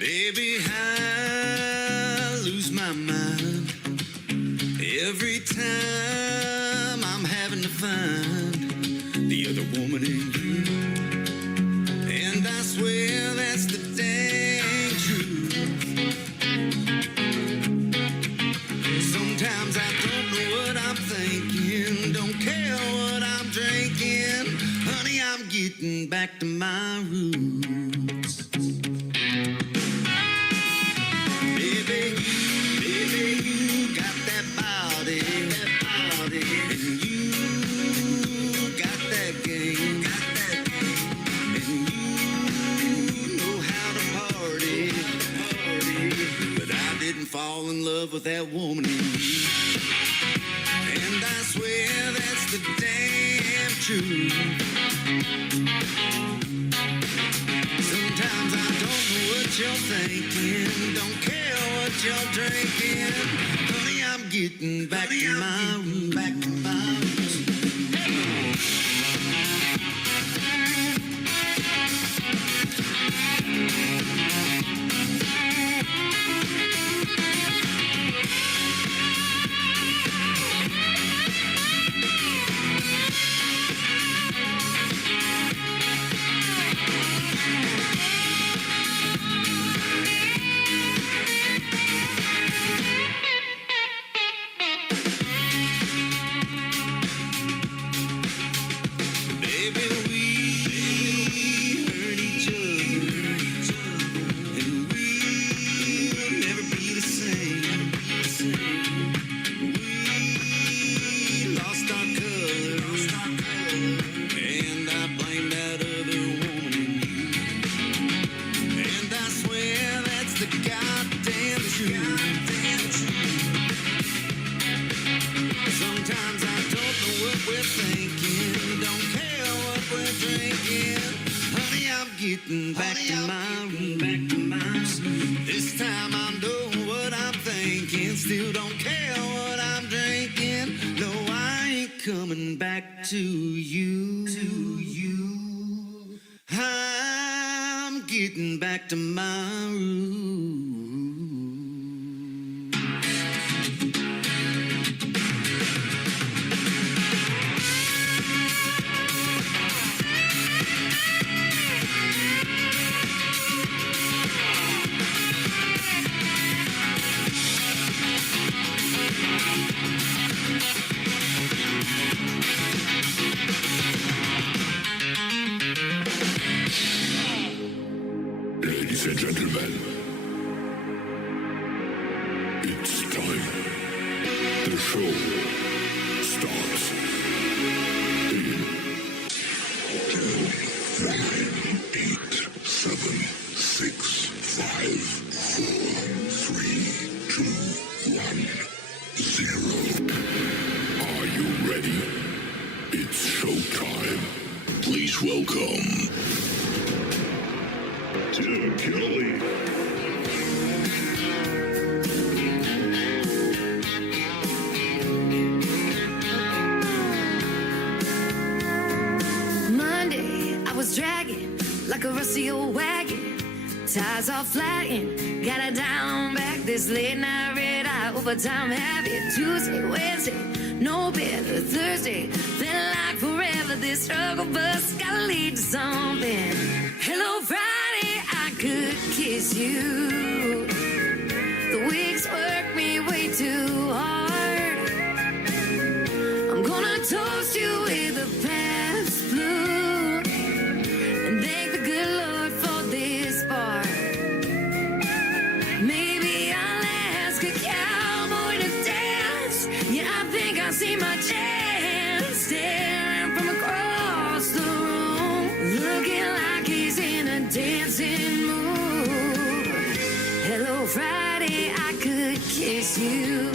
Baby, I lose my mind every time I'm having to find the other woman in you. And I swear that's the dang truth. Sometimes I don't know what I'm thinking, don't care what I'm drinking. Honey, I'm getting back to my roots. Baby, you got that body, and you got that game, and you know how to party. But I didn't fall in love with that woman in you, and I swear that's the damn truth. Sometimes I don't know what you're thinking, don't care what you're drinking. Honey, I'm getting back to my roots. Baby, we hurt each other, and we'll never be the same. We lost our colors, and I blame that other woman in you. And I swear that's the goddamn truth. Sometimes I don't know what we're thinking, don't care what we're drinking. Honey, I'm getting back to my roots. This time I know what I'm thinking, still don't care what I'm drinking. No, I ain't coming back to you. I'm getting back to my roots. Ladies and gentlemen, it's time. The show starts in 10, 9, 8, 7, 6, 5, 4, 3, 2, 1, 0. Are you ready? It's showtime. Please welcome Tim Kelly. Monday, I was dragging like a rusty old wagon. Tires all flattened, got it down back. This late night red eye overtime habit. Tuesday, Wednesday, no better. Thursday, felt like forever. This struggle bus gotta lead to something. Hello, Friday, I could kiss you. The weeks work me way too hard. I'm gonna toast you with a past blue and thank the good Lord for this bar. Maybe I'll ask a cowboy to dance. Yeah, I think I see my chance. Staring from across the room, looking like he's in a dancing mood. Hello, Friday, I could kiss you.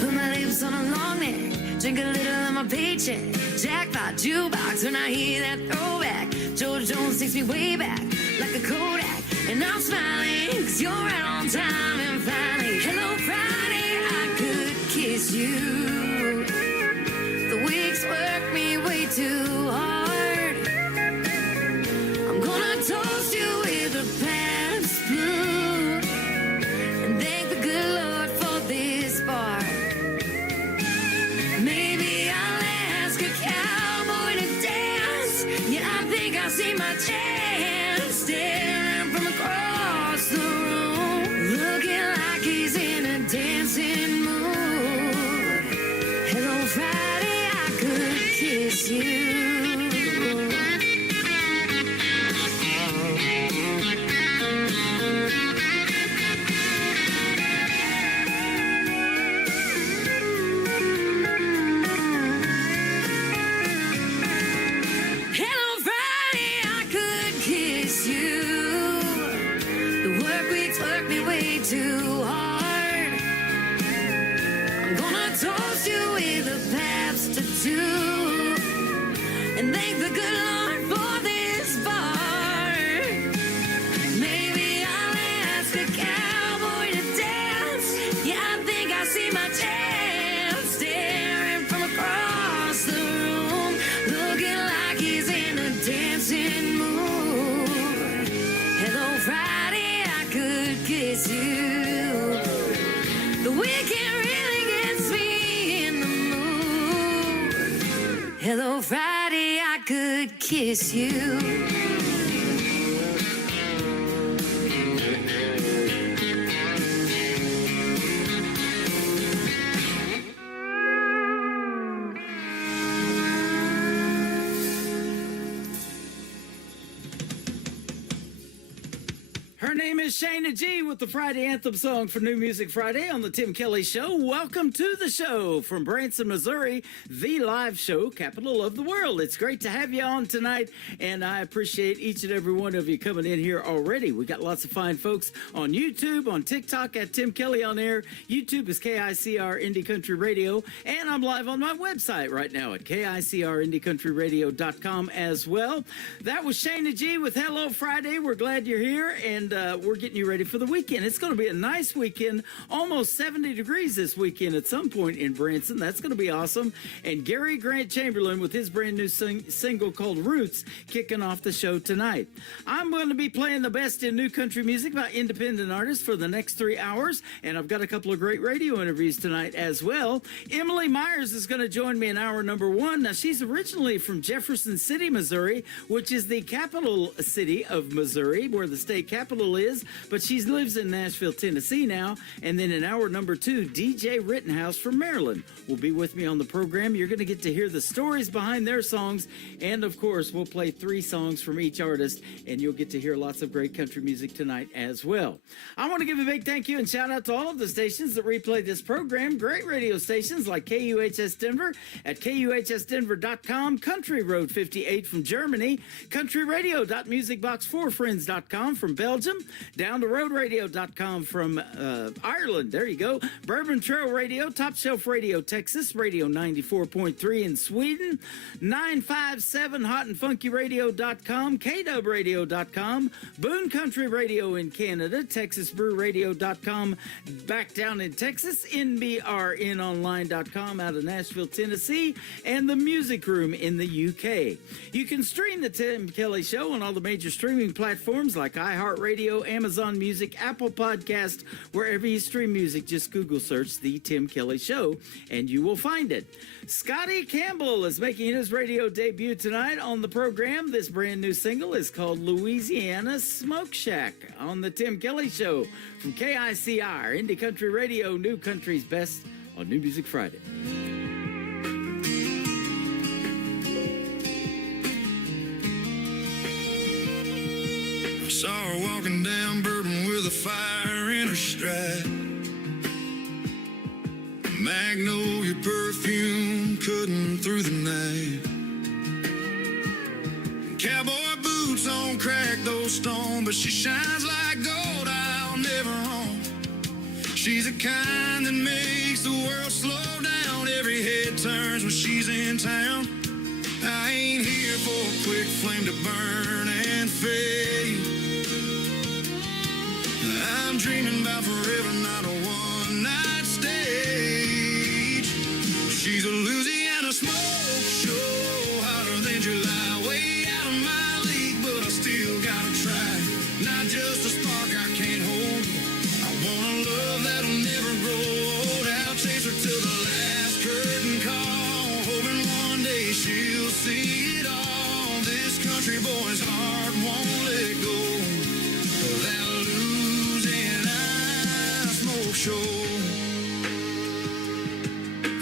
Put my lips on a long neck, drink a little of my paycheck. Jackpot jukebox when I hear that throwback. George Jones takes me way back like a Kodak. And I'm smiling 'cause you're right on time. And finally, hello Friday, I could kiss you. The weeks work me way too hard. I'm gonna toast you with a past blue and thank the good Lord for this bar. Maybe I'll ask a cowboy to dance. Yeah, I think I see my chance. Staring from across the room, looking like he's in a dancing mood. Hello Friday, I could kiss you. Hello Friday, I could kiss you. The work weeks work me way too hard. I'm gonna toast you with a Pabst tattoo and thank the good Lord for this bar. Maybe I'll ask a cowboy to dance. Yeah, I think I see my chance. Staring from across the room, looking like he's in a dancing mood. Hello Friday, I could kiss you. The weekend really gets me in the mood. Hello Friday, I could kiss you. Her name is Shayna G with the Friday Anthem song for New Music Friday on the Tim Kelly Show. Welcome to the show from Branson, Missouri, the live show, capital of the world. It's great to have you on tonight, and I appreciate each and every one of you coming in here already. We got lots of fine folks on YouTube, on TikTok at Tim Kelly on Air. YouTube is KICR Indie Country Radio, and I'm live on my website right now at KICRIndieCountryRadio.com as well. That was Shayna G with Hello Friday. We're glad you're here, and we're getting you ready for the weekend. It's going to be a nice weekend, almost 70 degrees this weekend at some point in Branson. That's going to be awesome. And Gary Grant Chamberlain with his brand new single called Roots kicking off the show tonight. I'm going to be playing the best in new country music by independent artists for the next 3 hours, and I've got a couple of great radio interviews tonight as well. Emily Myers is going to join me in hour number 1. Now, she's originally from Jefferson City, Missouri, which is the capital city of Missouri, where the state capital is, but she lives in Nashville, Tennessee now. And then in hour number 2, DJ Rittenhouse from Maryland will be with me on the program. You're going to get to hear the stories behind their songs, and of course, we'll play 3 songs from each artist, and you'll get to hear lots of great country music tonight as well. I want to give a big thank you and shout out to all of the stations that replay this program. Great radio stations like KUHS Denver at KUHSdenver.com, Country Road 58 from Germany, countryradio.musicbox4friends.com from Belgium, down to roadradio.com from Ireland. There you go. Bourbon Trail Radio, Top Shelf Radio, Texas, Radio 94.3 in Sweden, 957 hotandfunkyradio.com, KWradio.com, Boone Country Radio in Canada, TexasBrewRadio.com back down in Texas, NBRNonline.com out of Nashville, Tennessee, and the Music Room in the UK. You can stream the Tim Kelly Show on all the major streaming platforms like iHeartRadio, Amazon Music, Apple Podcast, wherever you stream music. Just Google search The Tim Kelly Show and you will find it. Scotty Campbell is making his radio debut tonight on the program. This brand new single is called Louisiana Smoke Shack on the Tim Kelly Show from KICR, Indie Country Radio, New Country's Best on New Music Friday. I saw her walking down Bourbon with a fire in her stride. Magnolia perfume cutting through the night. Cowboy boots on crack, those stone, but she shines like gold, I'll never own. She's the kind that makes the world slow down. Every head turns when she's in town. I ain't here for a quick flame to burn and fade. country boy's heart won't let go of that Louisiana smoke show.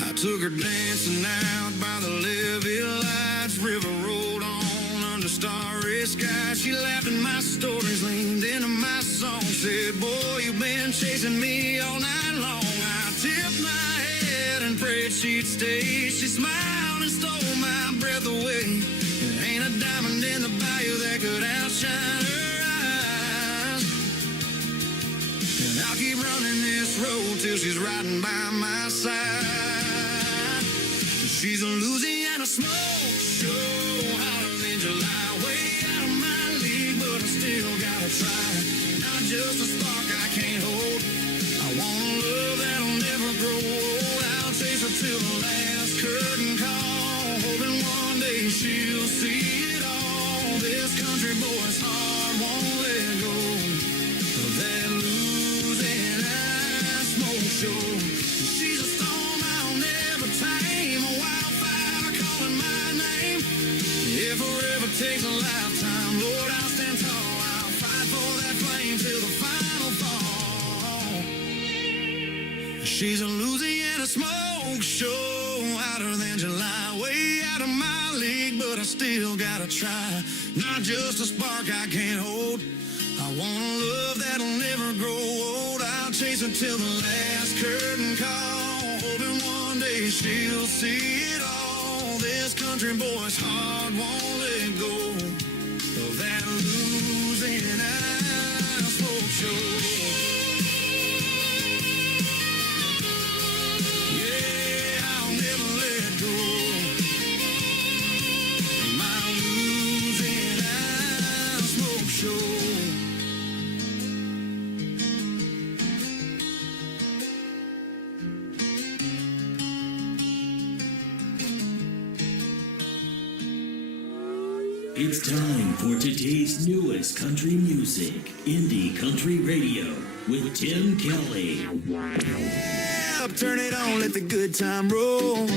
I took her dancing out by the levee lights, river rolled on under starry skies. She laughed at my stories, leaned into my song, said, boy, you've been chasing me all night long. I tipped my head and prayed she'd stay. She smiled and stole my breath away. There ain't a diamond in the bayou that could outshine her eyes. And I'll keep running this road till she's riding by my side. She's a Louisiana smoke show, hotter than July, way out of my league, but I still gotta try. Not just a spark I can't hold. I want a love that'll never grow old. I'll chase her till the last curtain call, hoping one day she'll see it all. This country boy's heart won't let go of that Louisiana smoke show. She's a storm I'll never tame, a wildfire calling my name. If forever takes a lifetime, Lord, I'll stand tall. I'll fight for that flame till the final fall. She's a Louisiana smoke show, hotter than July, way out of my league, but I still gotta try. Not just a spark I can't hold. I want a love that'll never grow old. I'll chase her till the last curtain call, hoping one day she'll see it all. This country boy's heart won't let go of that Louisiana smoke show. Yeah, I'll never let go of my Louisiana smoke show. It's time for today's newest country music, Indie Country Radio, with Tim Kelly. Yeah, turn it on, let the good time roll.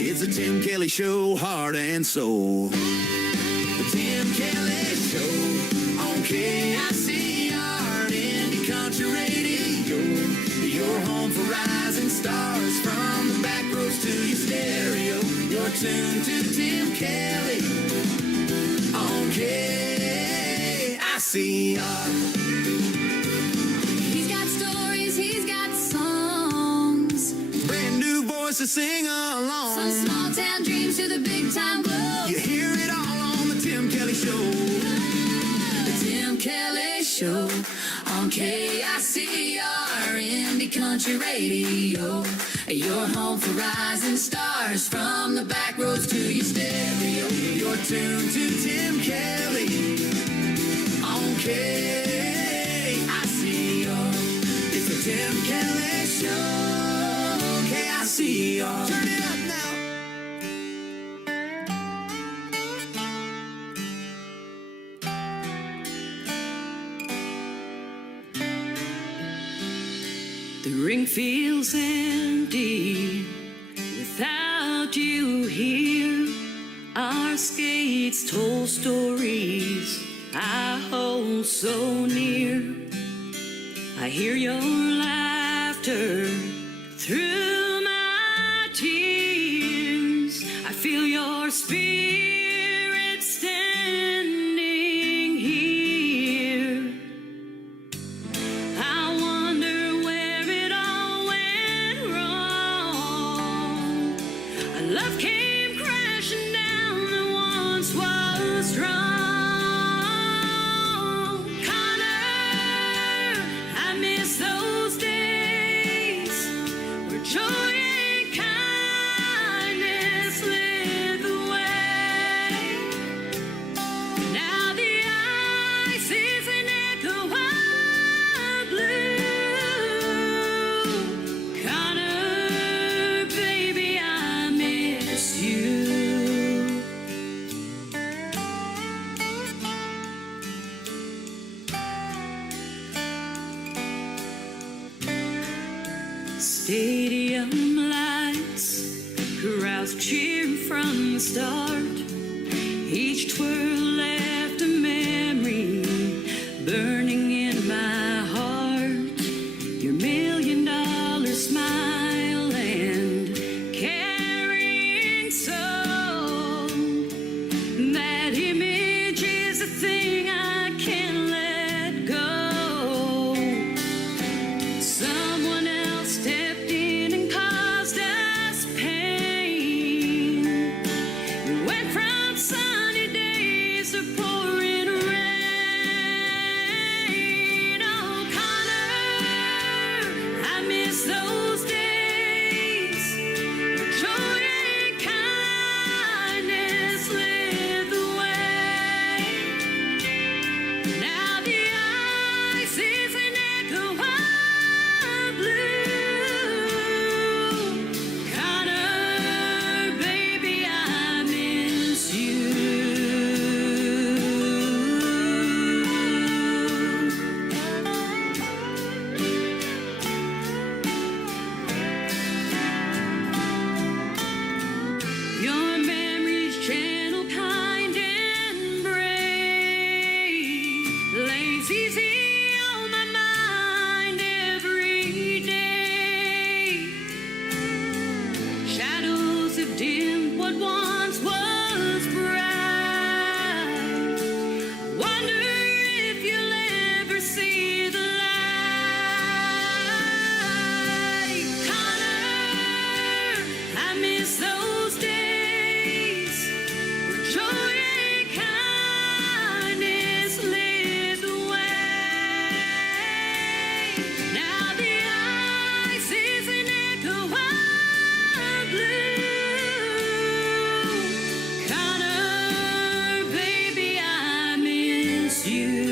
It's a Tim Kelly Show, heart and soul. The Tim Kelly Show on KICR, Indie Country Radio. Your home for rising stars, from the back roads to your stereo. You're tuned to Tim Kelly on KICR. He's got stories, he's got songs. Brand new voices sing along. From small town dreams to the big time blues. You hear it all on the Tim Kelly Show. The Tim Kelly Show on KICR, Indie Country Radio. Your home for rising stars, from the back roads to your stereo. You're tuned to Tim Kelly on KICR. It's the Tim Kelly Show, KICR. Turn it up now. The ring feels empty without you here. Our skates told stories I hold so near. I hear your laughter through my tears. I feel your spirit standing here. I wonder where it all went wrong. A love came crashing down that once was strong. Connor, I miss those days where joy and kindness lit the way. Now the ice is an echo of blue. Connor, baby, I miss you. Stadium lights, crowds cheering from the start. Each twirl left a memory burning in my heart. Your $1,000,000 smile and caring soul. That image is a thing I can't let go. Someone else stepped in and caused us pain. We went from sunny days to pouring rain. Oh, Connor, I miss those days where joy and kindness lit the way. Now the ice is an echo of blue. Connor, baby, I miss you. Your memories gentle, kind, and brave lays easy on my mind every day. Shadows have dimmed what once was bright. Wonder if you'll ever see the light. Connor, I miss those days where joy and kindness lit the way. Now the ice is an echo of blue. Connor, baby, I miss you.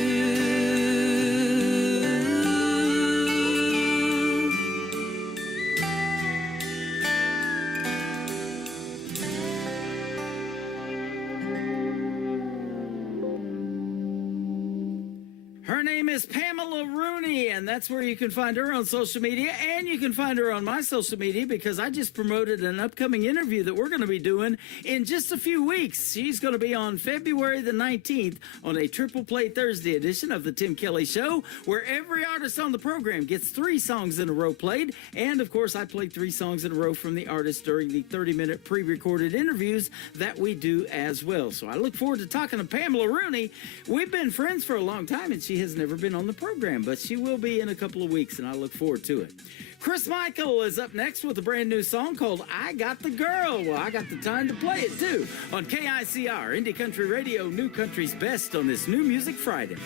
Her name is Pamela Rooney, and that's where you can find her on social media, and you can find her on my social media because I just promoted an upcoming interview that we're going to be doing in just a few weeks. She's going to be on February the 19th on a Triple Play Thursday edition of the Tim Kelly Show, where every artist on the program gets 3 songs in a row played, and of course I play 3 songs in a row from the artist during the 30-minute pre-recorded interviews that we do as well. So I look forward to talking to Pamela Rooney. We've been friends for a long time, and she has never been on the program, but she will be in a couple of weeks, and I look forward to it. Chris Michael is up next with a brand new song called I Got the Girl. Well, I got the time to play it, too, on KICR, Indie Country Radio, New Country's Best on this New Music Friday.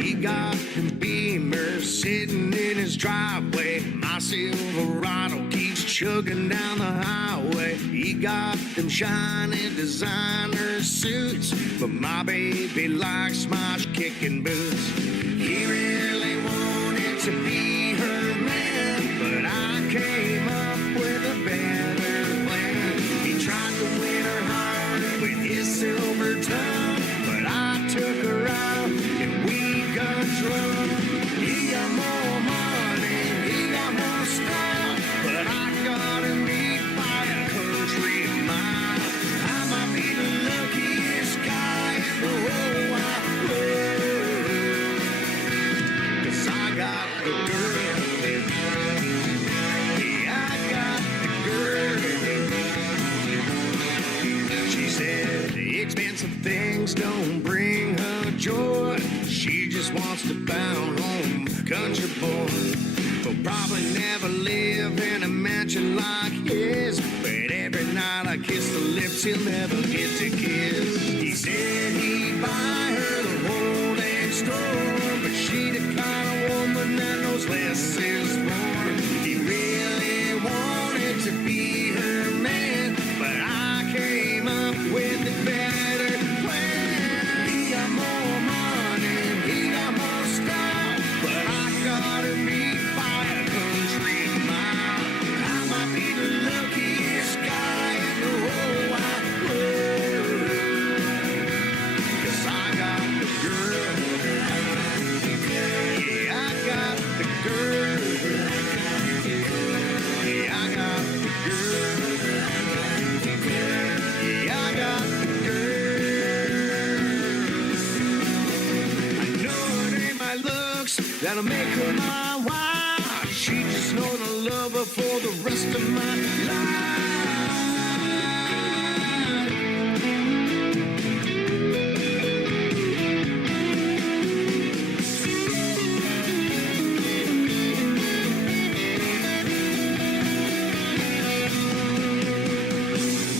He got the Beamer sitting in his driveway. My Silverado keeps chugging down the highway. He got them shiny designer suits, but my baby likes my kicking boots. He really wanted to be her man, but I came up with a better plan. He tried to win her heart with his silver tongue, but I took her out and we got drunk. He got more money, he got more style, but I got him beat by a country mile. I might be the luckiest guy in the whole wide world, 'cause I got the girl. Yeah, I got the girl. She said expensive things don't bring her joy. She just wants to bound home, country boy. Will probably never live in a mansion like his, but every night I kiss the lips he'll never get to kiss. He said he'd buy her the whole next door, but she the kind of woman that knows less is more. He really wanted to be her man, but I came up with a better plan. He got more money, he got more style, but I got her beat by a country mile. I might be the luckiest guy in the whole wide world, that'll make her my wife. She just gonna love her for the rest of my life.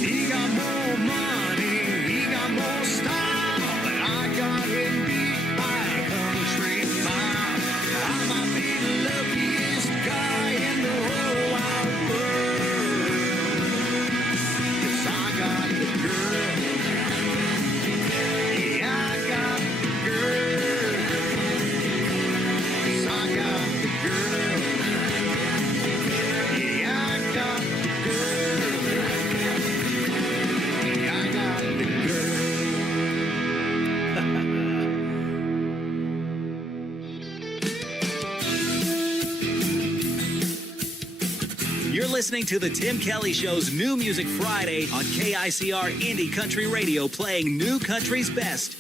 He got more money, he got more style, but I got him beat by a country mile. I might be the luckiest guy in the whole wide world, 'cause I got the girl. Yeah, I got the girl. 'Cause I got the girl. Yeah, I got the girl. I got the girl. You're listening to the Tim Kelly Show's New Music Friday on KICR Indie Country Radio, playing new country's best.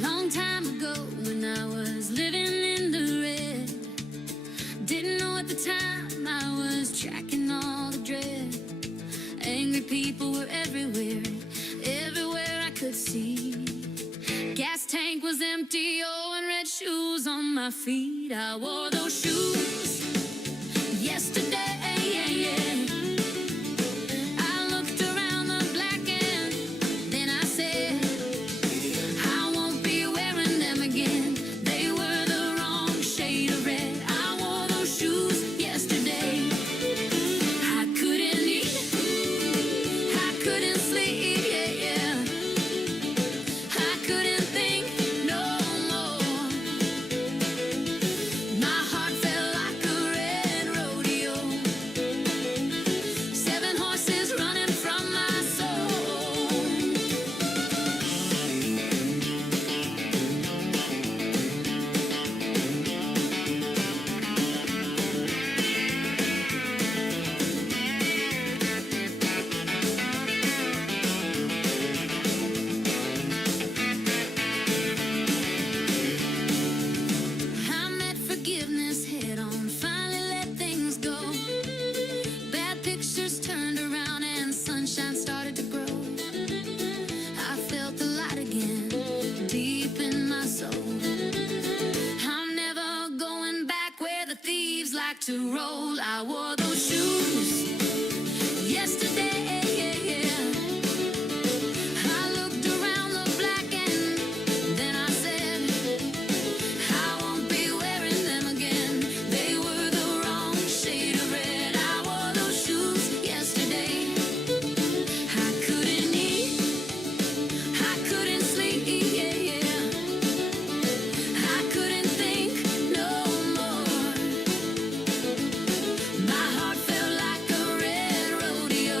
Long time ago when I was living in the red, didn't know at the time I was tracking all the dread. Angry people were everywhere, everywhere I could see. Gas tank was empty, oh, and red shoes on my feet. I wore those shoes yesterday. I looked around the black and then I said, I won't be wearing them again. They were the wrong shade of red. I wore those shoes yesterday. I couldn't eat, I couldn't sleep, I couldn't think no more. My heart felt like a red rodeo. 7 horses running from my soul. I met forgiveness head on, finally let things go. Bad pictures turned around and sunshine started to grow. I felt the light again, deep in my soul. I'm never going back where the thieves like to roll. I wore those shoes yesterday. I looked around the black and then I said, I won't be wearing them again. They were the wrong shade of red. I wore those shoes yesterday. I couldn't eat, I couldn't sleep, I couldn't think no more. My heart felt like a red rodeo.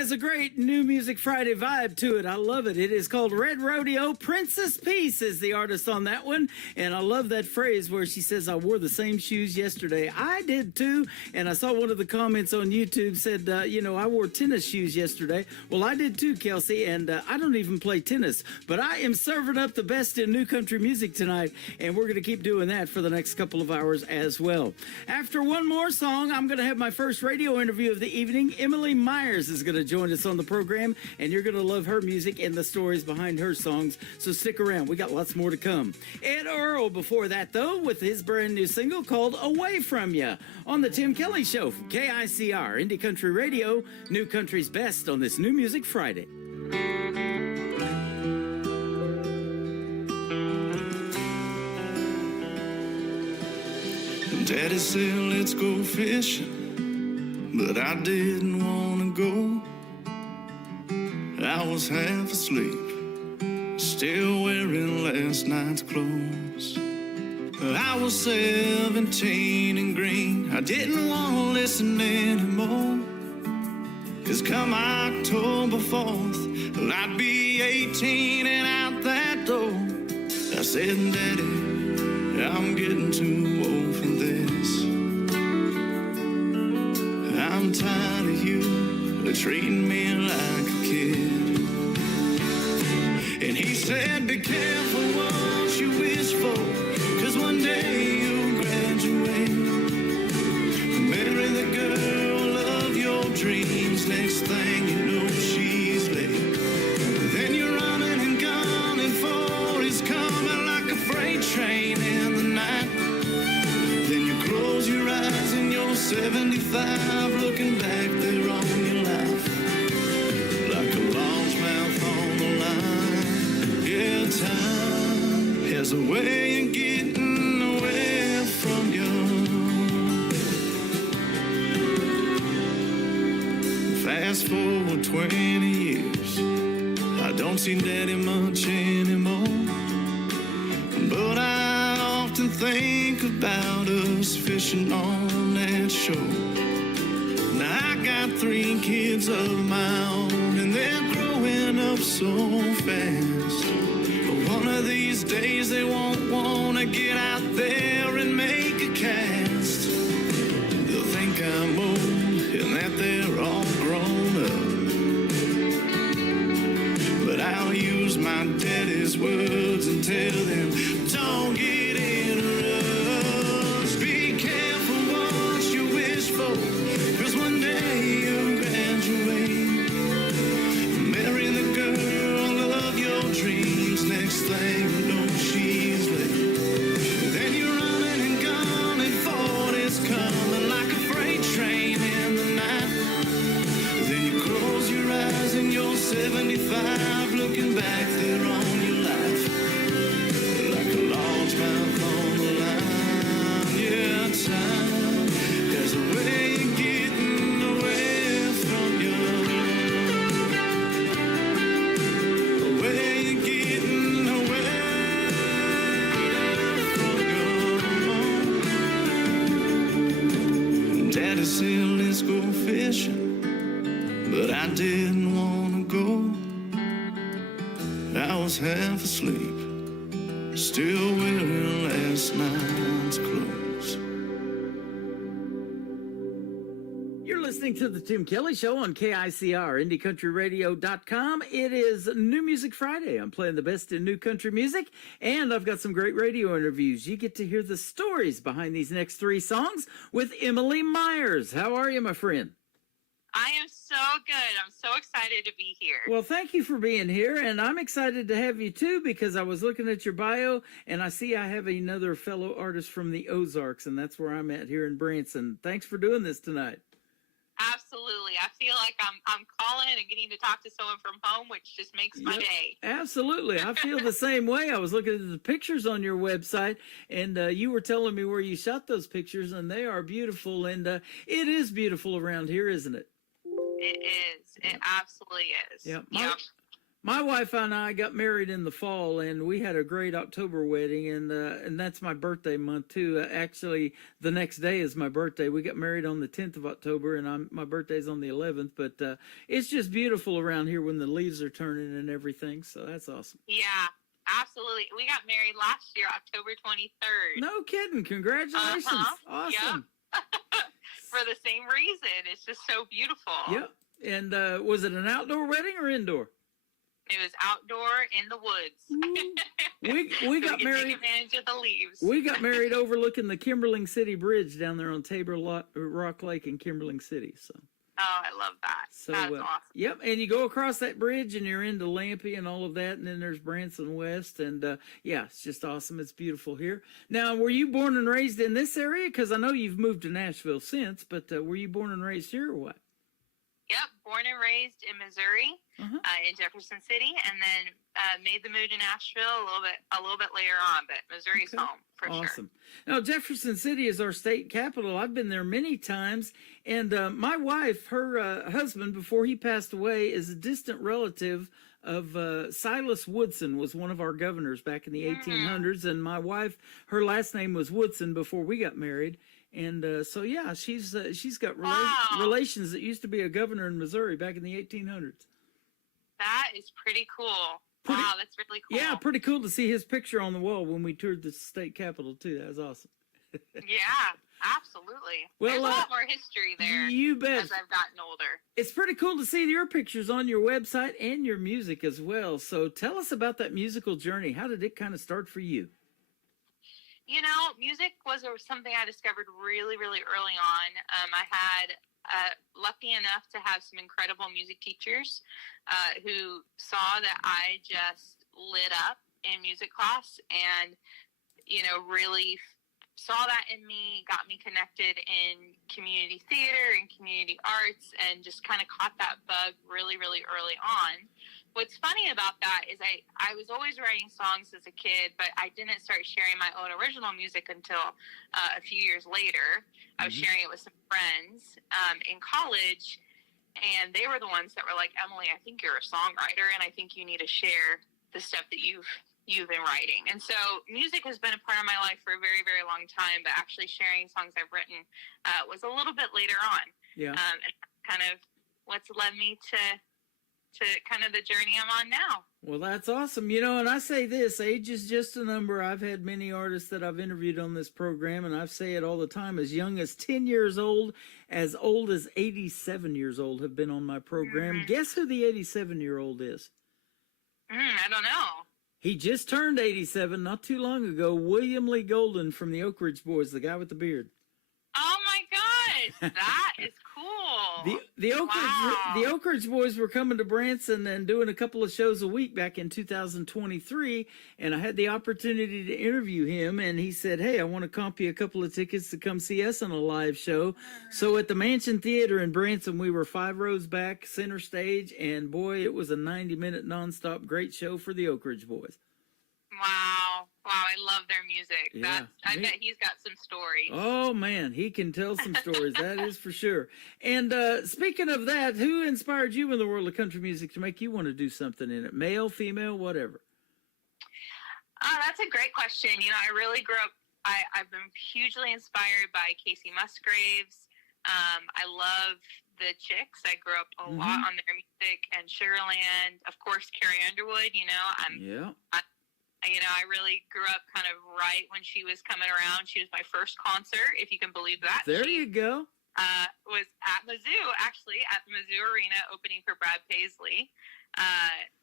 has a great New Music Friday vibe to it. I love it. It is called Red Rodeo. Princess Peace is the artist on that one. And I love that phrase where she says, I wore the same shoes yesterday. I did too. And I saw one of the comments on YouTube said, I wore tennis shoes yesterday. Well, I did too, Kelsey. And I don't even play tennis. But I am serving up the best in new country music tonight. And we're going to keep doing that for the next couple of hours as well. After one more song, I'm going to have my first radio interview of the evening. Emily Myers is going to join us on the program, and you're going to love her music and the stories behind her songs, so stick around. We got lots more to come. Ed Earl before that, though, with his brand new single called Away From Ya on the Tim Kelly Show from KICR, Indie Country Radio, New Country's best on this New Music Friday. Daddy said, let's go fishing, but I didn't want to go. I was half asleep, still wearing last night's clothes. I was 17 and green, I didn't want to listen anymore. 'Cause come October 4th, I'd be 18 and out that door. I said, Daddy, I'm getting too old for this. I'm tired of you treating me like a kid. And he said, be careful what you wish for, 'cause one day you'll graduate. Marry the girl of your dreams, next thing you know she's late. Then you're running and gunning for his coming like a freight train in the night. Then you close your eyes and you're 75, looking back there on your life like a largemouth on the line. Yeah, time has a way of getting away from you. Fast forward 20 years, I don't see Daddy much anymore. But I often think about us fishing on that shore. Now I got 3 kids of my own, and they're growing up so fast. But one of these days they won't want to get out there and make a cast. They'll think I'm old and that they're all grown up. But I'll use my daddy's words and tell them, don't get in a rush. Be careful what you wish for, 'cause one day you'll graduate. Marry the girl of your dreams, next thing you know she's late. Then you're running and gunning for it's coming like a freight train in the night. Then you close your eyes and you're 75, looking back there on your life like a largemouth on the line. Yeah, time there's a way of getting away from you. A way of getting away from you. Daddy said, let's go fishing, but I didn't want to go. I was half asleep, still wearing last night's clothes. You're listening to the Tim Kelly Show on KICR, IndieCountryRadio.com. It is New Music Friday. I'm playing the best in new country music, and I've got some great radio interviews. You get to hear the stories behind these next 3 songs with Emily Myers. How are you, my friend? I am so good. I'm so excited to be here. Well, thank you for being here, and I'm excited to have you too, because I was looking at your bio and I see I have another fellow artist from the Ozarks, and that's where I'm at here in Branson. Thanks for doing this tonight. Absolutely. I feel like I'm calling and getting to talk to someone from home, which just makes my day. Absolutely. I feel the same way. I was looking at the pictures on your website, and you were telling me where you shot those pictures, and they are beautiful, and it is beautiful around here, isn't it? It is. It absolutely is. Yeah. Yeah. My wife and I got married in the fall, and we had a great October wedding, and that's my birthday month too. Actually, the next day is my birthday. We got married on the 10th of October, and my birthday's on the 11th. But it's just beautiful around here when the leaves are turning and everything. So that's awesome. Yeah, absolutely. We got married last year, October 23rd. No kidding! Congratulations! Awesome. Yep. For the same reason. It's just so beautiful. Yep. And was it an outdoor wedding or indoor? It was outdoor in the woods. We So got we could married. take advantage of the leaves. We got married overlooking the Kimberling City Bridge down there on Tabor Rock Lake in Kimberling City. So, Oh, I love that. so That's awesome. yep. And you go across that bridge and you're into Lampe and all of that, and then there's Branson West, and yeah, it's just awesome. It's beautiful here. Now, were you born and raised in this area? Because I know you've moved to Nashville since, but were you born and raised here or what? Yep, born and raised in Missouri, Uh-huh. in Jefferson City, and then made the move to Nashville a little bit later on. But Missouri's Okay. home for sure. Awesome. Now, Jefferson City is our state capital. I've been there many times. And my wife, her husband, before he passed away, is a distant relative of Silas Woodson, was one of our governors back in the 1800s. And my wife, her last name was Woodson before we got married. And so, yeah, she's got Wow. relations that used to be a governor in Missouri back in the 1800s. That is pretty cool. Pretty- Wow, that's really cool. Yeah, pretty cool to see his picture on the wall when we toured the state capitol, too. That was awesome. Yeah, absolutely. Well, There's a lot more history there You bet. as I've gotten older. It's pretty cool to see your pictures on your website and your music as well. So tell us about that musical journey. How did it kind of start for you? You know, music was something I discovered really, really early on. I had lucky enough to have some incredible music teachers who saw that I just lit up in music class and, you know, really saw that in me, got me connected in community theater and community arts, and just kind of caught that bug really, really early on. What's funny about that is I was always writing songs as a kid, but I didn't start sharing my own original music until a few years later. I was sharing it with some friends in college, and they were the ones that were like, Emily, I think you're a songwriter, and I think you need to share the stuff that you've been writing. And so music has been a part of my life for a very, very long time, but actually sharing songs I've written was a little bit later on. Yeah. And kind of what's led me to kind of the journey I'm on now. Well, that's awesome. You know, and I say this, age is just a number. I've had many artists that I've interviewed on this program, and I say it all the time, as young as 10 years old as 87 years old have been on my program. Guess who the 87-year-old is? I don't know. He just turned 87 not too long ago. William Lee Golden from the Oak Ridge Boys, the guy with the beard. Oh my gosh, that is cool. The Wow. Oak Ridge Boys were coming to Branson and doing a couple of shows a week back in 2023, and I had the opportunity to interview him, and he said, hey, I want to comp you a couple of tickets to come see us on a live show. So at the Mansion Theater in Branson, we were 5 rows back, center stage, and boy, it was a 90-minute nonstop great show for the Oak Ridge Boys. Wow, I love their music. Yeah. I bet he's got some stories. Oh man, he can tell some stories. That is for sure. And speaking of that, who inspired you in the world of country music to make you want to do something in it? Male, female, whatever. That's a great question. You know, I really grew up. I've been hugely inspired by Casey Musgraves. I love the Chicks. I grew up a lot on their music, and Sugarland. Of course, Carrie Underwood. You know, I really grew up kind of right when she was coming around. She was my first concert, if you can believe that. There She you go. was at Mizzou, actually, at the Mizzou Arena, opening for Brad Paisley.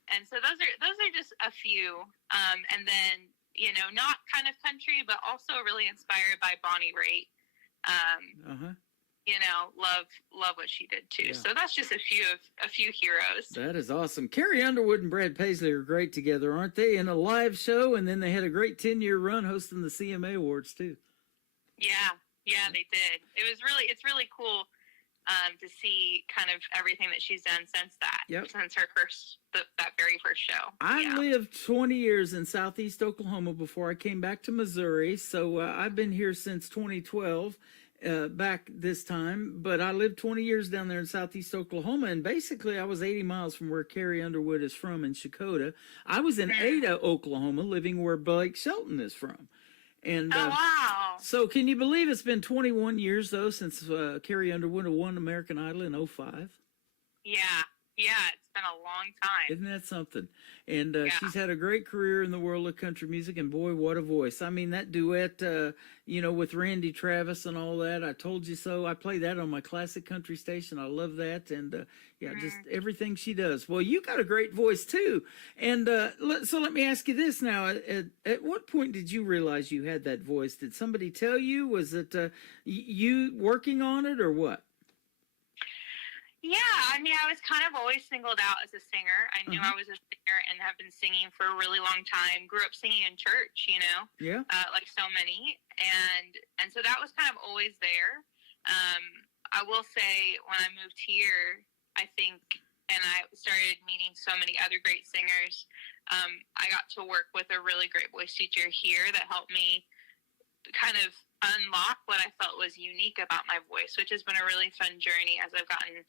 And so those are just a few. And then, you know, not kind of country, but also really inspired by Bonnie Raitt. You know, love what she did too. Yeah. So that's just a few heroes. That is awesome. Carrie Underwood and Brad Paisley are great together, aren't they? In a live show, and then they had a great 10-year run hosting the CMA Awards too. Yeah, they did. It's really cool to see kind of everything that she's done since that. Yep. Since her that very first show. I lived 20 years in southeast Oklahoma before I came back to Missouri, so I've been here since 2012. back this time, but I lived 20 years down there in southeast Oklahoma, and basically I was 80 miles from where Carrie Underwood is from in Shakota. I was in Ada, Oklahoma, living where Blake Shelton is from. And Oh, wow. so can you believe it's been 21 years, though, since Carrie Underwood won American Idol in 05? Yeah. Yeah, it's been a long time. Isn't that something? And Yeah. she's had a great career in the world of country music, and boy, what a voice. I mean, that duet, with Randy Travis and all that, I Told You So, I play that on my classic country station. I love that. And, just everything she does. Well, you got a great voice, too. And so let me ask you this now. At what point did you realize you had that voice? Did somebody tell you? Was it you working on it, or what? Yeah, I mean, I was kind of always singled out as a singer. I knew I was a singer and have been singing for a really long time. Grew up singing in church, Yeah. like so many, and so that was kind of always there. I will say, when I moved here, I think, and I started meeting so many other great singers, I got to work with a really great voice teacher here that helped me kind of unlock what I felt was unique about my voice, which has been a really fun journey as I've gotten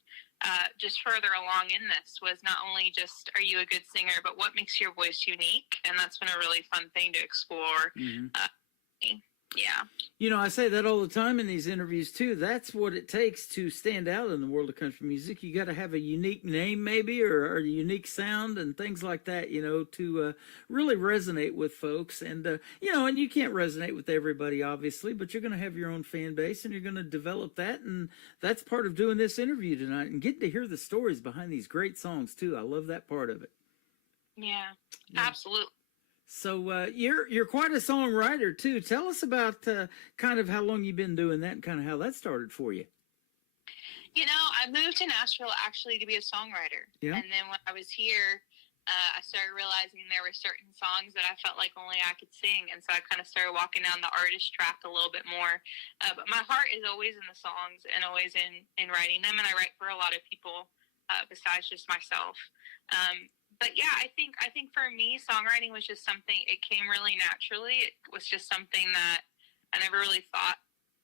just further along in this. Was not only just, are you a good singer, but what makes your voice unique? And that's been a really fun thing to explore. Yeah. I say that all the time in these interviews too. That's what it takes to stand out in the world of country music. You got to have a unique name, maybe, or a unique sound and things like that, to really resonate with folks. And, and you can't resonate with everybody, obviously, but you're going to have your own fan base and you're going to develop that. And that's part of doing this interview tonight and getting to hear the stories behind these great songs too. I love that part of it. Yeah, absolutely. So you're quite a songwriter too. Tell us about kind of how long you've been doing that and kind of how that started for you. I moved to Nashville actually to be a songwriter. Yeah. And then when I was here, I started realizing there were certain songs that I felt like only I could sing. And so I kind of started walking down the artist track a little bit more. But my heart is always in the songs and always in writing them. And I write for a lot of people besides just myself. But yeah, I think for me, songwriting was just something, it came really naturally. It was just something that I never really thought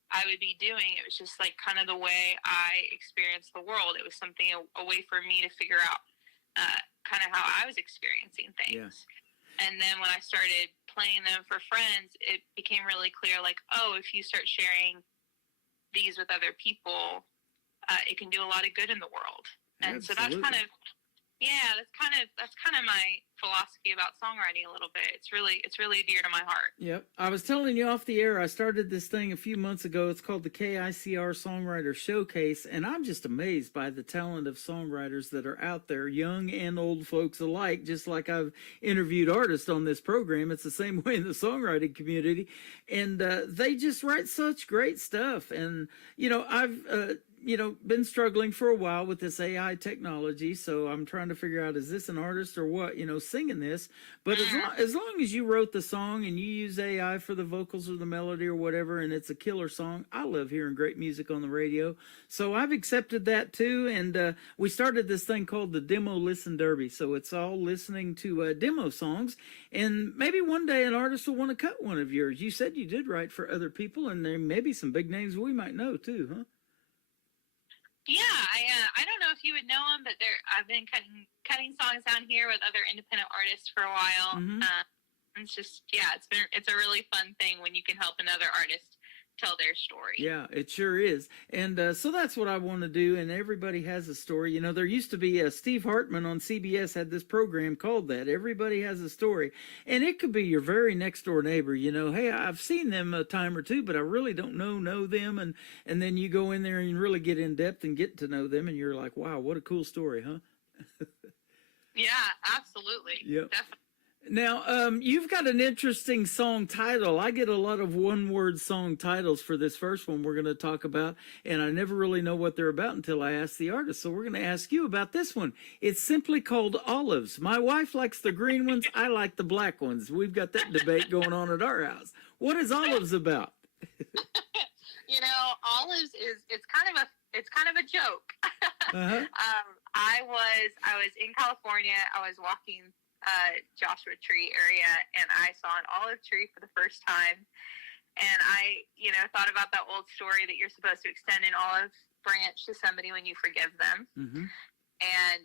I would be doing. It was just like kind of the way I experienced the world. It was something, a way for me to figure out kind of how I was experiencing things. Yeah. And then when I started playing them for friends, it became really clear, like, oh, if you start sharing these with other people, it can do a lot of good in the world. And Absolutely. So that's kind of, that's kind of my philosophy about songwriting a little bit. It's really dear to my heart. Yep. I was telling you off the air, I started this thing a few months ago. It's called the KICR Songwriter Showcase, and I'm just amazed by the talent of songwriters that are out there, young and old folks alike, just like I've interviewed artists on this program. It's the same way in the songwriting community, and they just write such great stuff. And, I've been struggling for a while with this AI technology, so I'm trying to figure out, is this an artist or what, singing this? But as long as you wrote the song and you use AI for the vocals or the melody or whatever, and it's a killer song, I love hearing great music on the radio. So I've accepted that too, and we started this thing called the Demo Listen Derby. So it's all listening to demo songs, and maybe one day an artist will want to cut one of yours. You said you did write for other people, and there may be some big names we might know too, huh? Yeah, I don't know if you would know them, but I've been cutting songs down here with other independent artists for a while. It's just, it's a really fun thing when you can help another artist tell their story. Yeah, it sure is. And so that's what I want to do. And everybody has a story. There used to be Steve Hartman on CBS had this program called that. Everybody has a story. And it could be your very next door neighbor. Hey, I've seen them a time or two, but I really don't know them. And then you go in there and really get in depth and get to know them. And you're like, wow, what a cool story, huh? Yeah, absolutely. Yep. Definitely. Now, you've got an interesting song title. I get a lot of one-word song titles for this first one we're going to talk about, and I never really know what they're about until I ask the artist. So we're going to ask you about this one. It's simply called Olives. My wife likes the green ones. I like the black ones. We've got that debate going on at our house. What is Olives about? Olives it's kind of a joke. I was in California. I was walking Joshua Tree area, and I saw an olive tree for the first time. And I, thought about that old story that you're supposed to extend an olive branch to somebody when you forgive them. Mm-hmm. And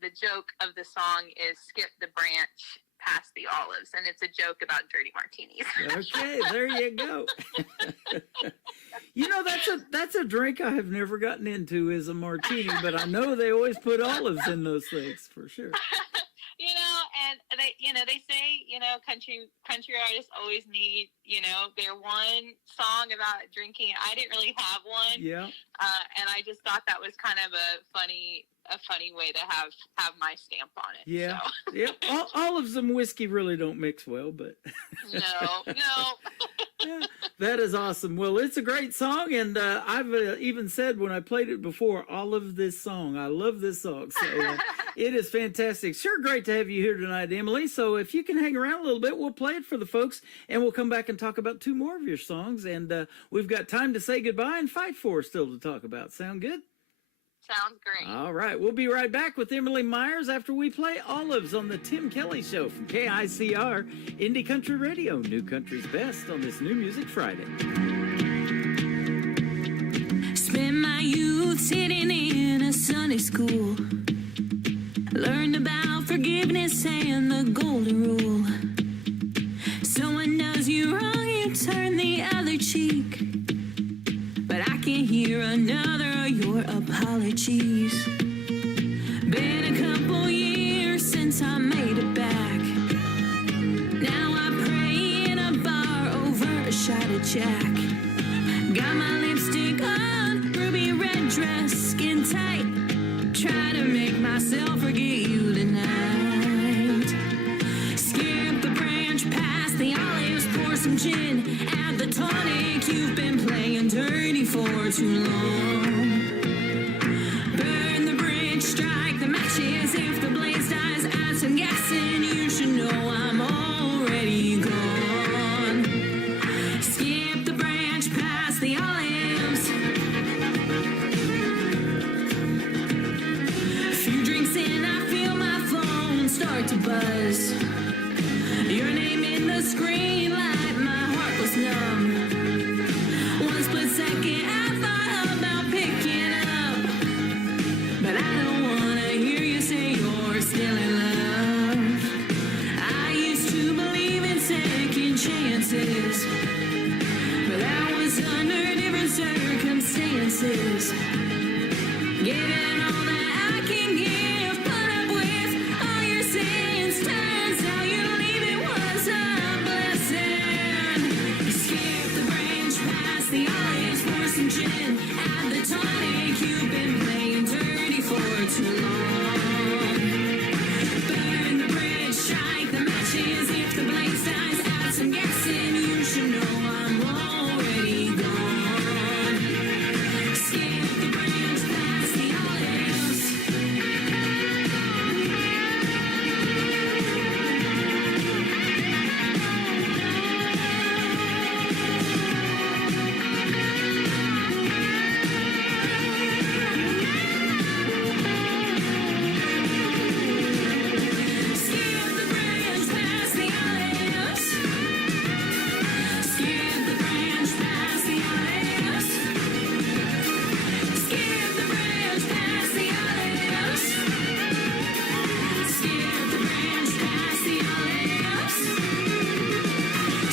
the joke of the song is skip the branch past the olives. And it's a joke about dirty martinis. Okay, there you go. That's a drink I have never gotten into is a martini, but I know they always put olives in those things for sure. And they say, country artists always need, their one song about drinking. I didn't really have one. Yeah. And I just thought that was kind of a funny way to have my stamp on it. Yeah. So. Yeah. Olives and whiskey really don't mix well, but no. Yeah, that is awesome. Well, it's a great song, and I've even said when I played it before, I love this song. I love this song. So it is fantastic. Sure, great to have you here tonight, Emily. So if you can hang around a little bit, we'll play it for the folks, and we'll come back and talk about 2 more of your songs. And we've got Time to Say Goodbye and Fight For still to talk about. Sound good? Sounds great. All right. We'll be right back with Emily Myers after we play Olives on the Tim Kelly Show from KICR, Indie Country Radio, New Country's Best on this New Music Friday. Spent my youth sitting in a Sunday school. Learned about forgiveness and the golden rule. Someone does you wrong, you turn the other cheek. But I can hear another of your apologies. Been a couple years since I made it back. Now I pray in a bar over a shot of Jack. Got my lipstick on, ruby red dress, skin tight. Try to make myself forget you tonight. Skip the branch past the olives, pour some gin. Add the tonic, you've been playing dirty for too long. Burn the bridge, strike the matches. If the blaze dies, add some gas in. You should know I'm already gone. Skip the branch past the olives. A few drinks in, I feel my phone start to buzz. Your name in the screen light, my heart was numb. One split second I thought about picking up, but I don't wanna hear you say you're still in love. I used to believe in second chances, but that was under different circumstances. Given all that I can give, put up with all your sins. Turns out you leave it was a blessing. Skip the branch past the olives, pour some gin. Add the tonic, you've been playing dirty for too long. Burn the bridge, strike the matches. If the blaze dies, add some gas in. You should know I'm already gone. Skip the branch past the olives. Skip the branch past the olives. Skip the branch past the olives. Skip the branch past the olives. Skip the branch past the olives.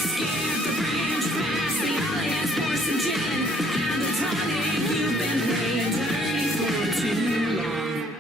Skip the branch past the olives. Pour some gin and the tonic. You've been playing dirty for too long.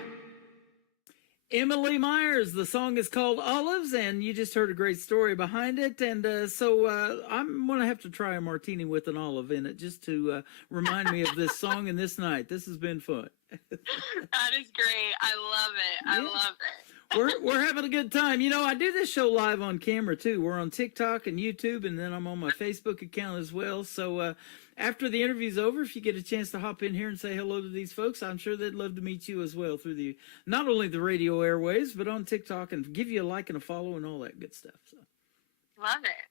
Emily Myers, the song is called Olives, and you just heard a great story behind it. And so I'm going to have to try a martini with an olive in it just to remind me of this song and this night. This has been fun. That is great. I love it. I Yeah. love it. We're having a good time. You know, I do this show live on camera too. We're on TikTok and YouTube, and then I'm on my Facebook account as well. So after the interview's over, if you get a chance to hop in here and say hello to these folks, I'm sure they'd love to meet you as well through the not only the radio airwaves, but on TikTok, and give you a like and a follow and all that good stuff. So. Love it.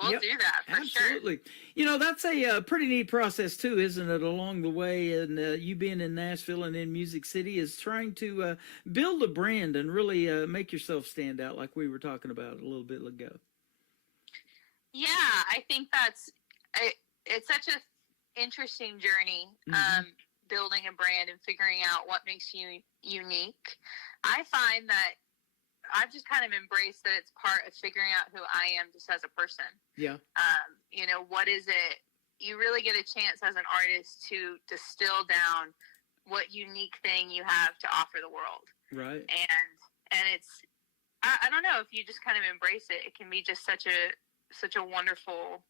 We'll Yep, do that for sure. Absolutely. You know, that's a pretty neat process too, isn't it, along the way? And you being in Nashville and in Music City is trying to build a brand and really make yourself stand out like we were talking about a little bit ago. Yeah, I think that's it's such a interesting journey, building a brand and figuring out what makes you unique. I find that I've just kind of embraced that it's part of figuring out who I am just as a person. Yeah. You know, what is it? You really get a chance as an artist to distill down what unique thing you have to offer the world. Right. And it's, I don't know, if you just kind of embrace it, it can be just such a wonderful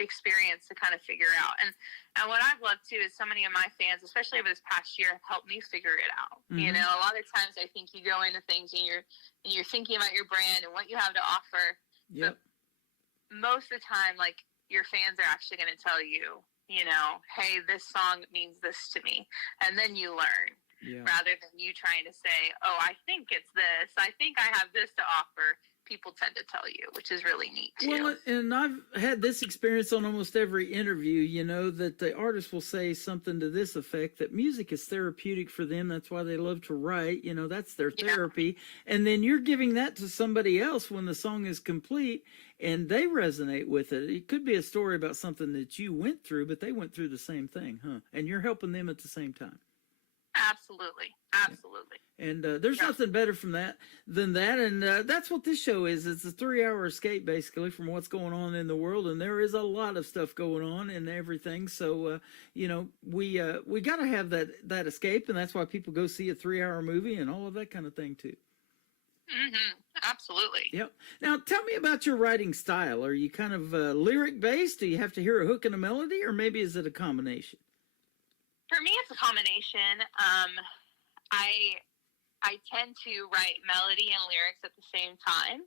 experience to kind of figure out. And what I've loved too is so many of my fans, especially over this past year, have helped me figure it out. You know, a lot of times I think you go into things and you're thinking about your brand and what you have to offer. Yep. But most of the time, like, your fans are actually going to tell you, you know, hey, this song means this to me. And then you learn. Yeah. Rather than you trying to say, oh, I think it's this. I think I have this to offer. People tend to tell you, which is really neat too. Well, and I've had this experience on almost every interview, you know, that the artist will say something to this effect, that music is therapeutic for them. That's why they love to write. You know, that's their therapy. And then you're giving that to somebody else when the song is complete and they resonate with it. It could be a story about something that you went through, but they went through the same thing, huh? And you're helping them at the same time. Absolutely. Absolutely. And there's nothing better than that. And that's what this show is. It's a 3-hour escape, basically, from what's going on in the world. And there is a lot of stuff going on and everything. So, you know, we got to have that escape. And that's why people go see a 3-hour movie and all of that kind of thing, too. Absolutely. Yep. Now, tell me about your writing style. Are you kind of lyric-based? Do you have to hear a hook and a melody? Or maybe is it a combination? For me, it's a combination. I tend to write melody and lyrics at the same time.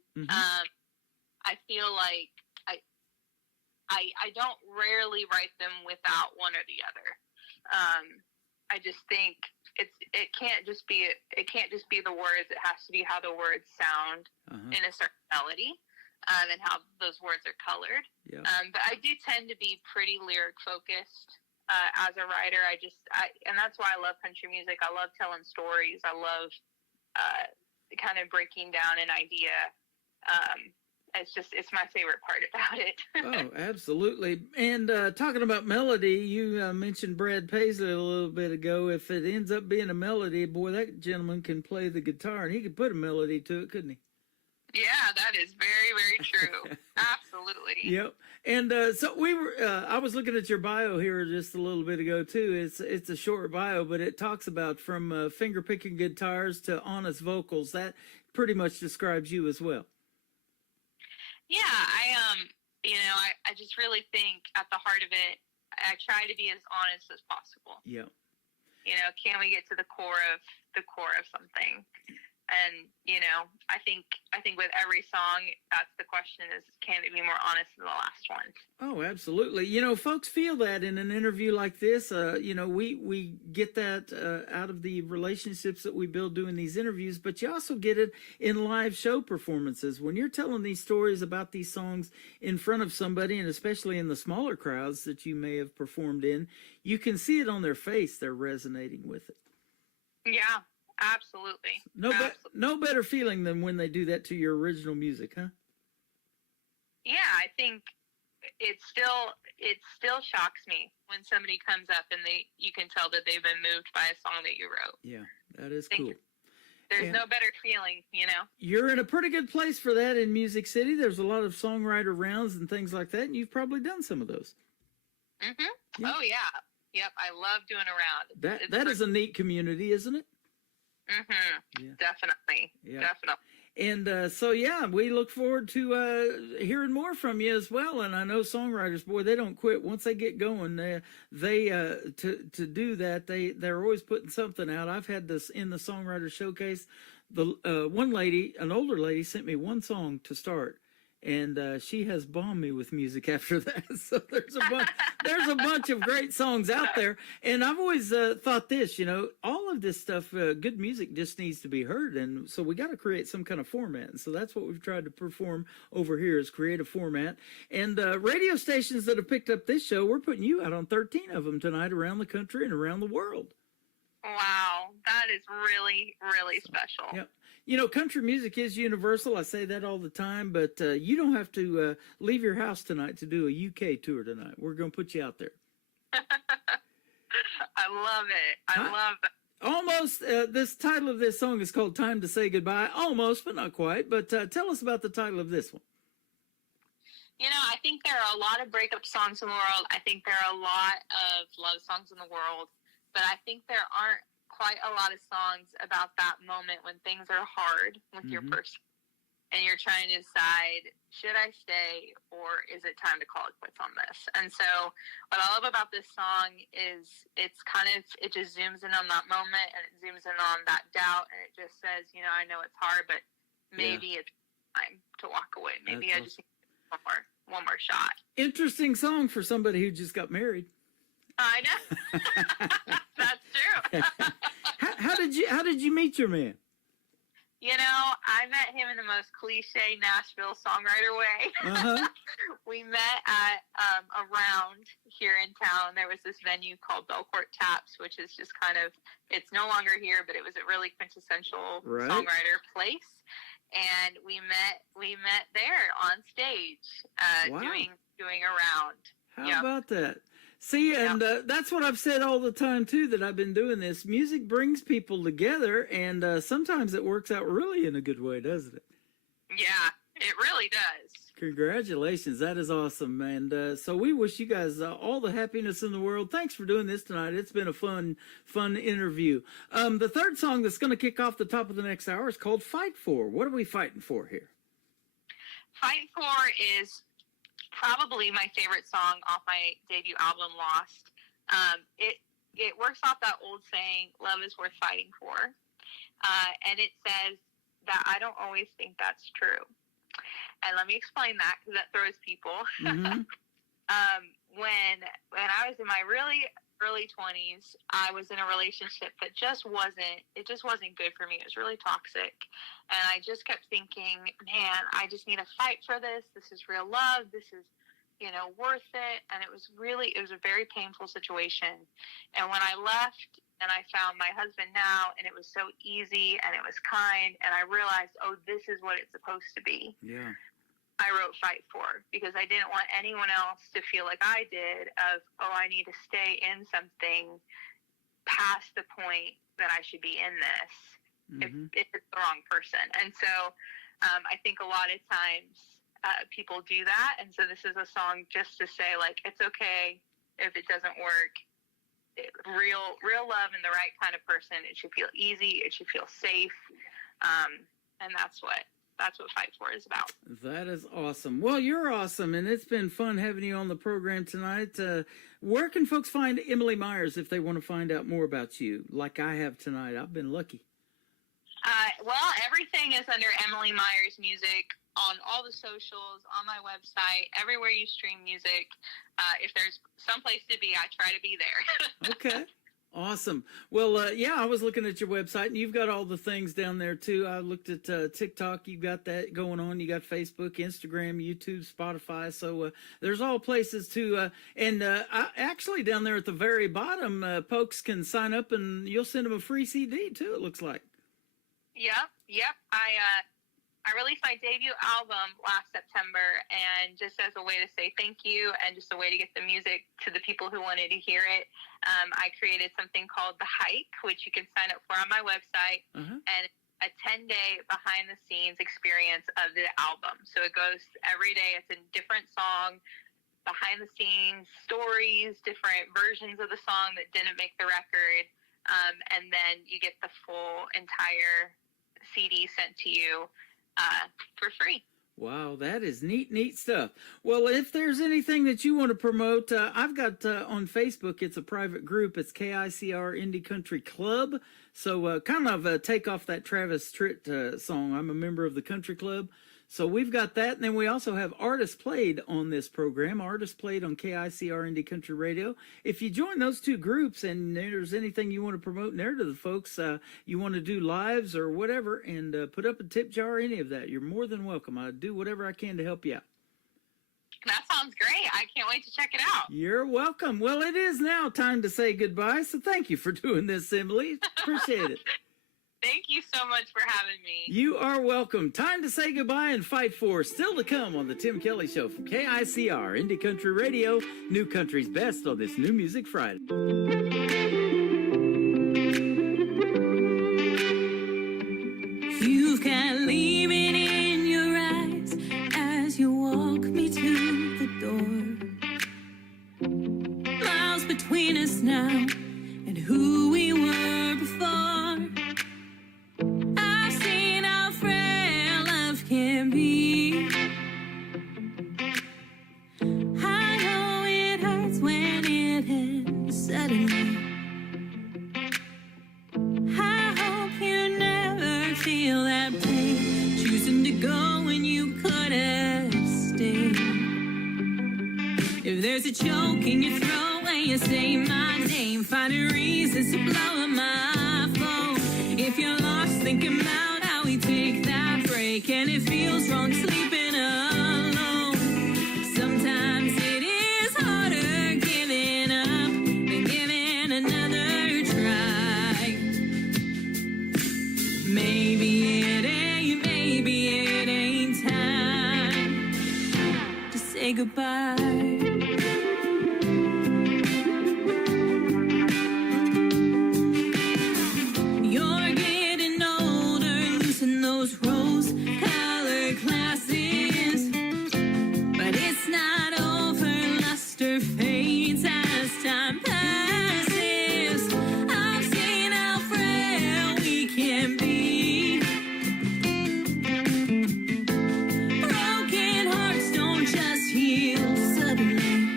I feel like I don't rarely write them without one or the other. I just think it can't just be the words. It has to be how the words sound in a certain melody, and how those words are colored. Yeah. But I do tend to be pretty lyric focused. As a writer, and that's why I love country music. I love telling stories. I love kind of breaking down an idea. It's my favorite part about it. Oh, absolutely. And talking about melody, you mentioned Brad Paisley a little bit ago. If it ends up being a melody, boy, that gentleman can play the guitar, and he could put a melody to it, couldn't he? Yeah, that is very, very true. Absolutely. Yep. And so we were. I was looking at your bio here just a little bit ago too. It's a short bio, but it talks about from finger picking guitars to honest vocals. That pretty much describes you as well. Yeah, I just really think at the heart of it, I try to be as honest as possible. Yeah. You know, can we get to the core of something? And, you know, I think with every song, that's the question is, can it be more honest than the last one? Oh, absolutely. You know, folks feel that in an interview like this. You know, we get that out of the relationships that we build doing these interviews, but you also get it in live show performances. When you're telling these stories about these songs in front of somebody, and especially in the smaller crowds that you may have performed in, you can see it on their face. They're resonating with it. Yeah. Absolutely. No better feeling than when they do that to your original music, huh? Yeah, I think it still shocks me when somebody comes up and you can tell that they've been moved by a song that you wrote. Yeah, that is cool. There's no better feeling, you know? You're in a pretty good place for that in Music City. There's a lot of songwriter rounds and things like that, and you've probably done some of those. Yeah. Oh, yeah. Yep, I love doing a round. That is a neat community, isn't it? Yeah. Definitely. And so yeah, we look forward to hearing more from you as well. And I know songwriters, boy, they don't quit once they get going. They to do that, they're always putting something out. I've had this in the Songwriter Showcase. The one lady, an older lady, sent me one song to start, and she has bombed me with music after that. So there's a bunch of great songs out there. And I've always thought this, you know, all of this stuff, good music just needs to be heard. And so we got to create some kind of format. And so that's what we've tried to perform over here, is create a format. And radio stations that have picked up this show, we're putting you out on 13 of them tonight around the country and around the world. Wow, that is really, really special. Yep. You know, country music is universal. I say that all the time, but you don't have to leave your house tonight to do a UK tour tonight. We're going to put you out there. I love it. I love it. Almost, this title of this song is called Time to Say Goodbye. Almost, but not quite. But tell us about the title of this one. You know, I think there are a lot of breakup songs in the world. I think there are a lot of love songs in the world. But I think there aren't quite a lot of songs about that moment when things are hard with your person. And you're trying to decide, should I stay or is it time to call it quits on this? And so what I love about this song is it just zooms in on that moment, and it zooms in on that doubt, and it just says, you know, I know it's hard, but maybe it's time to walk away. Maybe I just need one more shot. Interesting song for somebody who just got married. I know. That's true. How did you meet your man? You know, I met him in the most cliche Nashville songwriter way. We met at a round here in town. There was this venue called Belcourt Taps, which is just it's no longer here, but it was a really quintessential songwriter place. And we met there on stage doing a round. How about that? See, and that's what I've said all the time, too, that I've been doing this. Music brings people together, and sometimes it works out really in a good way, doesn't it? Yeah, it really does. Congratulations. That is awesome. And so we wish you guys all the happiness in the world. Thanks for doing this tonight. It's been a fun interview. The third song that's going to kick off the top of the next hour is called Fight For. What are we fighting for here? Fight For is probably my favorite song off my debut album, Lost. It works off that old saying, love is worth fighting for. And it says that I don't always think that's true. And let me explain that, because that throws people. When I was in my really early 20s, I was in a relationship that just wasn't good for me. It was really toxic. And I just kept thinking, man, I just need to fight for this. This is real love. This is, worth it. And it was a very painful situation. And when I left and I found my husband now, and it was so easy and it was kind, and I realized, oh, this is what it's supposed to be. Yeah. I wrote Fight For, because I didn't want anyone else to feel like I did of, oh, I need to stay in something past the point that I should be in this if it's the wrong person. And so I think a lot of times people do that. And so this is a song just to say, like, it's okay if it doesn't work. Real love and the right kind of person. It should feel easy. It should feel safe. And that's what Fight For is about. That is awesome. Well, you're awesome, and it's been fun having you on the program tonight. Where can folks find Emily Myers if they want to find out more about you, like I have tonight? I've been lucky. Well, everything is under Emily Myers Music on all the socials, on my website, everywhere you stream music. If there's someplace to be, I try to be there. Okay. Awesome. Well, yeah, I was looking at your website, and you've got all the things down there, too. I looked at TikTok. You've got that going on. You got Facebook, Instagram, YouTube, Spotify. So there's all places to actually, down there at the very bottom, folks can sign up, and you'll send them a free CD, too, it looks like. Yep. I released my debut album last September, and just as a way to say thank you and just a way to get the music to the people who wanted to hear it, I created something called The Hike, which you can sign up for on my website, and a 10-day behind-the-scenes experience of the album. So it goes every day. It's a different song, behind-the-scenes stories, different versions of the song that didn't make the record, and then you get the full entire CD sent to you for free. Wow, that is neat stuff. Well, if there's anything that you want to promote, I've got on Facebook, it's a private group. It's KICR Indie Country Club. So kind of take off that Travis Tritt song. I'm a member of the country club. So we've got that. And then we also have Artists Played on this program. Artists Played on KICR Indie Country Radio. If you join those two groups and there's anything you want to promote in there to the folks, you want to do lives or whatever, and put up a tip jar, any of that, you're more than welcome. I do whatever I can to help you out. That sounds great. I can't wait to check it out. You're welcome. Well, it is now time to say goodbye. So thank you for doing this, Emily. Appreciate it. Thank you so much for having me. You are welcome. Time to say goodbye and fight for still to come on the Tim Kelly Show from KICR, Indie Country Radio, New Country's Best on this New Music Friday. You've got lemon in your eyes as you walk me to the door. Miles between us now and who we were before. I've seen how frail love can be. I know it hurts when it ends suddenly. I hope you never feel that pain, choosing to go when you could have stayed. If there's a choke in your throat when you say my name, finding reasons to blow up my phone. If you're lost thinking about how we take that break, and it feels wrong sleeping alone. Sometimes it is harder giving up than giving another try. Maybe it ain't time to say goodbye. You're getting older, losing those rose-colored glasses, but it's not over. Luster fades as time passes. I've seen how frail we can be. Broken hearts don't just heal suddenly.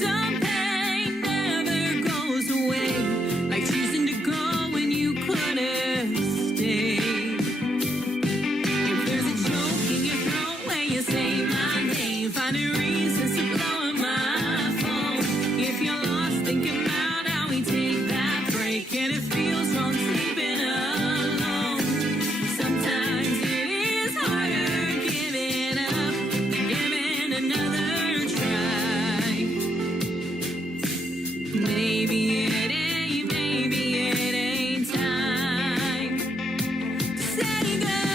Some pain never goes away, like choosing to go when you could have stayed. If there's a choke in your throat when you say my name, finding reasons to blow up my phone. If you're lost thinking about how we take that break, and it feels wrong sleeping alone. Sometimes it is harder giving up than giving another try. Maybe it ain't time to say goodbye.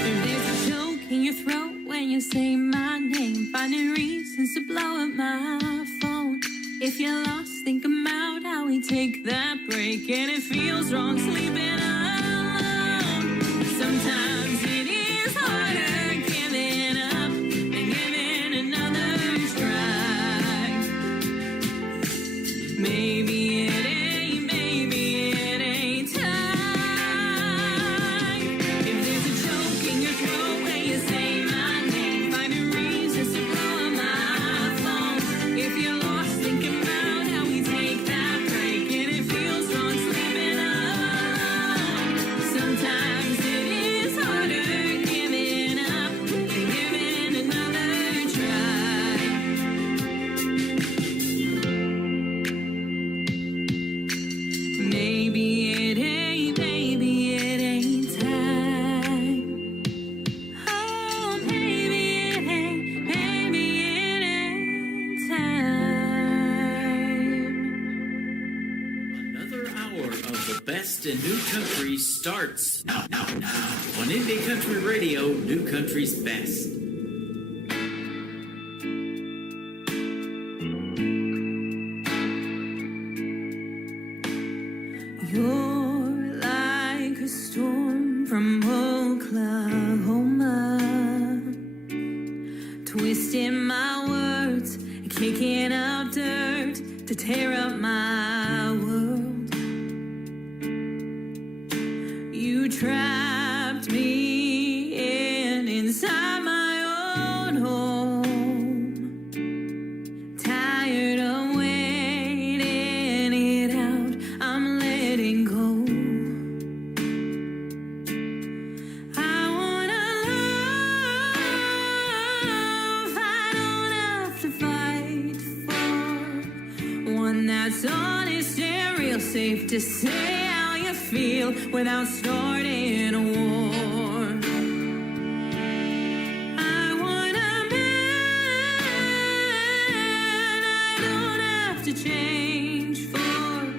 If there's a choke in your throat when you say my name, finding reasons to blow up my phone. If you're lost, think about how we take that break, and it feels wrong sleeping alone. Sometimes it is harder giving up than giving another try. Maybe it ain't time. If there's a choke in your throat when you say my name, finding reasons to blow up my phone. If you're lost thinking about how we take that break, and it feels wrong sleeping alone. Sometimes it is harder giving up than giving another try. Maybe it ain't time. Oh, maybe it ain't time. Another hour of the best in new country starts now on Indie Country Radio, New Country's Best. You're like a storm from Oklahoma, twisting my words, kicking up dirt to tear up my world. You trapped me inside my own home. Tired of waiting it out, I'm letting go. I wanna love I don't have to fight for, one that's honest and real, safe to say feel without starting a war. I want a man I don't have to change for.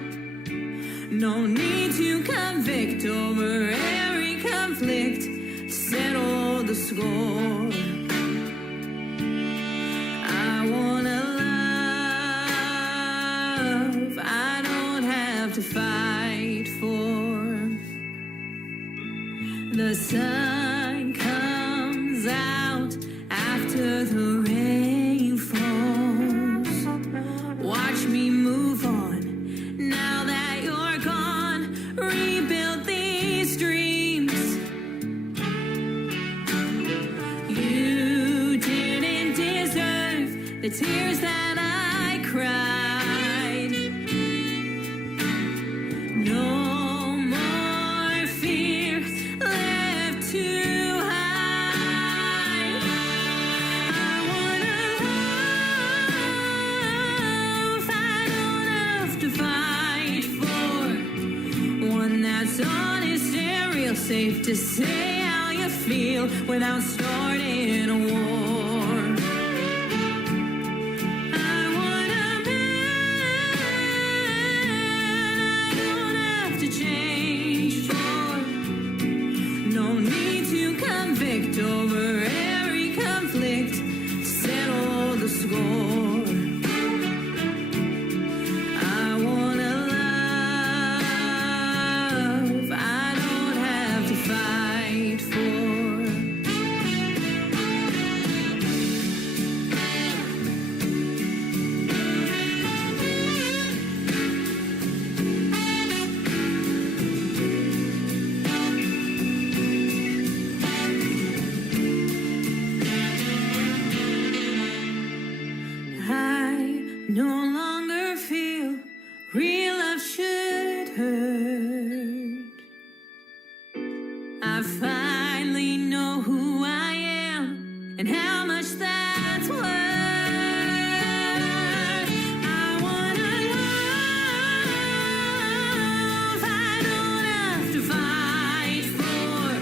No need to convict over every conflict to settle the score. I want a love I don't have to fight for. The sun comes out after the rain falls. Watch me move on now that you're gone. Rebuild these dreams. You didn't deserve the tears that I cried. No more fear left to hide. I want a love I don't have to fight for. One that's honest and real, safe to say how you feel without starting a war. I want a man I don't have to change for. No need to convict over every conflict to settle the score. I want a love I don't have to fight for. I no longer feel real love should hurt. I finally know who I am and how much that's worth. I want a love I don't have to fight for.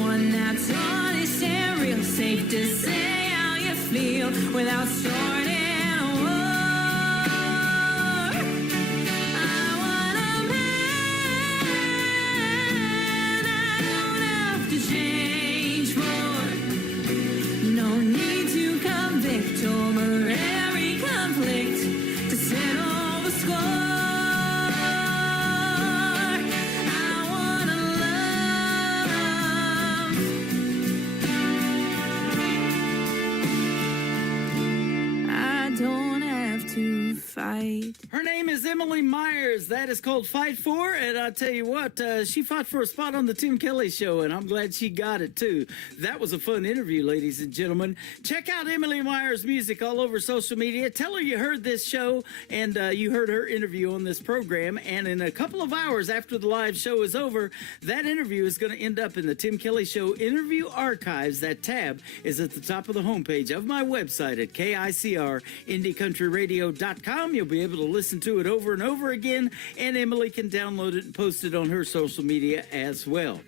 One that's honest and real, safe to say how you feel without starting a war. I want a man I don't have to change for. No need to convict over every conflict to settle the score. I want a love I don't have to fight. Her name is Emily Myers. That is called Fight For. And I tell you what, she fought for a spot on the Tim Kelly Show, and I'm glad she got it too. That was a fun interview, ladies and gentlemen. Check out Emily Myers' music all over social media. Tell her you heard this show and you heard her interview on this program. And in a couple of hours after the live show is over, that interview is going to end up in the Tim Kelly Show interview archives. That tab is at the top of the homepage of my website at KICR-IndieCountryRadio.com. You'll be able to listen to it over and over again, and Emily can download it and post it on her social media as well.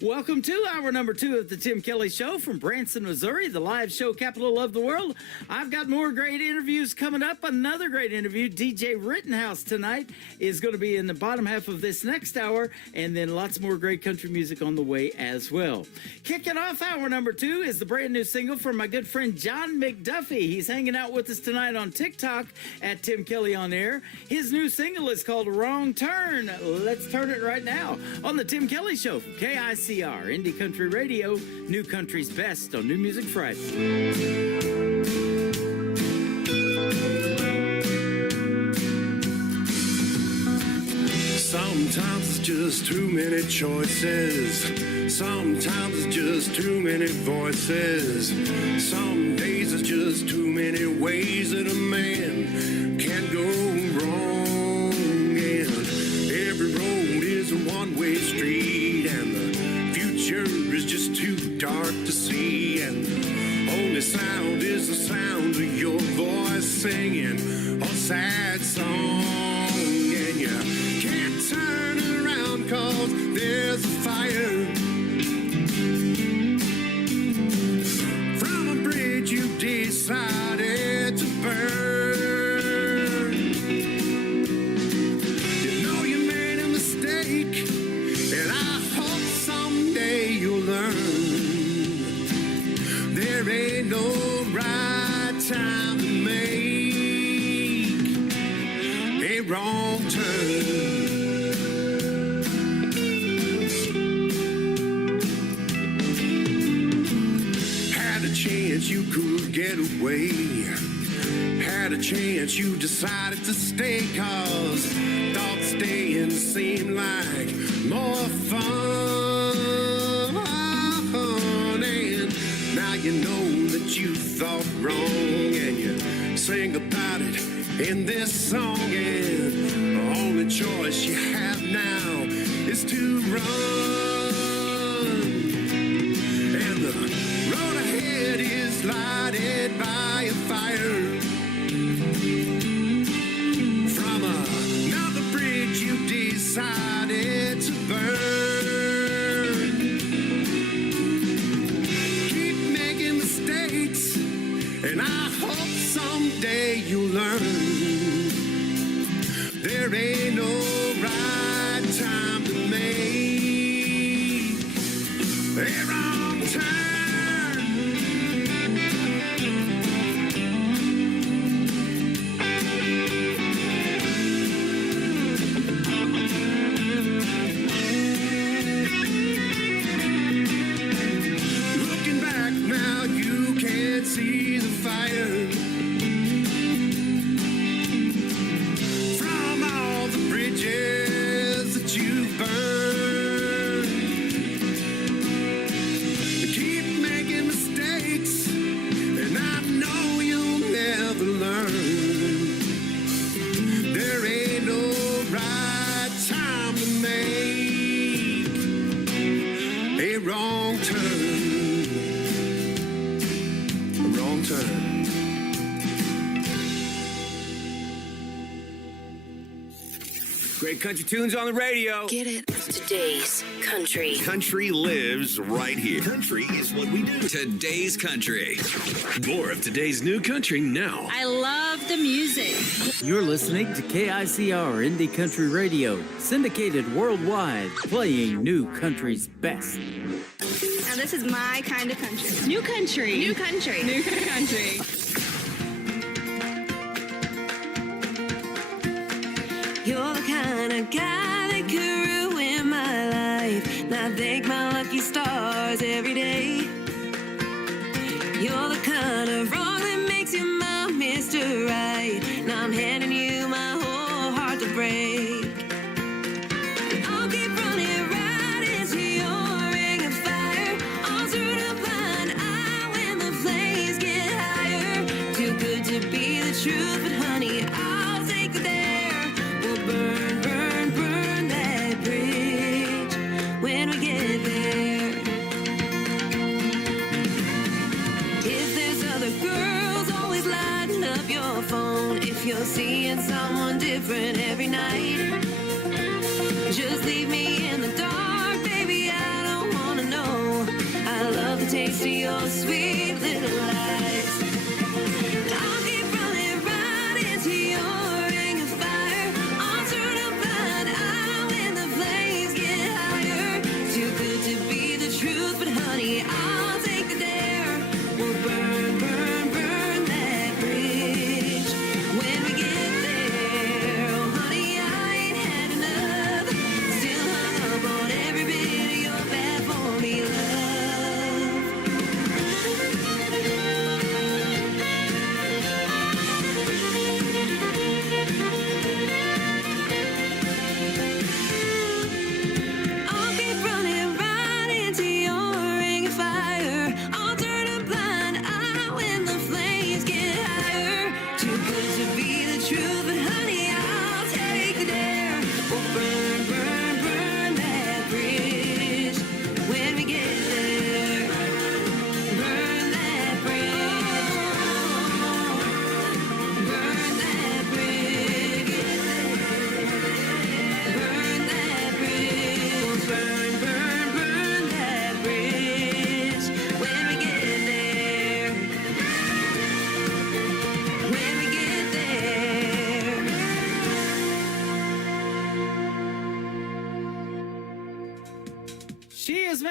Welcome to hour number 2 of the Tim Kelly Show from Branson, Missouri, the live show capital of the world. I've got more great interviews coming up. Another great interview. DJ Rittenhouse tonight is going to be in the bottom half of this next hour, and then lots more great country music on the way as well. Kicking off hour number 2 is the brand new single from my good friend John McDuffie. He's hanging out with us tonight on TikTok at Tim Kelly on Air. His new single is called Wrong Turn. Let's turn it right now on the Tim Kelly Show from KICR, Indie Country Radio, New Country's Best on New Music Friday. Sometimes it's just too many choices. Sometimes it's just too many voices. Some days it's just too many ways that a man can go wrong. And every road is a one-way street, and the future is just too dark to see. And the only sound is the sound of your voice singing a sad song. And you can't turn around 'cause there's a fire. From a bridge you decided to burn. You know you made a mistake, and I hope someday you'll learn. There ain't no right time to make a wrong turn. Had a chance you could get away. Had a chance you decided to stay, 'cause thought staying seemed like more fun. And now you know that you thought wrong, and you sing about it in this song. And the only choice you have now is to run. And the road ahead is lighted by a fire. From another bridge you decided to burn. Keep making mistakes, and I hope someday you'll learn. There ain't no right time to make a wrong turn. Looking back now, you can't see the fire. From all the bridges that you've burned. You keep making mistakes, and I know you'll never learn. There ain't no right time to make a wrong turn. A wrong turn. Great country tunes on the radio. Get it? Today's country. Country lives right here. Country is what we do. Today's country. More of today's new country now. I love the music. You're listening to KICR Indie Country Radio, syndicated worldwide, playing new country's best. Now this is my kind of country. New country. New country. New country. You're the kind of guy that could ruin my life. And I thank my lucky stars every day. You're the kind of wrong that makes you my Mr. Right. Now I'm handing you my whole heart to break. I'll keep running right into your ring of fire. All through the blind eye when the flames get higher. Too good to be the truth, but honey, I'll take you there. We'll burn, burn, burn that bridge when we get there. If there's other girls always lighting up your phone, if you're seeing someone different every night, just leave me in the dark, baby, I don't wanna know. I love the taste of your sweet little lies. I'll keep running right into your ring of fire. All through the blind eye when the flames get higher. Too good to be the truth, but honey, I'll take you there. We'll burn, burn, burn that bridge when we get there. Oh, honey, I ain't had enough. Still hung up on every bit of your bad for me love.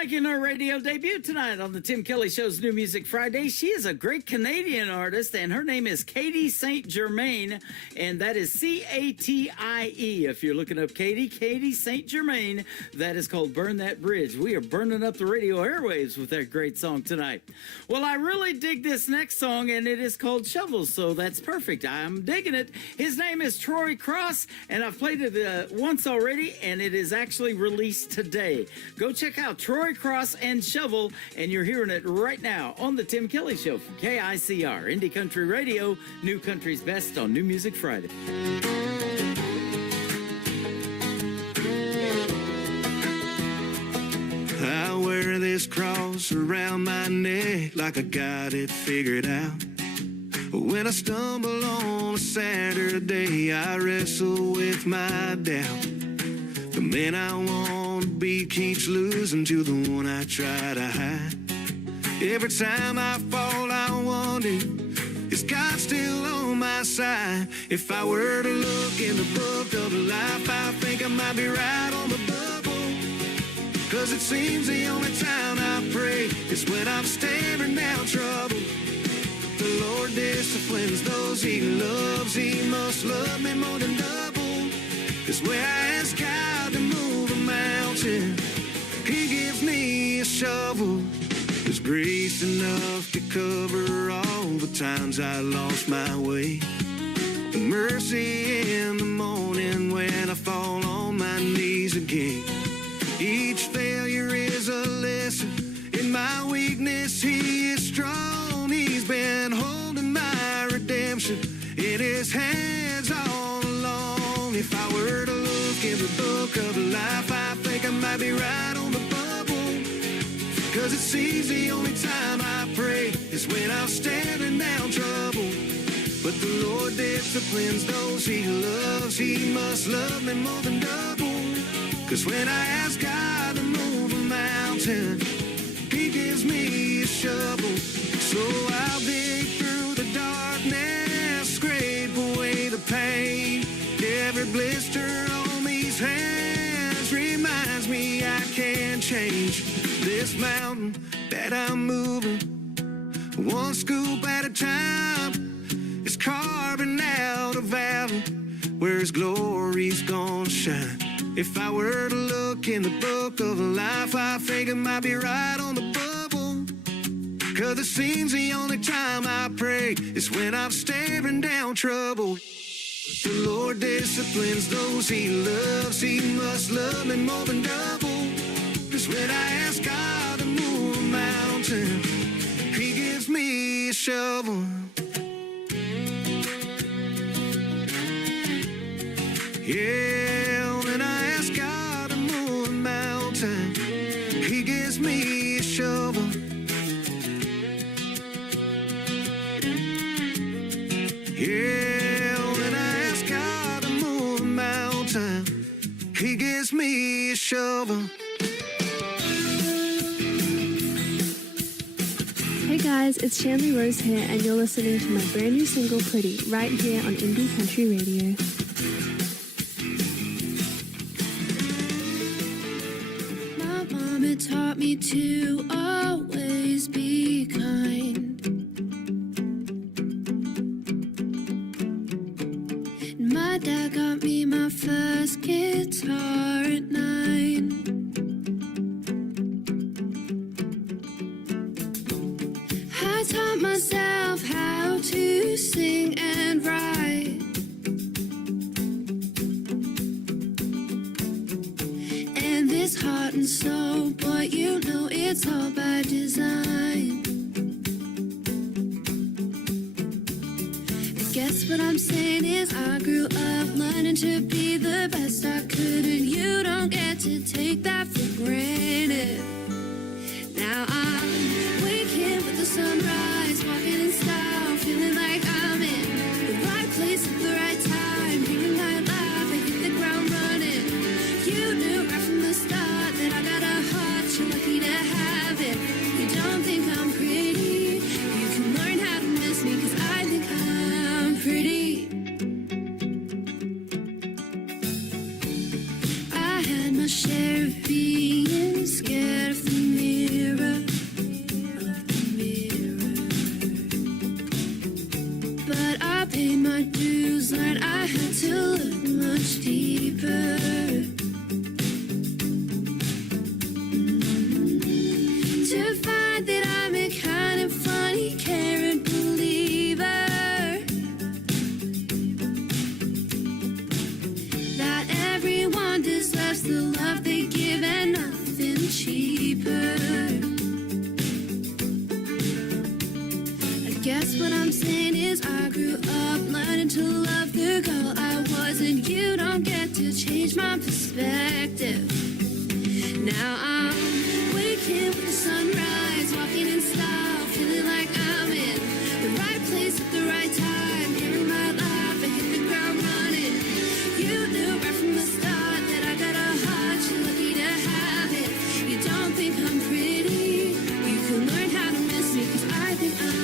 Making her radio debut tonight on the Tim Kelly Show's New Music Friday. She is a great Canadian artist, and her name is Katie St. Germain, and that is C-A-T-I-E. If you're looking up Katie St. Germain, that is called Burn That Bridge. We are burning up the radio airwaves with that great song tonight. Well, I really dig this next song, and it is called Shovels, so that's perfect. I'm digging it. His name is Troy Cross, and I've played it once already, and it is actually released today. Go check out Troy Cross and Shovel, and you're hearing it right now on the Tim Kelly Show from KICR, Indie Country Radio, New Country's Best on New Music Friday. I wear this cross around my neck like I got it figured out. When I stumble on a Saturday, I wrestle with my doubt. The man I want to be keeps losing to the one I try to hide. Every time I fall, I wonder, is God still on my side? If I were to look in the book of life, I think I might be right on the bubble. 'Cause it seems the only time I pray is when I'm staring down trouble. The Lord disciplines those he loves. He must love me more than double. 'Cause where I ask God to move a mountain, he gives me a shovel. There's grace enough to cover all the times I lost my way. And mercy in the morning when I fall on my knees again. Each failure is a lesson. In my weakness, he is strong. He's been holding my redemption in his hands all along. If I were to look in the book of life, I think I might be right on the bubble. 'Cause it seems the only time I pray is when I'm staring down trouble. But the Lord disciplines those he loves. He must love me more than double. 'Cause when I ask God to move a mountain, he gives me a shovel. So I'll dig through the darkness, scrape away the pain. Every blister on these hands reminds me I can change this mountain that I'm moving. One scoop at a time, it's carving out a valley where his glory's gonna shine. If I were to look in the book of life, I think it might be right on the bubble. 'Cause it seems the only time I pray is when I'm staring down trouble. The Lord disciplines those he loves. He must love me more than double. 'Cause when I ask God to move a mountain, he gives me a shovel. Yeah, when I ask God to move a mountain, he gives me a shovel. Yeah, when I ask God to move a mountain, he gives me a shovel. Hey guys, it's Shanley Rose here, and you're listening to my brand new single, Pretty, right here on Indie Country Radio. My mama taught me to always be kind. And my dad got me my first guitar at 9. I taught myself how to sing and write. And this heart and soul, boy, you know it's all by design. I guess what I'm saying is I grew up learning to be the best I could, and you don't get to take that for granted. Now I'm waking with the sunrise, walking in style, feeling like I'm in the right place at the right time, dreaming my life, I hit the ground running. You knew right from the start that I got a heart, you're lucky to have it. You don't think I'm pretty, you can learn how to miss me, 'cause I think I'm pretty. I guess what I'm saying is I grew up learning to love the girl I was, and you don't get to change my perspective. Now I'm waking with the sunrise, walking in style, feeling like I'm in the right place at the right time. Hearing my life, I hit the ground running. You knew right from the start that I got a heart, you're lucky to have it. You don't think I'm pretty, you can learn how to miss me, 'cause I think I'm pretty.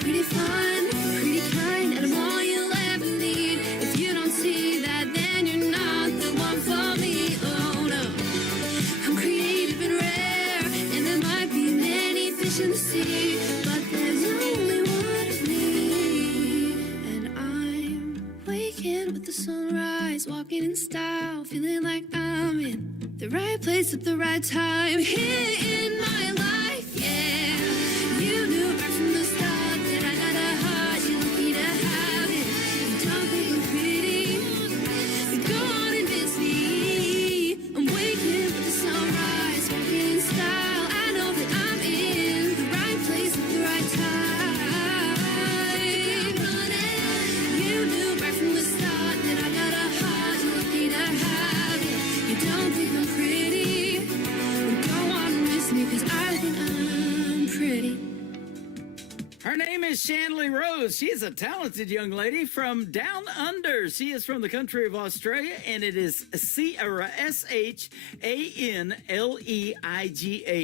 Pretty fun, pretty kind, and I'm all you'll ever need. If you don't see that, then you're not the one for me. Oh no, I'm creative and rare, and there might be many fish in the sea, but there's only one of me. And I'm waking with the sunrise, walking in style, feeling like I'm in the right place at the right time. Here in my life, yeah. You knew right from the start. Her name is Shanley Rose. She is a talented young lady from down under. She is from the country of Australia, and it is Shanleigh.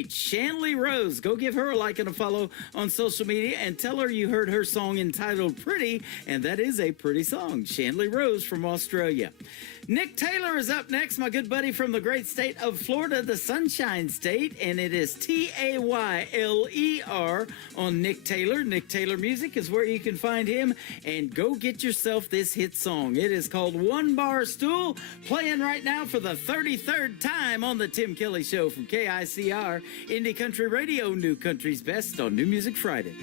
Shanley Rose. Go give her a like and a follow on social media and tell her you heard her song entitled Pretty, and that is a pretty song. Shanley Rose from Australia. Nick Taylor is up next, my good buddy from the great state of Florida, the Sunshine State, and it is Tayler on Nick Taylor. Nick Taylor Music is where you can find him, and go get yourself this hit song. It is called One Bar Stool, playing right now for the 33rd time on the Tim Kelly Show from KICR, Indie Country Radio, New Country's Best on New Music Friday.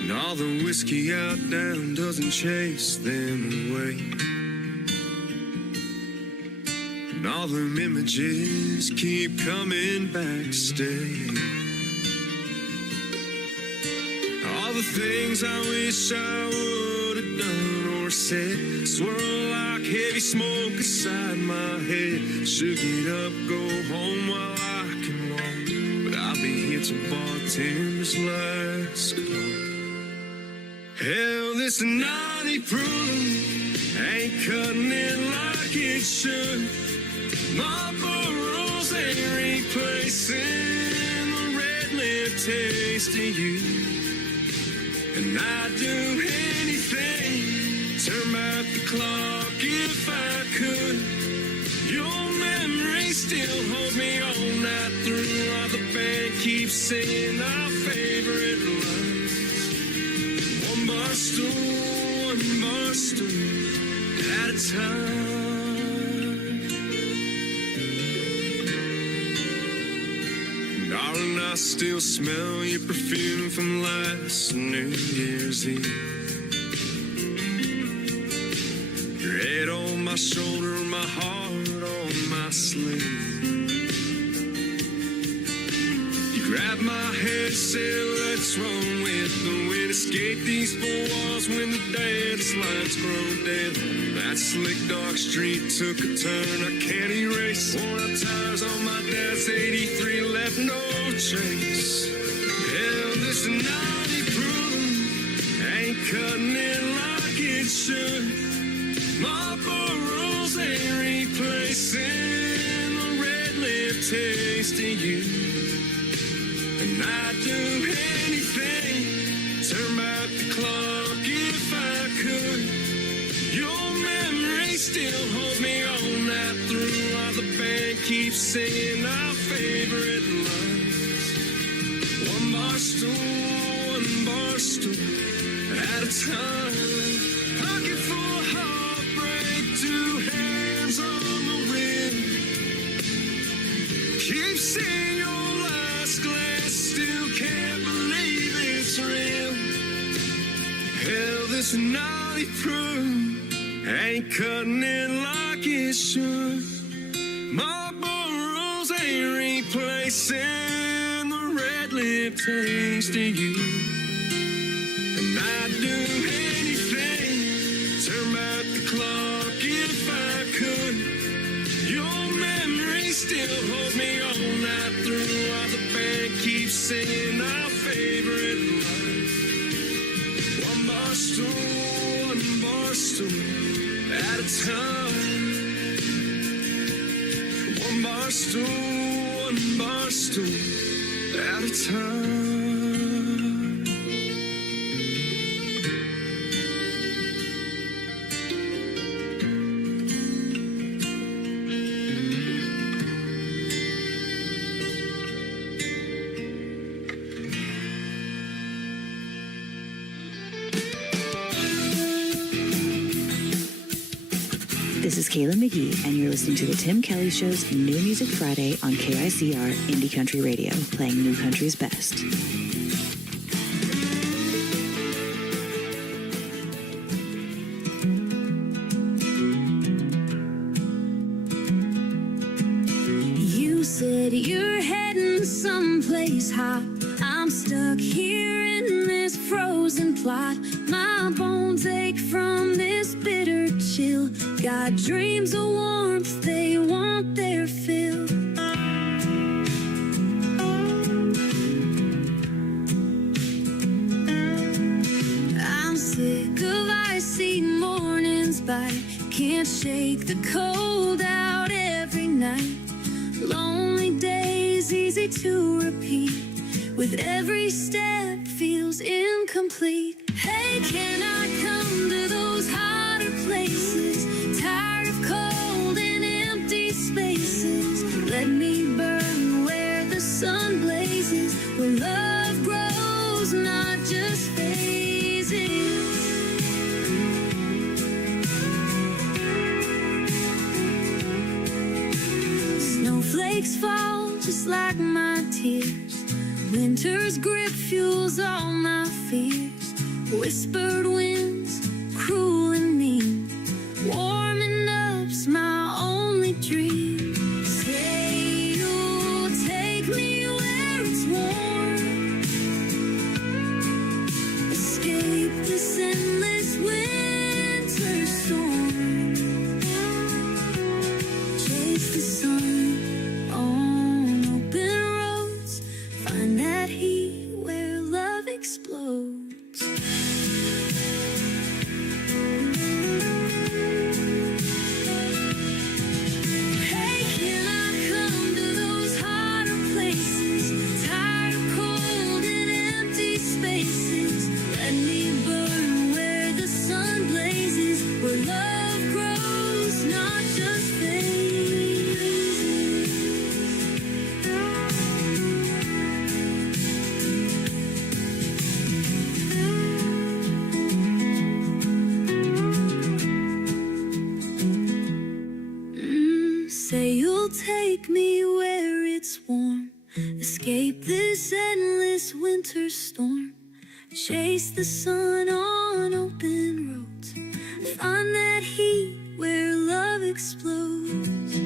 And all the whiskey out down doesn't chase them away. And all them images keep coming back to stay. All the things I wish I would have done or said swirl like heavy smoke inside my head. Should get up, go home while I can walk, but I'll be here to bartend this last call. Hell, this naughty proof ain't cutting it like it should. My burrows ain't replacing the red lip taste of you. And I'd do anything, turn back the clock if I could. Your memory still holds me all night through, while the band keeps singing our favorite lines. One bar stool at a time. Darling, I still smell your perfume from last New Year's Eve. Your head on my shoulder, my heart on my sleeve. You grabbed my head, said let's run with the wind, escape these four walls when the dance lights grow dim. That slick dark street took a turn I can't erase. Worn out tires on my dad's 83 left no trace. Hell, this naughty proof ain't cutting it like it should. My burrows ain't replacing the red lip taste of you. And I'd do anything, turn back the clock if I could. Your memory still holds me all night through, while the band keeps singing our favorite lines. One bar stool at a time. Pocket full of heartbreak, two hands on the wheel. ain't cutting it like it should. Marlboros ain't replacing the red lip taste of you. And I'd do anything, turn back the clock if I could. Your memory still holds me all night through, while the band keeps singing our favorite line. One bar stool at a time. One bar stool at a time. This is Kayla McGee, and you're listening to the Tim Kelly Show's New Music Friday on KICR Indie Country Radio, playing New Country's best. You said you're heading someplace hot. I'm stuck here in this frozen plot. My bones ache from this bitter chill. Got dreams of warmth, they want their fill. I'm sick of icy mornings, but can't shake the cold out every night. Lonely days, easy to repeat. With every step feels incomplete. Hey, can I come to those hotter places? Tired of cold and empty spaces. Let me burn where the sun blazes, where love grows, not just phases. Snowflakes fall just like my tears. Winter's grip fuels all my fears. Whispered winds, cruel and mean. Warming up's my only dream. Say you'll take me where it's warm. Escape this endless winter storm. Chase the sun on open roads. Find that heat where love explodes. Hey, can I come to those hotter places? Tired of cold and empty spaces. Let me burn where the sun blazes, where love grows, not just Say you'll take me where it's warm. Escape this endless winter storm. Chase the sun on open roads. Find that heat where love explodes.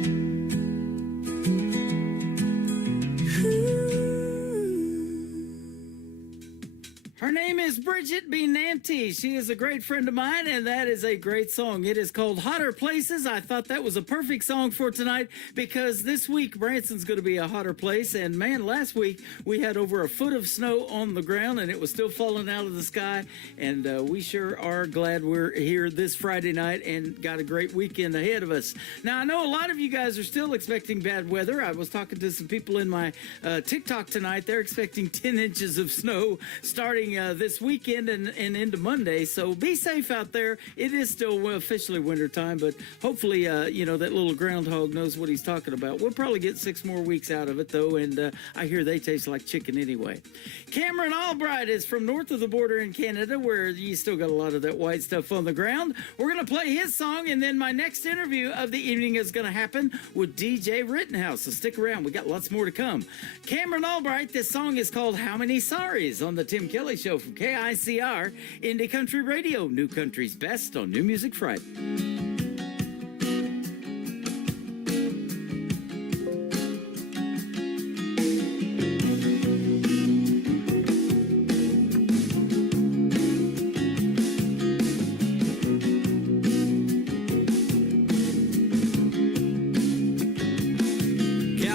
Her name is Bridget B. Nanty. She is a great friend of mine, and that is a great song. It is called Hotter Places. I thought that was a perfect song for tonight because this week Branson's going to be a hotter place. And man, last week we had over a foot of snow on the ground, and it was still falling out of the sky. And we sure are glad we're here this Friday night and got a great weekend ahead of us. Now, I know a lot of you guys are still expecting bad weather. I was talking to some people in my TikTok tonight. They're expecting 10 inches of snow starting this weekend and into Monday. So be safe out there. It is still officially winter time, but hopefully, you know, that little groundhog knows what he's talking about. We'll probably get 6 more weeks out of it, though, and I hear they taste like chicken anyway. Cameron Albright is from north of the border in Canada, where you still got a lot of that white stuff on the ground. We're going to play his song, and then my next interview of the evening is going to happen with DJ Rittenhouse. So stick around. We got lots more to come. Cameron Albright, this song is called How Many Sorries on the Tim Kelly Show from KICR, Indie Country Radio, New Country's best on New Music Friday.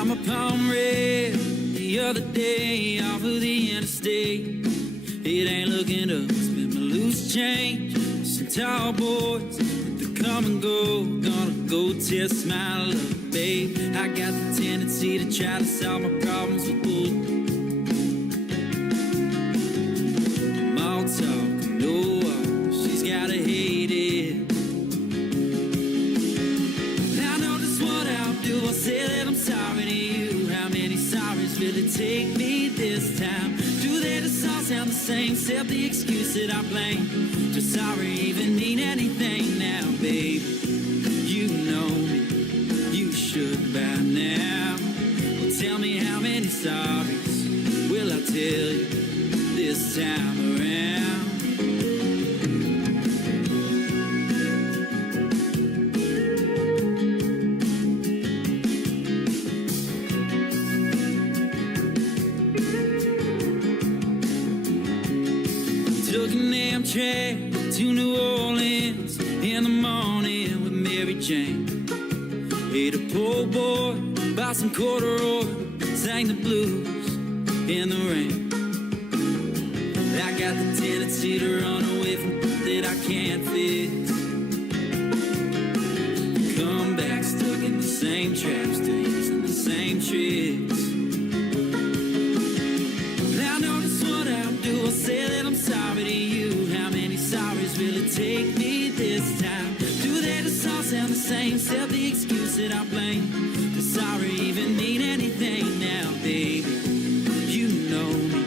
Got my palm red the other day off of the interstate. It ain't looking up, spent my loose change. Some tall boys that come and go. Gonna go test my luck, babe. I got the tendency to try to solve my problems with bull. I'm all talk, no walk. She's gotta hate it. I know just what I'll do. I'll say that I'm sorry to you. How many sorries will it take me this time? Do they just all sound the same? Except the excuse that I blame. Does sorry even mean anything now, babe? You know me, you should by now. Well, tell me how many sorries will I tell you this time around? Took an Amtrak to New Orleans in the morning with Mary Jane. Ate a po' boy, bought some corduroy, sang the blues in the rain. I got the tendency to run away from that I can't fix. Come back stuck in the same trap, still using the same tricks. I know just what I'll do. I'll say that I'm sorry to you. How many sorries will it take me this time? Do they just all sound the same? Except the excuse that I blame. Does sorry even mean anything now, baby? You know me,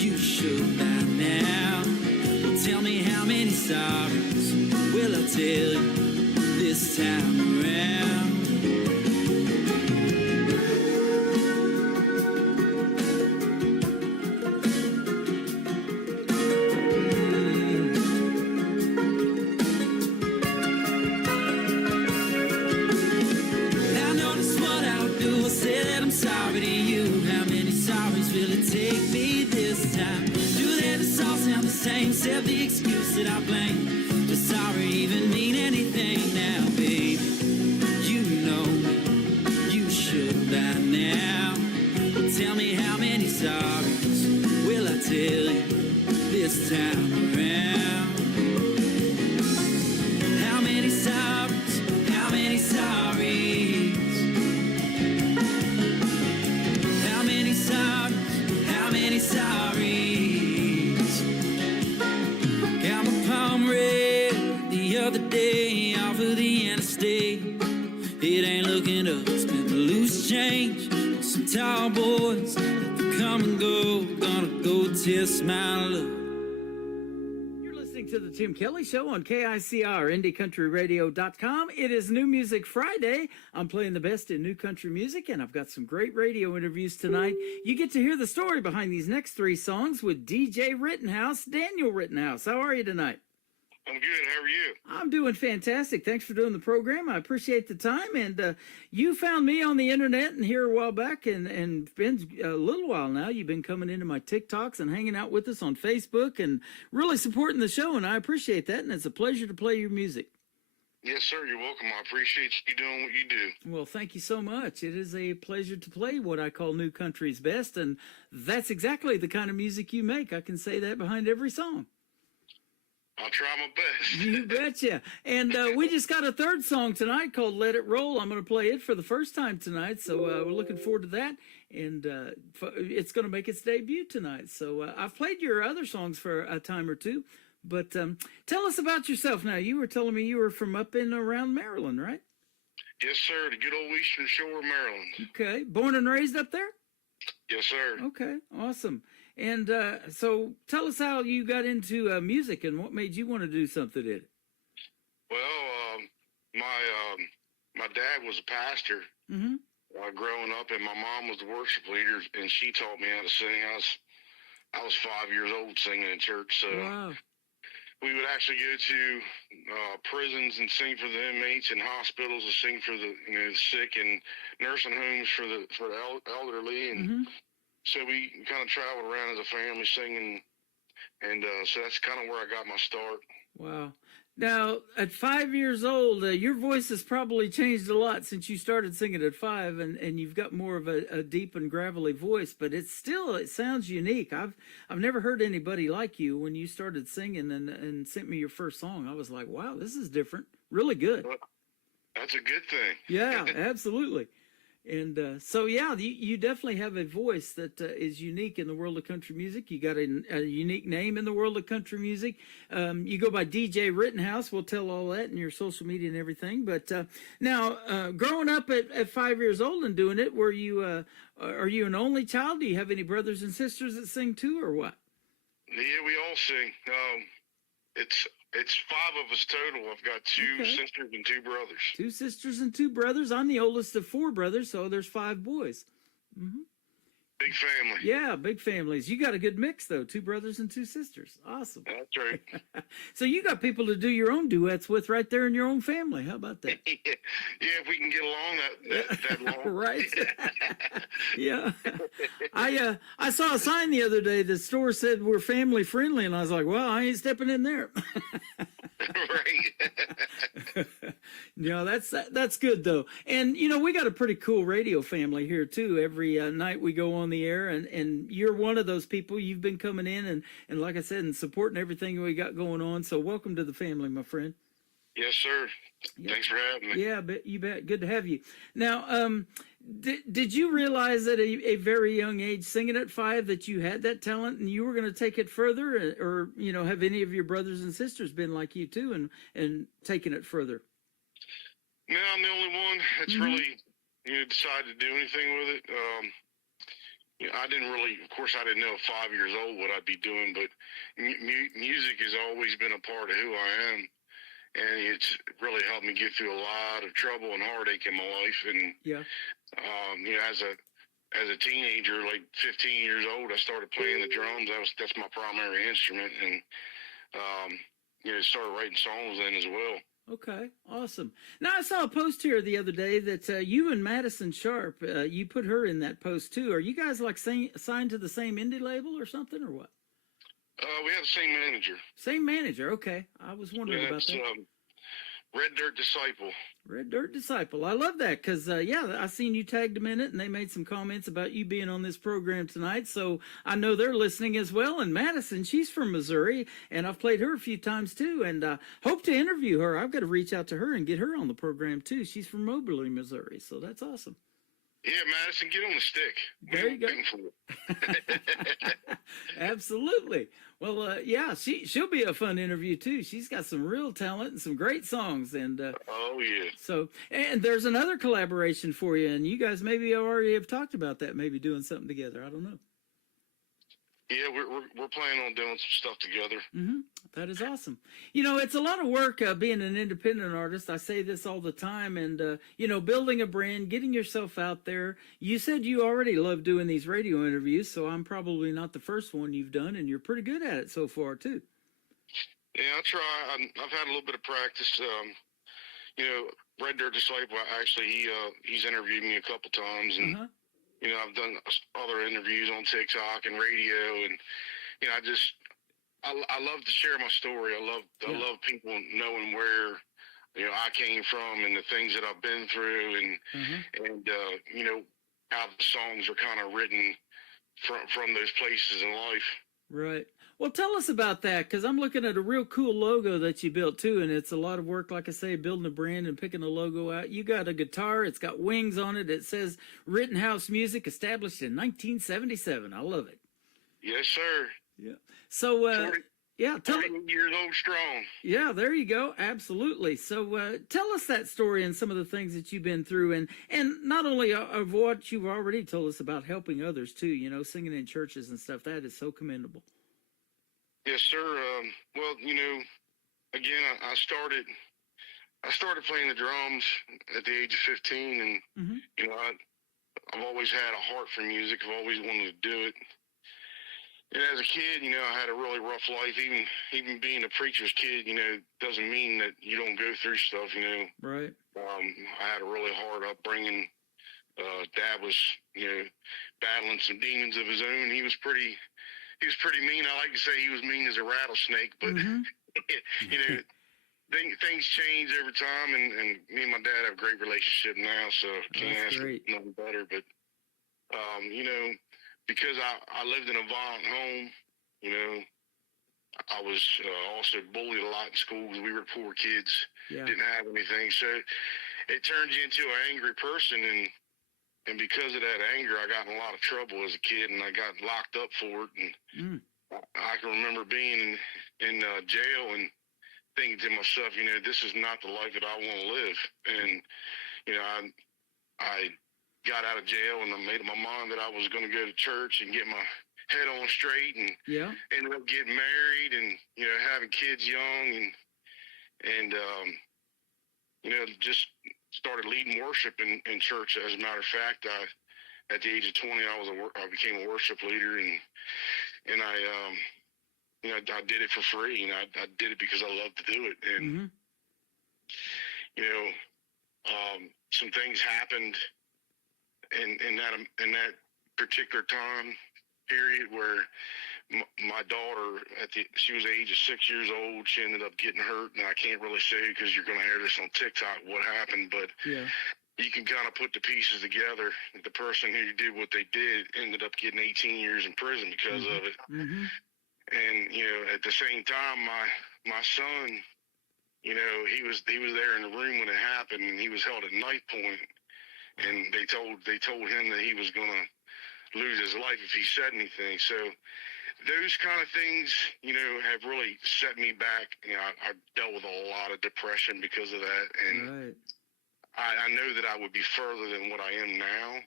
you should by now. Well, tell me how many sorries will I tell you this time around? Sorry to you, how many sorries will it take me this time? Do they just all sound the same? Except the excuse that I blame. Does sorry even mean anything now, baby? You know me, you should by now. Well, tell me how many sorries will I tell you this time around? How many sorries? How many sorries? How many sorries? Got my palm red the other day off of the interstate. It ain't looking up, spent my loose change. Some tall boys that come and go. Gonna go test my luck. To the Tim Kelly Show on KICR, IndieCountryRadio.com. It is New Music Friday. I'm playing the best in new country music, and I've got some great radio interviews tonight. You get to hear the story behind these next three songs with DJ Rittenhouse, Daniel Rittenhouse. How are you tonight? I'm good. How are you? I'm doing fantastic. Thanks for doing the program. I appreciate the time. And you found me on the internet and here a while back, and been a little while now. You've been coming into my TikToks and hanging out with us on Facebook and really supporting the show, and I appreciate that. And it's a pleasure to play your music. Yes, sir. You're welcome. I appreciate you doing what you do. Well, thank you so much. It is a pleasure to play what I call new country's best, and that's exactly the kind of music you make. I can say that behind every song. I'll try my best. You betcha. And we just got a third song tonight called Let It Roll. I'm going to play it for the first time tonight, so we're looking forward to that. And it's going to make its debut tonight. So I've played your other songs for a time or two, but tell us about yourself now. You were telling me you were from up in around Maryland, right? Yes, sir. The good old Eastern Shore of Maryland. Okay. Born and raised up there? Yes, sir. Okay. Awesome. And so tell us how you got into music and what made you want to do something in it. Well, my dad was a pastor growing up, and my mom was the worship leader, and she taught me how to sing. I was 5 years old singing in church, so wow. We would actually go to prisons and sing for the inmates, and hospitals and sing for the sick, and nursing homes for the elderly, and so we kind of traveled around as a family singing, and so that's kind of where I got my start. Wow. Now, at 5 years old, your voice has probably changed a lot since you started singing at 5, and you've got more of a deep and gravelly voice. But it sounds unique. I've never heard anybody like you when you started singing and sent me your first song. I was like, wow, this is different. Really good. Well, that's a good thing. Yeah, absolutely. And so, yeah, you definitely have a voice that is unique in the world of country music. You got a unique name in the world of country music. You go by DJ Rittenhouse. We'll tell all that in your social media and everything. But now, growing up at 5 years old and doing it, are you an only child? Do you have any brothers and sisters that sing too, or what? Yeah, we all sing. It's 5 of us total. I've got 2 sisters and 2 brothers. 2 sisters and 2 brothers. I'm the oldest of 4 brothers, so there's 5 boys. Mm-hmm. Big family. Yeah, big families. You got a good mix, though. 2 brothers and 2 sisters. Awesome. That's right. So you got people to do your own duets with right there in your own family. How about that? Yeah, if we can get along that long. Right. Yeah. I saw a sign the other day. The store said we're family friendly, and I was like, well, I ain't stepping in there. Right. No, that's good though. And you know, we got a pretty cool radio family here too. Every night we go on the air, and you're one of those people. You've been coming in and like I said, and supporting everything we got going on. So welcome to the family, my friend. Yes, sir. Yep. Thanks for having me. Yeah, you bet. Good to have you. Now, did you realize at a very young age, singing at 5, that you had that talent and you were going to take it further, or you know, have any of your brothers and sisters been like you too and taken it further? No, I'm the only one that's really decided to do anything with it. I didn't really, of course, I didn't know at 5 years old what I'd be doing, but music has always been a part of who I am, and it's really helped me get through a lot of trouble and heartache in my life. And as a teenager, like 15 years old, I started playing the drums. That's my primary instrument, and started writing songs then as well. Okay, awesome. Now, I saw a post here the other day that you and Madison Sharp, you put her in that post too. Are you guys like signed to the same indie label or something, or what? We have the same manager. Same manager, okay. I was wondering about that. Red Dirt Disciple. Red Dirt Disciple. I love that because, I seen you tagged them in it, and they made some comments about you being on this program tonight, so I know they're listening as well. And Madison, she's from Missouri, and I've played her a few times too, and hope to interview her. I've got to reach out to her and get her on the program too. She's from Moberly, Missouri, so that's awesome. Yeah, Madison, get on the stick. There you go. Absolutely. Well, she'll be a fun interview too. She's got some real talent and some great songs. And oh yeah. So, and there's another collaboration for you, and you guys maybe already have talked about that, maybe doing something together. I don't know. Yeah, we're planning on doing some stuff together. Mm-hmm. That is awesome. You know, it's a lot of work being an independent artist. I say this all the time, and building a brand, getting yourself out there. You said you already love doing these radio interviews, so I'm probably not the first one you've done, and you're pretty good at it so far too. Yeah, I try. I've had a little bit of practice. Red Dirt Disciple, actually, he's interviewed me a couple times, and I've done other interviews on TikTok and radio, and I love to share my story. I love people knowing where I came from and the things that I've been through, and how the songs are kind of written from those places in life. Right. Well, tell us about that, because I'm looking at a real cool logo that you built too, and it's a lot of work, like I say, building a brand and picking a logo out. You got a guitar, it's got wings on it. It says Rittenhouse Music, established in 1977. I love it. Yes, sir. Yeah. So, 40 years old strong. Yeah, there you go. Absolutely. So tell us that story and some of the things that you've been through, and not only of what you've already told us about helping others too, singing in churches and stuff. That is so commendable. Yes, sir. Well, again, I started playing the drums at the age of 15, and I've always had a heart for music. I've always wanted to do it. And as a kid, I had a really rough life. Even being a preacher's kid, doesn't mean that you don't go through stuff. Right. I had a really hard upbringing. Dad was, battling some demons of his own. He was pretty mean. I like to say he was mean as a rattlesnake, but things change over time, and me and my dad have a great relationship now, so can't That's ask for great. nothing better. But you know, because I lived in a violent home, you know, I was also bullied a lot in school because we were poor kids, Yeah. didn't have anything. So it turns you into an angry person, and because of that anger, I got in a lot of trouble as a kid, and I got locked up for it. And I can remember being in jail and thinking to myself, you know, this is not the life that I want to live. And you know, I got out of jail, and I made up my mind that I was going to go to church and get my head on straight, and Yeah. ended up getting married, and you know, having kids young, and you know, just started leading worship in church. As a matter of fact, at the age of 20, I became a worship leader, and I you know, I did it for free. You know, I did it because I love to do it, and you know, some things happened in that particular time period where my daughter, she was the age of 6 years old. She ended up getting hurt, and I can't really say because you're going to air this on TikTok what happened, but Yeah. you can kind of put the pieces together. The person who did what they did ended up getting 18 years in prison because of it. And you know, at the same time, my son, you know, he was there in the room when it happened, and he was held at knife point, and they told him that he was going to lose his life if he said anything. So those kind of things, you know, have really set me back. You know, I dealt with a lot of depression because of that, and I know that I would be further than what I am now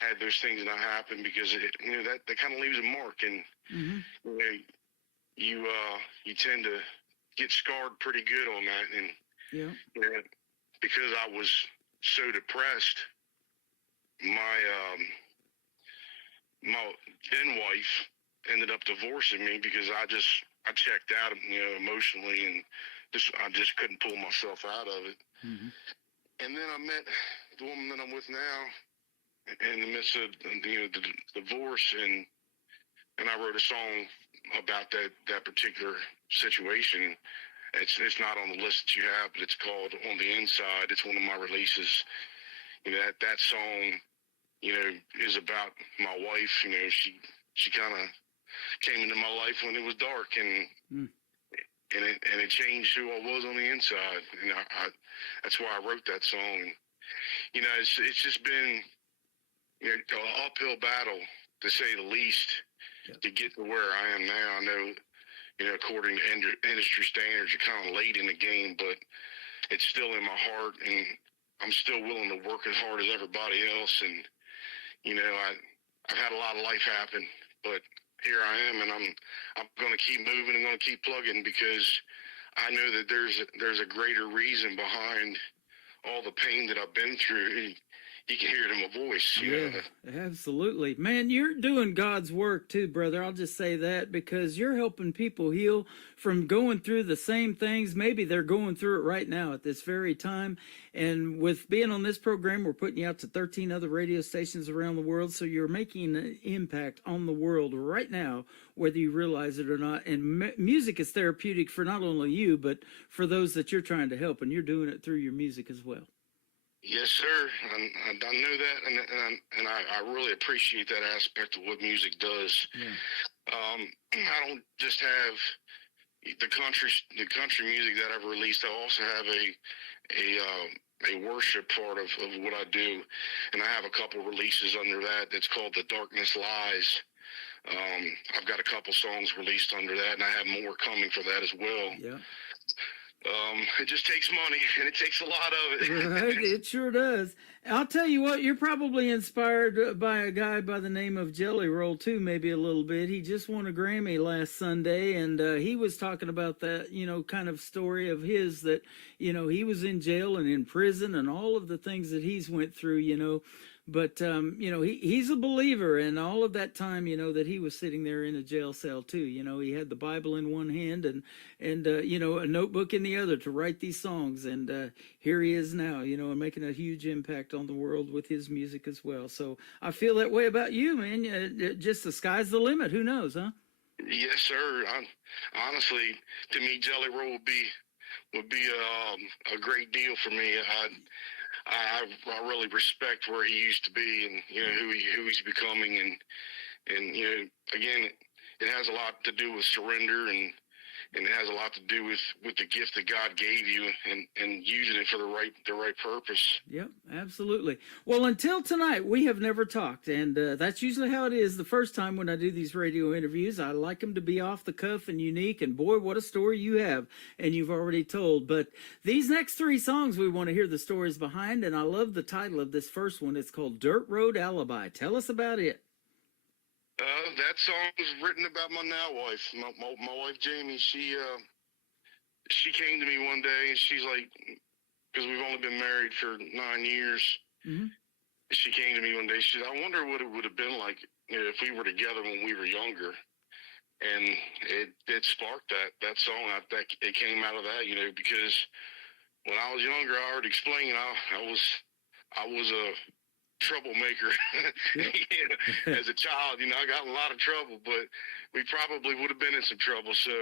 had those things not happened, because it, you know, that kind of leaves a mark, and you know, you tend to get scarred pretty good on that, and Yeah. you know, because I was so depressed, my then wife ended up divorcing me because I checked out, you know, emotionally, and I just couldn't pull myself out of it. And then I met the woman that I'm with now in the midst of, you know, the divorce, and I wrote a song about that particular situation. It's not on the list that you have, but it's called On the Inside. It's one of my releases. You know, that song, you know, is about my wife. You know, she kind of came into my life when it was dark, and it changed who I was on the inside. And I that's why I wrote that song. You know, it's just been, you know, an uphill battle, to say the least, to get to where I am now. I know, you know, according to industry standards, you're kind of late in the game, but it's still in my heart, and I'm still willing to work as hard as everybody else. And, you know, I've had a lot of life happen, but here I am, and I'm going to keep moving and going to keep plugging, because I know that there's a greater reason behind all the pain that I've been through. You can hear it in my voice. You know? Absolutely. Man, you're doing God's work too, brother. I'll just say that, because you're helping people heal from going through the same things. Maybe they're going through it right now at this very time. And with being on this program, we're putting you out to 13 other radio stations around the world. So you're making an impact on the world right now, whether you realize it or not. And music is therapeutic for not only you, but for those that you're trying to help. And you're doing it through your music as well. Yes, sir. I know that, and I really appreciate that aspect of what music does. I don't just have the country music that I've released. I also have a worship part of what I do, and I have a couple releases under that. That's called The Darkness Lies. I've got a couple songs released under that, and I have more coming for that as well. Yeah. It just takes money, and it takes a lot of it. Right, it sure does. I'll tell you what, you're probably inspired by a guy by the name of Jelly Roll too, maybe a little bit. He just won a Grammy last Sunday, and he was talking about that, you know, kind of story of his, that, you know, he was in jail and in prison and all of the things that he's went through, you know. But, you know, he's a believer, and all of that time, you know, that he was sitting there in a jail cell too. You know, he had the Bible in one hand and you know, a notebook in the other to write these songs. And here he is now, you know, and making a huge impact on the world with his music as well. So I feel that way about you, man. Just the sky's the limit. Who knows, huh? Yes, sir. Honestly, to me, Jelly Roll would be a great deal for me. I really respect where he used to be, and who he's becoming, and again, it has a lot to do with surrender, and it has a lot to do with the gift that God gave you, and using it for the right purpose. Yep, absolutely. Well, until tonight, we have never talked, and that's usually how it is the first time when I do these radio interviews. I like them to be off the cuff and unique, and boy, what a story you have, and you've already told. But these next 3 songs, we want to hear the stories behind, and I love the title of this first one. It's called Dirt Road Alibi. Tell us about it. That song was written about my now wife, my wife Jamie. She came to me one day, and she's like, because we've only been married for 9 years. Mm-hmm. She came to me one day. She said, "I wonder what it would have been like if we were together when we were younger." And it sparked that song. It came out of that, because when I was younger, I already explained, I was a troublemaker. As a child, I got in a lot of trouble, but we probably would have been in some trouble. So,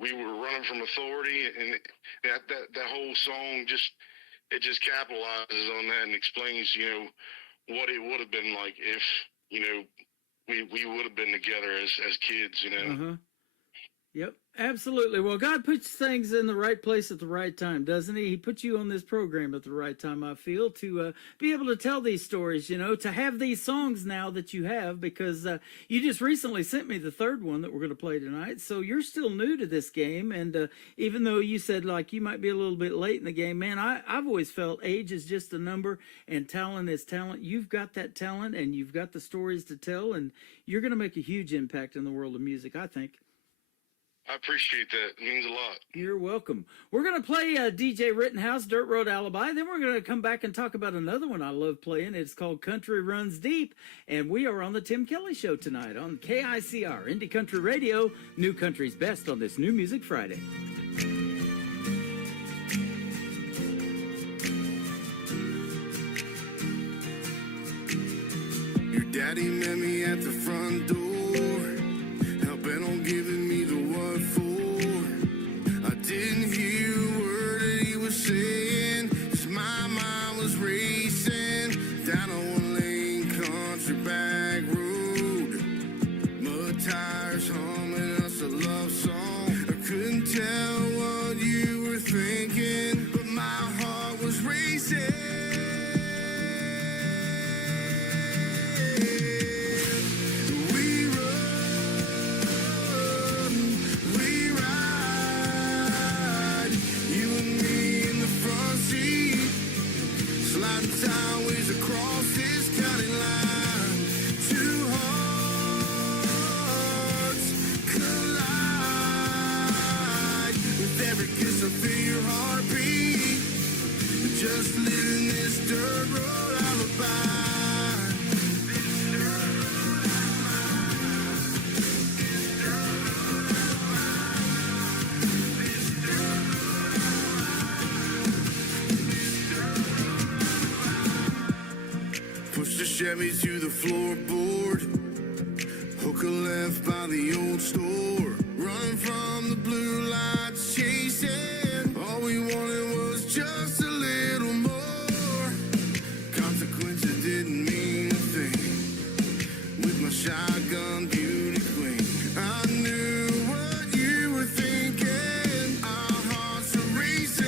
we were running from authority, and that whole song just capitalizes on that and explains, what it would have been like if, we would have been together as kids, Uh-huh. Yep, absolutely. Well, God puts things in the right place at the right time, doesn't he? He put you on this program at the right time, I feel, to be able to tell these stories, to have these songs now that you have, because you just recently sent me the 3rd one that we're going to play tonight. So you're still new to this game. And even though you said, like, you might be a little bit late in the game, man, I've always felt age is just a number and talent is talent. You've got that talent and you've got the stories to tell, and you're going to make a huge impact in the world of music, I think. I appreciate that. It means a lot. You're welcome. We're going to play DJ Rittenhouse, Dirt Road Alibi. Then we're going to come back and talk about another one I love playing. It's called Country Runs Deep. And we are on the Tim Kelly Show tonight on KICR, Indie Country Radio, New Country's Best on this New Music Friday. Your daddy met me at the front door, helping on giving me the what for. I didn't hear a word that he was saying, 'cause my mind was racing down a one-lane country back road. Mud tires humming us a love song. I couldn't tell what you were thinking, but my heart was racing. Sideways across this county line, 2 hearts collide. With every kiss I feel your heartbeat, just living this dirt road alibi. Push the Chevy to the floorboard, hook a left by the old store, running from the blue lights, chasing. All we wanted was just a little more. Consequences didn't mean a thing. With my shotgun beauty queen, I knew what you were thinking. Our hearts were racing.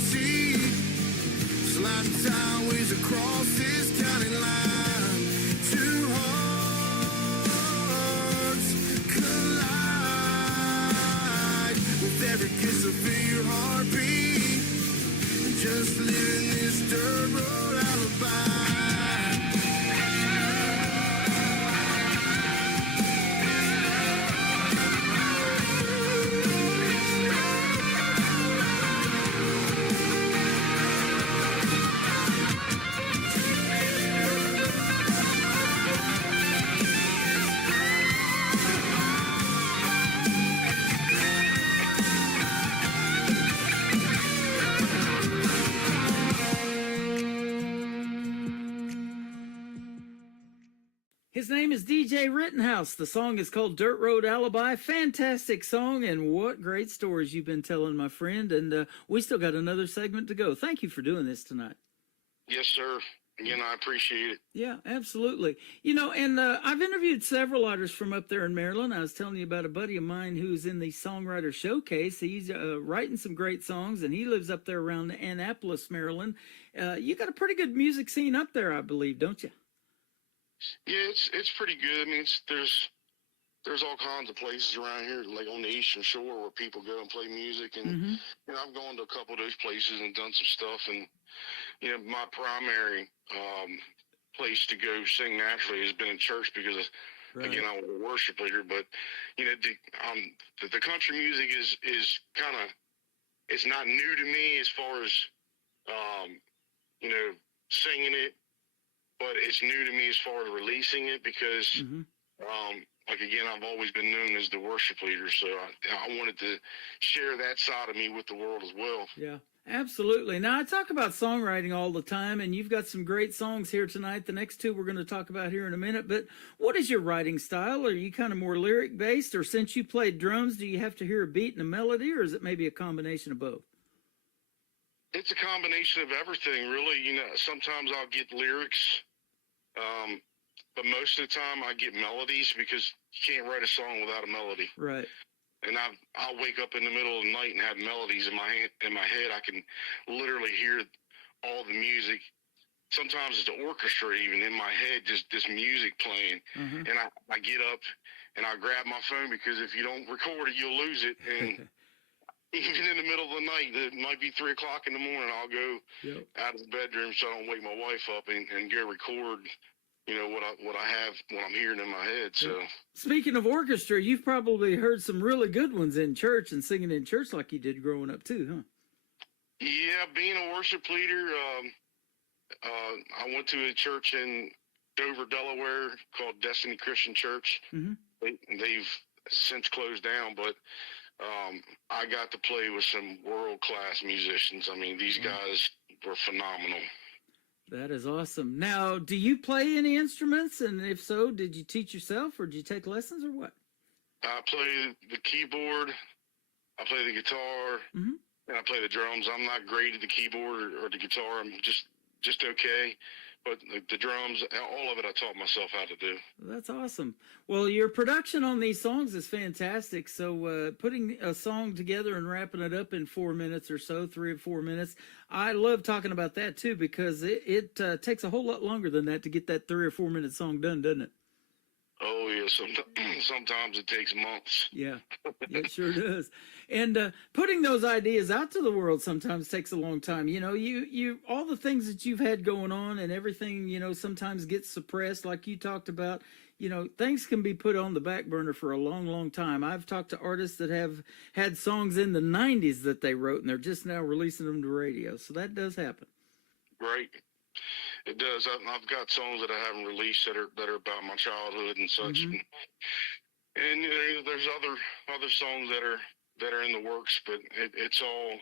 See His name is DJ Rittenhouse. The song is called Dirt Road Alibi. Fantastic song, and what great stories you've been telling, my friend. And we still got another segment to go. Thank you for doing this tonight. Yes, sir. Again, I appreciate it. Yeah, absolutely. You know, and I've interviewed several artists from up there in Maryland. I was telling you about a buddy of mine who's in the Songwriter Showcase. He's writing some great songs, and he lives up there around Annapolis, Maryland. You got a pretty good music scene up there, I believe, don't you? Yeah, it's pretty good. I mean, there's all kinds of places around here, like on the Eastern Shore, where people go and play music. And you know, I've gone to a couple of those places and done some stuff. And you know, my primary place to go sing naturally has been in church because, again, I was a worship leader. But you know, the country music is kind of, it's not new to me as far as you know, singing it, but it's new to me as far as releasing it because. Like, again, I've always been known as the worship leader, so I wanted to share that side of me with the world as well. Yeah, absolutely. Now, I talk about songwriting all the time, and you've got some great songs here tonight. The next two we're going to talk about here in a minute, but what is your writing style? Are you kind of more lyric-based, or since you played drums, do you have to hear a beat and a melody, or is it maybe a combination of both? It's a combination of everything, really. You know, sometimes I'll get lyrics, but most of the time I get melodies because you can't write a song without a melody. Right. And I'll wake up in the middle of the night and have melodies in my head. I can literally hear all the music. Sometimes it's the orchestra even in my head, just this music playing. And I get up and I grab my phone because if you don't record it, you'll lose it. And even in the middle of the night, it might be 3 o'clock in the morning, I'll go out of the bedroom so I don't wake my wife up and go record, you know, what I'm hearing in my head. So speaking of orchestra, you've probably heard some really good ones in church and singing in church like you did growing up too, huh? Yeah, being a worship leader, I went to a church in Dover, Delaware called Destiny Christian Church. They've since closed down, but I got to play with some world-class musicians. I mean, these guys were phenomenal. That is awesome. Now, do you play any instruments? And if so, did you teach yourself or did you take lessons or what? I play the keyboard, I play the guitar, and I play the drums. I'm not great at the keyboard or the guitar. I'm just okay. But the drums, all of it, I taught myself how to do. That's awesome. Well, your production on these songs is fantastic. So putting a song together and wrapping it up in 4 minutes or so, 3 or 4 minutes, I love talking about that too because it takes a whole lot longer than that to get that 3 or 4 minute song done, doesn't it? Oh, yeah. Sometimes it takes months. Yeah, it sure does. And putting those ideas out to the world sometimes takes a long time. You know, you all the things that you've had going on and everything, you know, sometimes gets suppressed like you talked about. You know, things can be put on the back burner for a long, long time. I've talked to artists that have had songs in the 90s that they wrote, and they're just now releasing them to radio. So that does happen. Right. It does. I've got songs that I haven't released that are about my childhood and such. And you know, there's other songs that are in the works, but it's all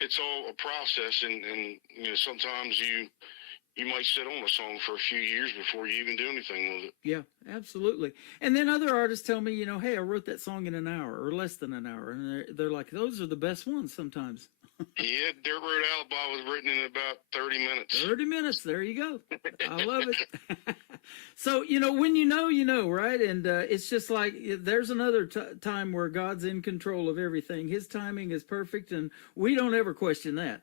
a process. And you know, sometimes you might sit on a song for a few years before you even do anything with it. Yeah, absolutely. And then other artists tell me, you know, hey, I wrote that song in an hour or less than an hour. And they're like, those are the best ones sometimes. Yeah, Dirt Road Alibi was written in about 30 minutes. 30 minutes. There you go. I love it. So, you know, when you know, right? And it's just like there's another time where God's in control of everything. His timing is perfect, and we don't ever question that.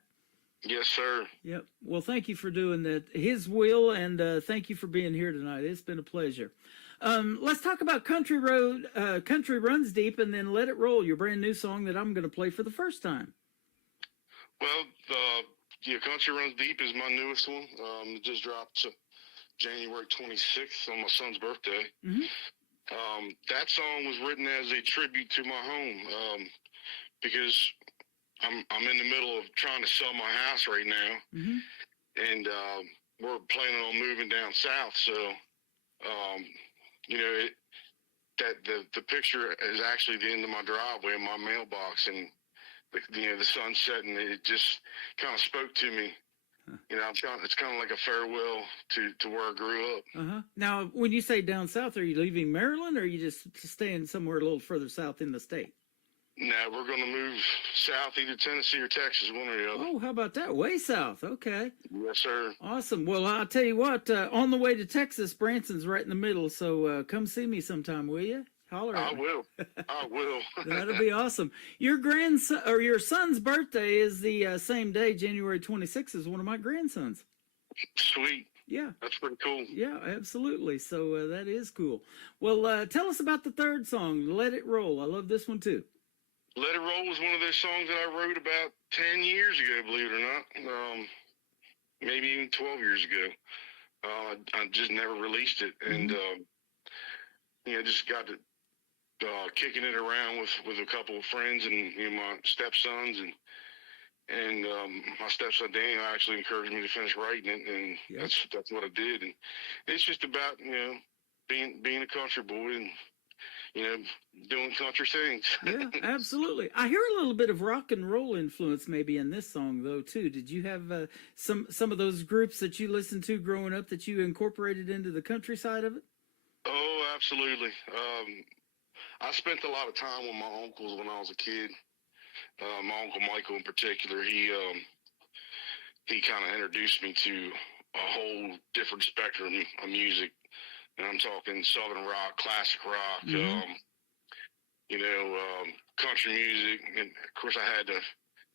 Yes, sir. Yep. Well, thank you for doing that. His will, and thank you for being here tonight. It's been a pleasure. Let's talk about Country Runs Deep, and then Let It Roll, your brand new song that I'm going to play for the first time. Well, Country Runs Deep is my newest one. It just dropped January 26th on my son's birthday. That song was written as a tribute to my home because I'm in the middle of trying to sell my house right now, and we're planning on moving down south. So, you know, the picture is actually the end of my driveway in my mailbox, and the sun setting, it just kind of spoke to me You know, it's kind of like a farewell to where I grew up. Now, when you say down south, are you leaving Maryland, or are you just staying somewhere a little further south in the state? No, we're going to move south, either Tennessee or Texas, one or the other. Oh, how about that? Way south. Okay. Yes, sir. Awesome. Well, I'll tell you what, on the way to Texas, Branson's right in the middle, so come see me sometime, will you? Holler at me. I will. That'll be awesome. Your grandson or your son's birthday is the same day, January 26th, as one of my grandsons. Sweet. Yeah. That's pretty cool. Yeah, absolutely. So that is cool. Well, tell us about the third song, Let It Roll. I love this one too. Let It Roll was one of those songs that I wrote about 10 years ago, believe it or not. Maybe even 12 years ago. I just never released it. And, just got to kicking it around with a couple of friends and my stepsons and my stepson Daniel actually encouraged me to finish writing it, and that's what I did. And it's just about being a country boy and doing country things. Yeah, absolutely. I hear a little bit of rock and roll influence maybe in this song though too. Did you have some of those groups that you listened to growing up that you incorporated into the countryside of it? Oh, absolutely. I spent a lot of time with my uncles when I was a kid. My Uncle Michael in particular, he kind of introduced me to a whole different spectrum of music. And I'm talking Southern rock, classic rock, country music. And of course I had the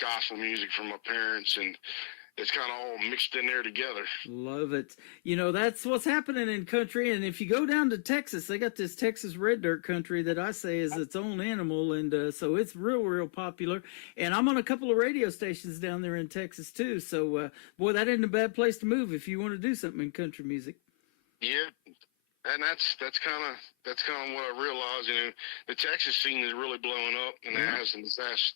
gospel music from my parents, and it's kind of all mixed in there together. Love it. That's what's happening in country. And if you go down to Texas, they got this Texas red dirt country that I say is its own animal. And so it's real popular. And I'm on a couple of radio stations down there in Texas too. So, boy, that isn't a bad place to move if you want to do something in country music. Yeah. And that's kind of what I realized. The Texas scene is really blowing up, and it has in the past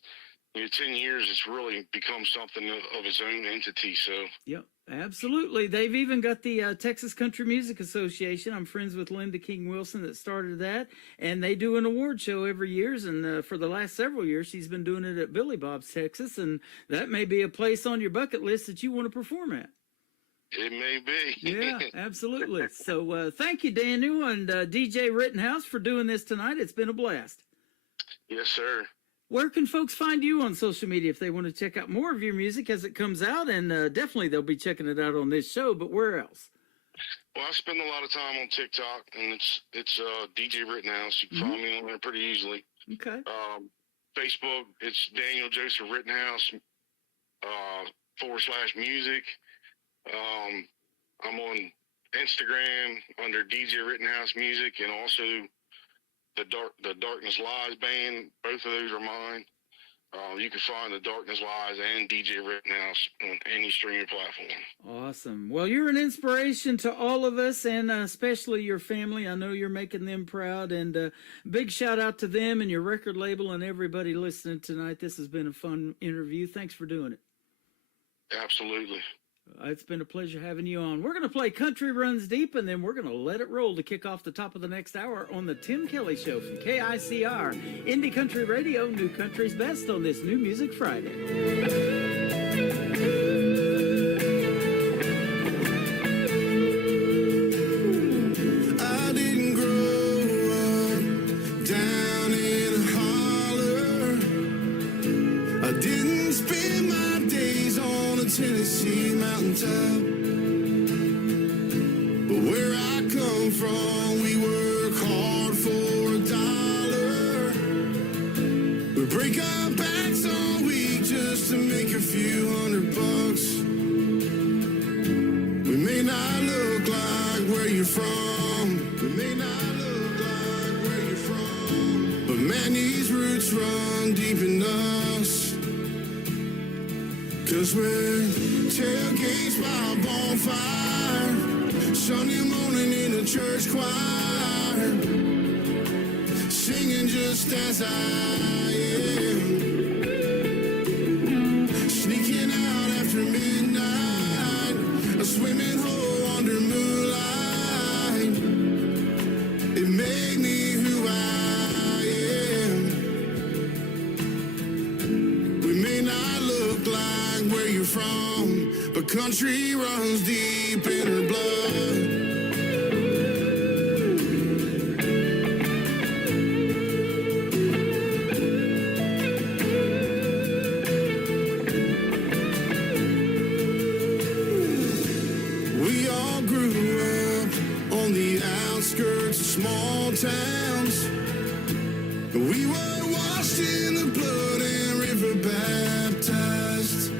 10 years. It's really become something of its own entity. So yep, absolutely. They've even got the Texas Country Music Association. I'm friends with Linda King Wilson that started that, and they do an award show every year. And for the last several years, she's been doing it at Billy Bob's, Texas, and that may be a place on your bucket list that you want to perform at. It may be. Yeah, absolutely. So thank you, Daniel, and DJ Rittenhouse for doing this tonight. It's been a blast. Yes, sir. Where can folks find you on social media if they want to check out more of your music as it comes out? And definitely they'll be checking it out on this show, but where else? Well, I spend a lot of time on TikTok, and it's DJ Rittenhouse. You can find me on there pretty easily. Okay. Facebook, it's Daniel Joseph Rittenhouse /music. I'm on Instagram under DJ Rittenhouse Music, and also the Darkness Lies band. Both of those are mine. You can find the Darkness Lies and DJ Rittenhouse on any streaming platform. Awesome. Well, you're an inspiration to all of us, and especially your family. I know you're making them proud, and big shout out to them and your record label and everybody listening tonight. This has been a fun interview. Thanks for doing it. Absolutely. It's been a pleasure having you on. We're going to play Country Runs Deep, and then we're going to let it roll to kick off the top of the next hour on the Tim Kelly Show from KICR, Indie Country Radio, New Country's Best on this New Music Friday. Tennessee mountaintop, but where I come from, we work hard for $1. We break our backs all week just to make a few $100. We may not look like where you're from, we may not look like where you're from, but man, these roots run deep in us. 'Cause we're tailgates by a bonfire, Sunday morning in a church choir, singing just as I am, sneaking out after midnight, a swimming hole under moonlight. It made me who I am. We may not look like where you're from, but country runs deep in her blood. We all grew up on the outskirts of small towns. We were washed in the blood and river baptized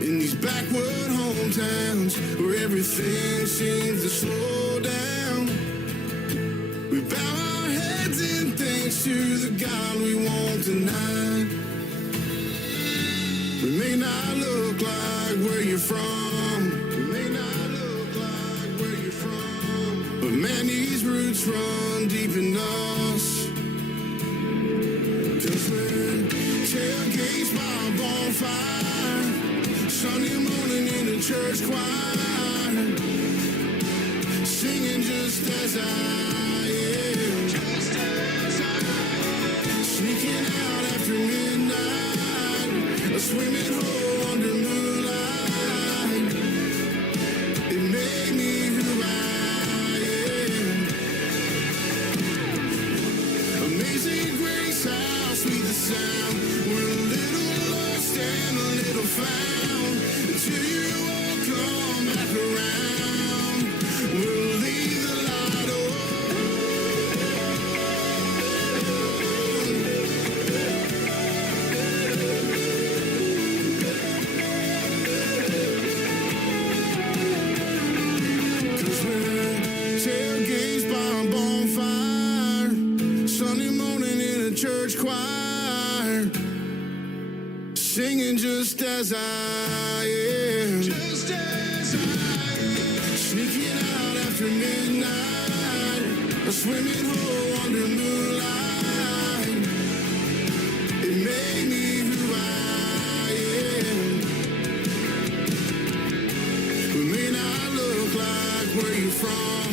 in these backward hometowns where everything seems to slow down. We bow our heads in thanks to the God we won't deny. We may not look like where you're from. We may not look like where you're from. But man, these roots run deep in us. 'Cause we're tailgates by a bonfire, Sunday morning in the church choir, singing just as I am, just as I am. Sneaking out after midnight, a swimming hole under moonlight. It made me who I am. Amazing grace, how sweet the sound. We're a little lost and a little found. Until you all come back around, we'll leave the light on. Cause we're tailgates by a bonfire, Sunday morning in a church choir, singing just as I am, just as I am. Sneaking out after midnight, a swimming hole under moonlight. It made me who I am. We may not look like where you're from,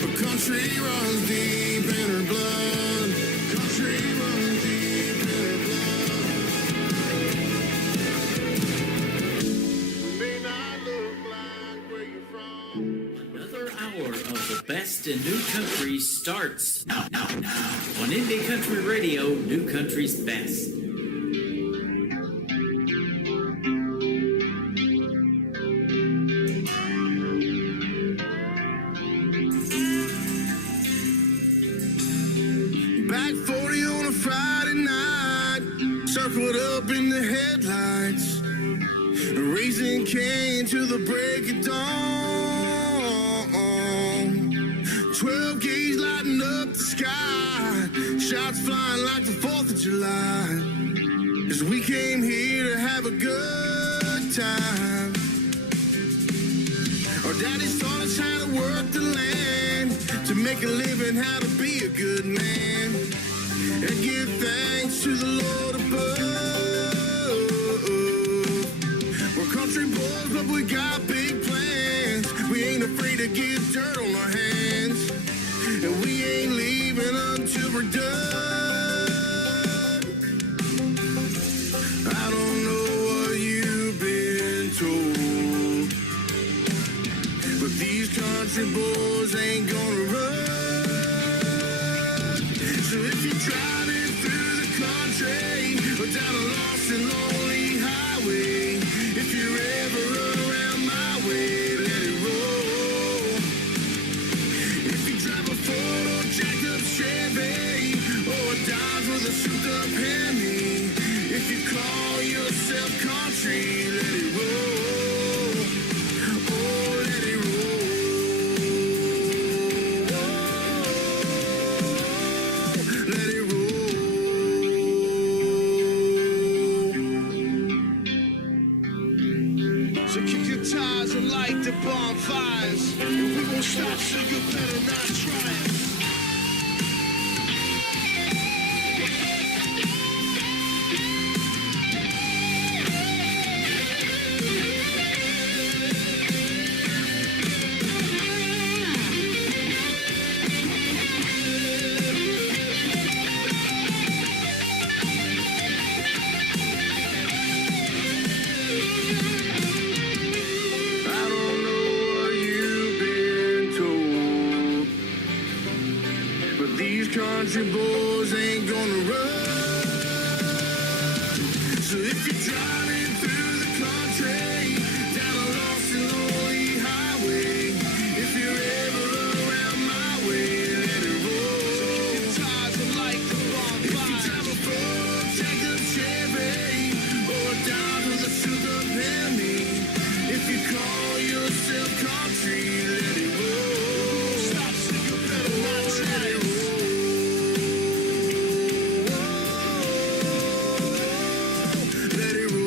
but country runs deep in her blood. Country runs deep in her blood. We may not look like where you're from. Another hour of the best in new country starts now on Indie Country Radio, New Country's Best. Back 40 on a Friday night, circled up in the headlights, raising Cain to the break of dawn. 12 gauge lighting up the sky, shots flying like the 4th of July, as we came here to have a good time. Our daddies taught us how to work the land, to make a living, how to be a good man, and give thanks to the Lord above. We're country boys, but we got big plans. We ain't afraid to get dirt on our hands, and we ain't leaving until we're done. I don't know what you've been told, but these country boys ain't gonna run. So if you're driving through the country or down a lost and lonely highway, if you're ever around my way, let it roll. If you drive a Ford or jacked up Chevy or a Dodge with a souped up Hemi, if you call yourself country, let it roll. Oh, let it roll. Let it roll. So kick your tires and light the bonfires, and we won't stop, so you better not try it. country boys ain't gonna run. So if you're driving through the country, down a lost and lonely highway, if you're ever around my way, let it roll. So keep your tires alight, come on by. If you drive a Ford, check up Chevy, or down to the sugar penny, if you call yourself country, let it roll. Stop, so you better not try it. Let it roll.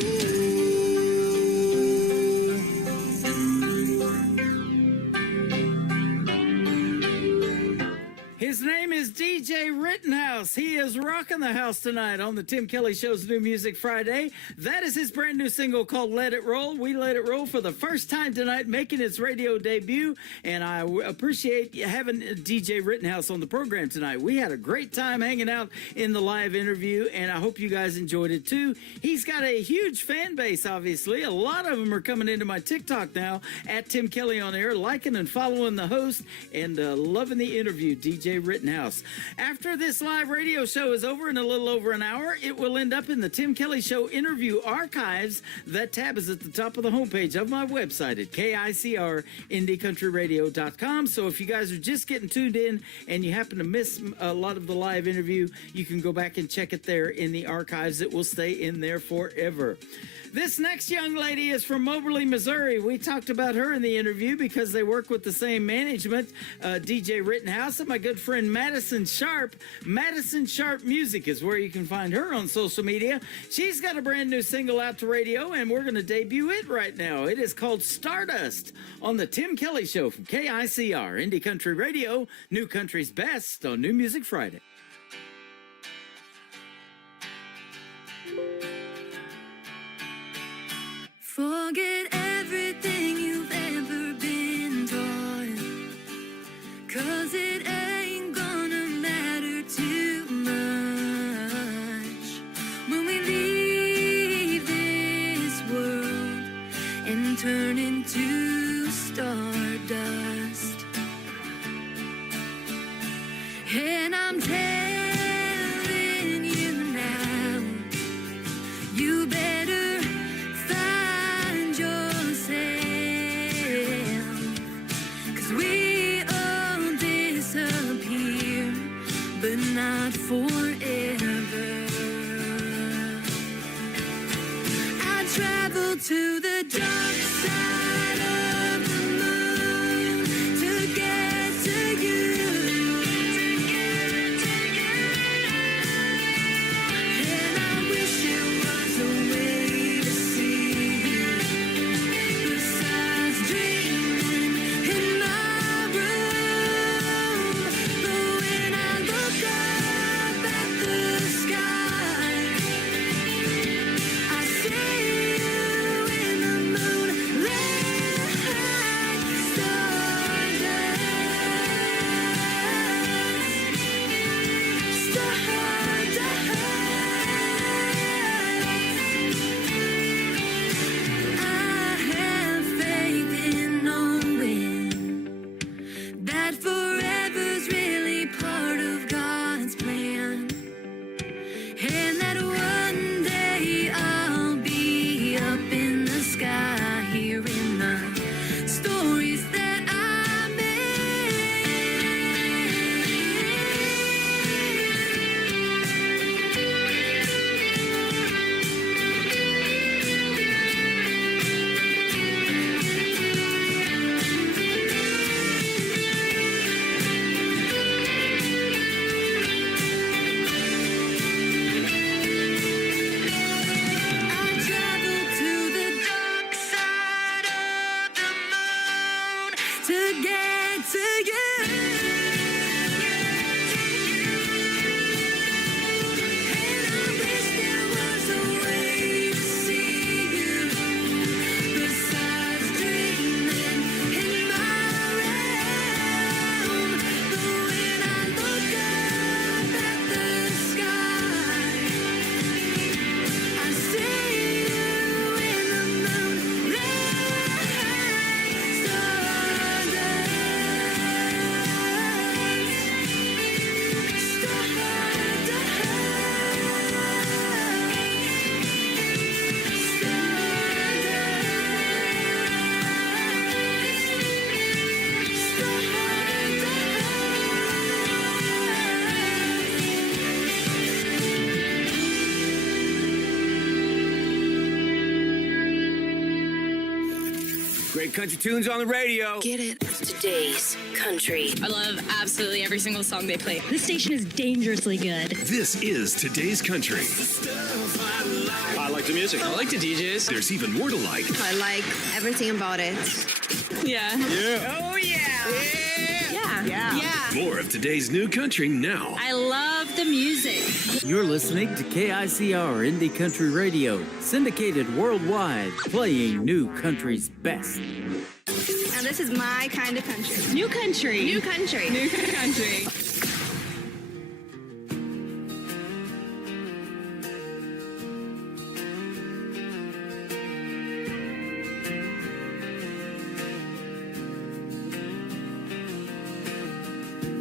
His name is DJ Rittenhouse. He is rocking the house tonight on the Tim Kelly Show's New Music Friday. That is his brand new single called Let It Roll. We let it roll for the first time tonight, making its radio debut, and I appreciate having DJ Rittenhouse on the program tonight. We had a great time hanging out in the live interview, and I hope you guys enjoyed it too. He's got a huge fan base, obviously. A lot of them are coming into my TikTok now, at Tim Kelly on Air, liking and following the host, and loving the interview, DJ Rittenhouse. After this live radio show is over in a little over an hour, it will end up in the Tim Kelly Show interview archives. That tab is at the top of the homepage of my website at KICRIndieCountryRadio.com. So if you guys are just getting tuned in and you happen to miss a lot of the live interview, you can go back and check it there in the archives. It will stay in there forever. This next young lady is from Moberly, Missouri. We talked about her in the interview because they work with the same management, DJ Rittenhouse, and my good friend Madison Sharp. Madison Sharp Music is where you can find her on social media. She's got a brand new single out to radio, and we're going to debut it right now. It is called Stardust on the Tim Kelly Show from KICR, Indie Country Radio, New Country's Best on New Music Friday. Forget everything you've ever been taught, 'cause it ain't gonna matter too much when we leave this world and turn into stardust. And I'm telling you now, you better find yourself, 'cause we all disappear, but not forever. I travel to the dark side of the moon to get to you. And I wish it was a way to see you, besides dreaming in my room. But when I look up at the sky, I see you in the moonlight, stardust. I have faith in knowing that forever's really part of God's plan, and that one day I'll be up in the sky hearing the stories that I travel to the dark side of the moon to get to you. And I wish there was a way to see you, besides dreaming in my realm. But when I look up at the sky, I see you in the moonlight, stardust. Great country tunes on the radio. Get it? Today's country. I love absolutely every single song they play. This station is dangerously good. This is Today's Country. I like the music. I like the DJs. There's even more to like. I like everything about it. Yeah. Yeah. Oh, yeah. Yeah. More of today's new country now. I love the music. You're listening to KICR Indie Country Radio, syndicated worldwide, playing new country's best. Now this is my kind of country. New country. New country. New country.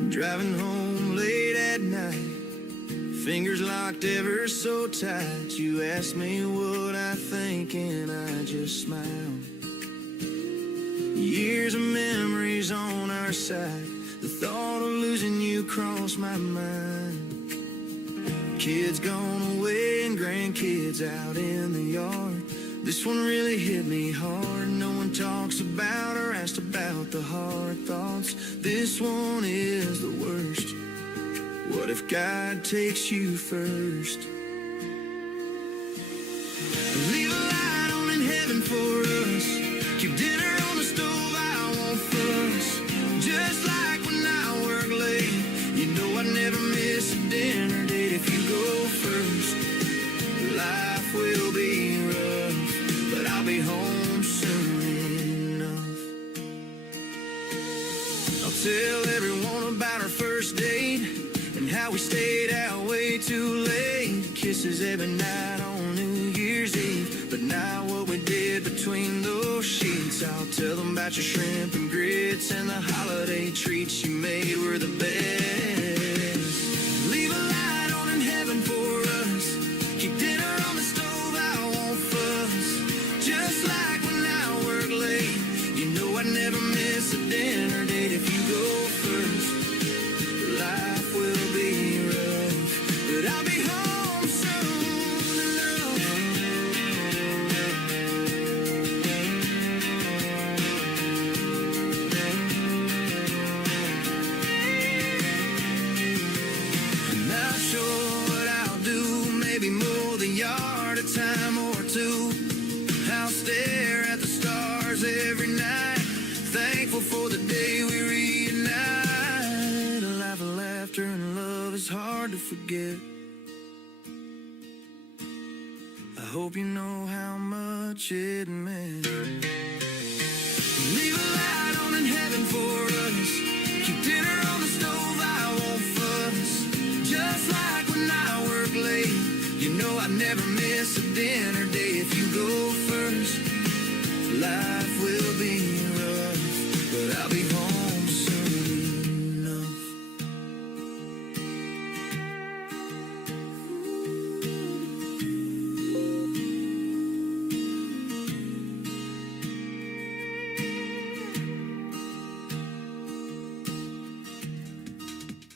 Driving home late at night, fingers locked ever so tight. You asked me what I think and I just smiled. Years of memories on our side, the thought of losing you crossed my mind. Kids gone away and grandkids out in the yard. This one really hit me hard. No one talks about or asked about the hard thoughts. This one is the worst. What if God takes you first? Leave a light on in heaven for us. Keep dinner on the stove, I won't fuss. Just like when I work late, you know I never miss a dinner date. If you go first, life will be rough, but I'll be home soon enough. I'll tell everyone about our first date and how we stayed out way too late. Kisses every night on New Year's Eve, but now what we did between those sheets. I'll tell them about your shrimp and grits and the holiday treats you made were the best. Leave a light on in heaven for us. Keep dinner on the stove, I won't fuss. Just like when I work late, you know I never miss a dinner date. If you go first, life will be rough, but I'll be home soon enough. Not sure what I'll do, maybe mow the yard a time or two. I'll stare at the stars every night, thankful for the day we reunite. A life of laughter and love is hard to forget. I hope you know how much it meant. Leave a light on in heaven for us. Keep dinner on the stove, I won't fuss. Just like when I work late, you know I never miss a dinner day. If you go first, life will be rough, but I'll be home soon enough.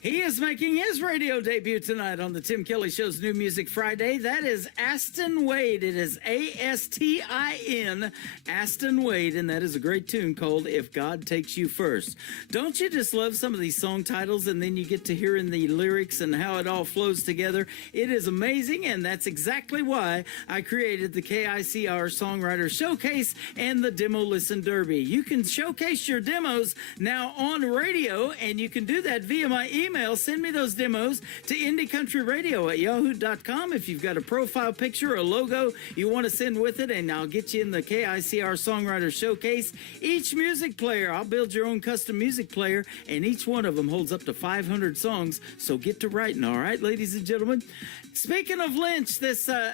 He is making his radio debut tonight on the Tim Kelly Show's New Music Friday. That is Aston Wade. It is A-S-T-I-N, Aston Wade, and that is a great tune called If God Takes You First. Don't you just love some of these song titles and then you get to hearing the lyrics and how it all flows together? It is amazing, and that's exactly why I created the KICR Songwriter Showcase and the Demo Listen Derby. You can showcase your demos now on radio, and you can do that via my email. Send me those demos to indiecountryradio@yahoo.com. If you've got a profile picture or a logo you want to send with it, and I'll get you in the KICR Songwriter Showcase. Each music player, I'll build your own custom music player, and each one of them holds up to 500 songs, so get to writing, all right, ladies and gentlemen? Speaking of Lynch,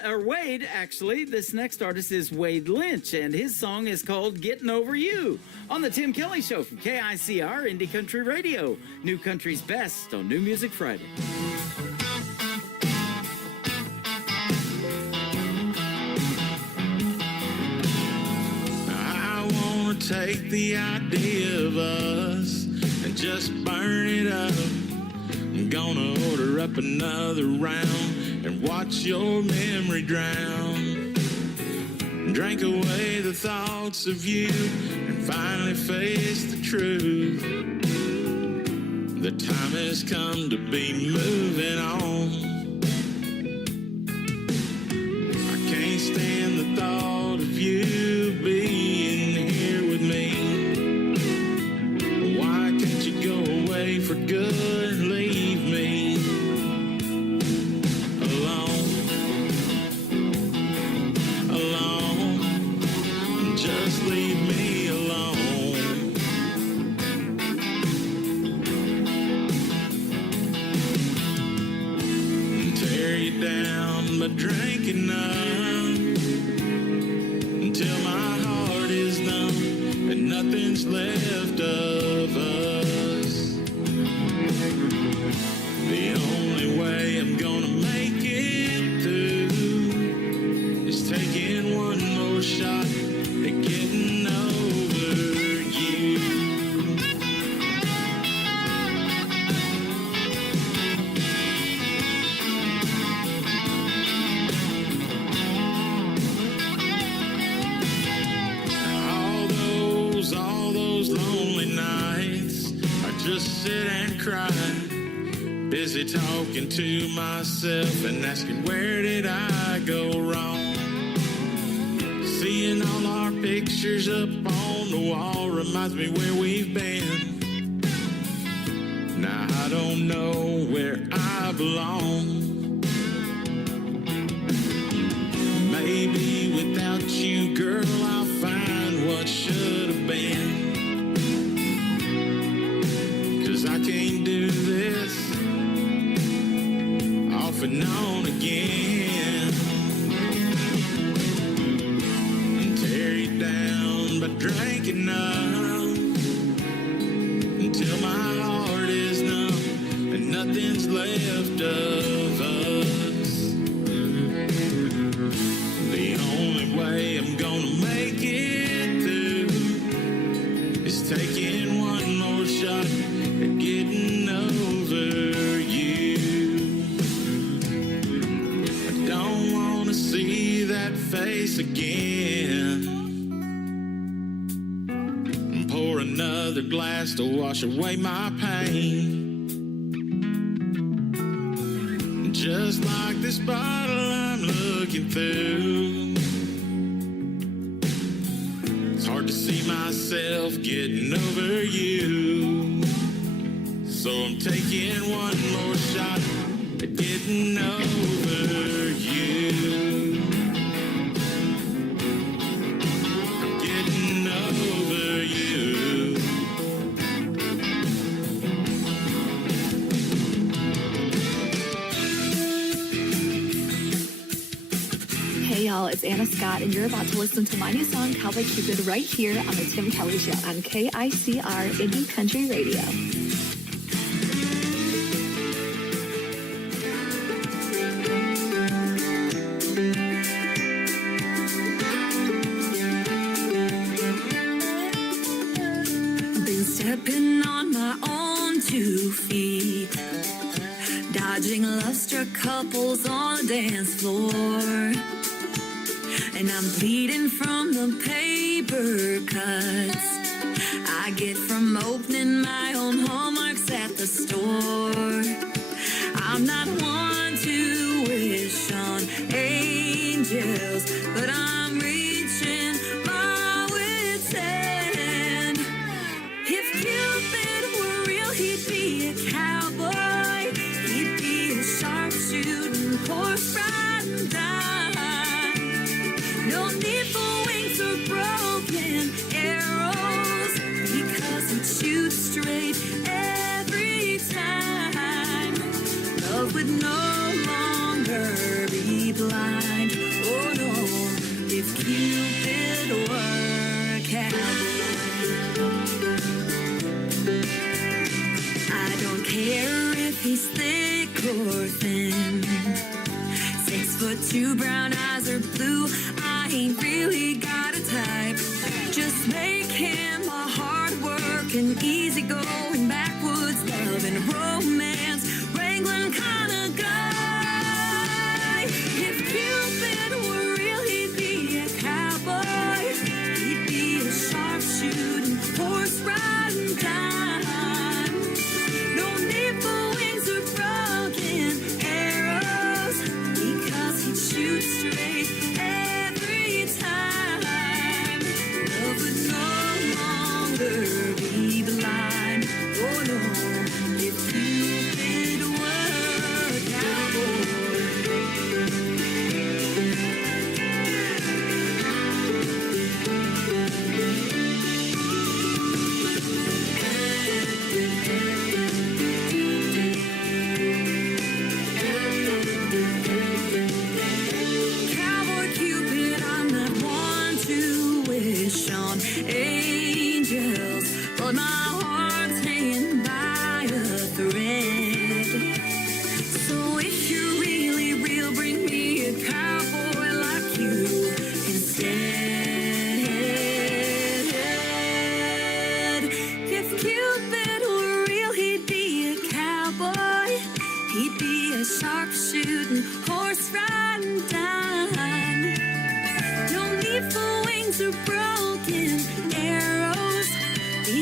or Wade, actually, this next artist is Wade Lynch, and his song is called Getting Over You on the Tim Kelly Show from KICR Indie Country Radio. New Country's best on New Music Friday. I want to take the idea of us and just burn it up. I'm gonna order up another round and watch your memory drown. Drink away the thoughts of you and finally face the truth. The time has come to be moving on. I can't stand the thought of you being here with me. Why can't you go away for good and leave me alone? Alone. Just leave me alone. Tear you down by drinking up until my heart is numb and nothing's left of us. The only way I'm gonna make it through is taking one more shot at getting over you. All those lonely nights, I just sit and cry, busy talking to myself and asking where did I go wrong. Seeing all our pictures up on the wall reminds me where we've been. Now I don't know where I belong. Maybe without you, girl, I'll find what should have been. 'Cause I can't do this off and on again. And tear you down by drinking up until my heart is numb and nothing's left of us. The only way I'm gonna make it through is taking one more shot at getting over you. I don't wanna see that face again. And pour another glass to wash away my pain. Just like this bottle I'm looking through, it's hard to see myself getting over you. So I'm taking one more shot at getting over you. I'm getting over you. Hey y'all, it's Anna Scott, and you're about to listen to my new song, Cowboy Cupid, right here on The Tim Kelly Show on KICR Indie Country Radio. Been stepping on my own 2 feet, dodging love-struck couples on the dance floor. And I'm bleeding from the paper cuts I get from opening my own hallmarks at the store. I'm not one to wish on angels, but I'm reaching my wit's end. If Cupid were real, he'd be a cowboy. He'd be a sharpshooting horse riding die. No need for wings or broken arrows, because he'd shoot straight every time. Love would no longer be blind. Oh no, if Cupid were a cowboy. I don't care if he's thick or thin, 6'2", brown eyes or blue. I ain't really got a type. Just make him a hard-working, easy-going, backwoods, loving, romance, wrangling kind of guy. If Cupid were real, he'd be a cowboy. He'd be a sharpshooter.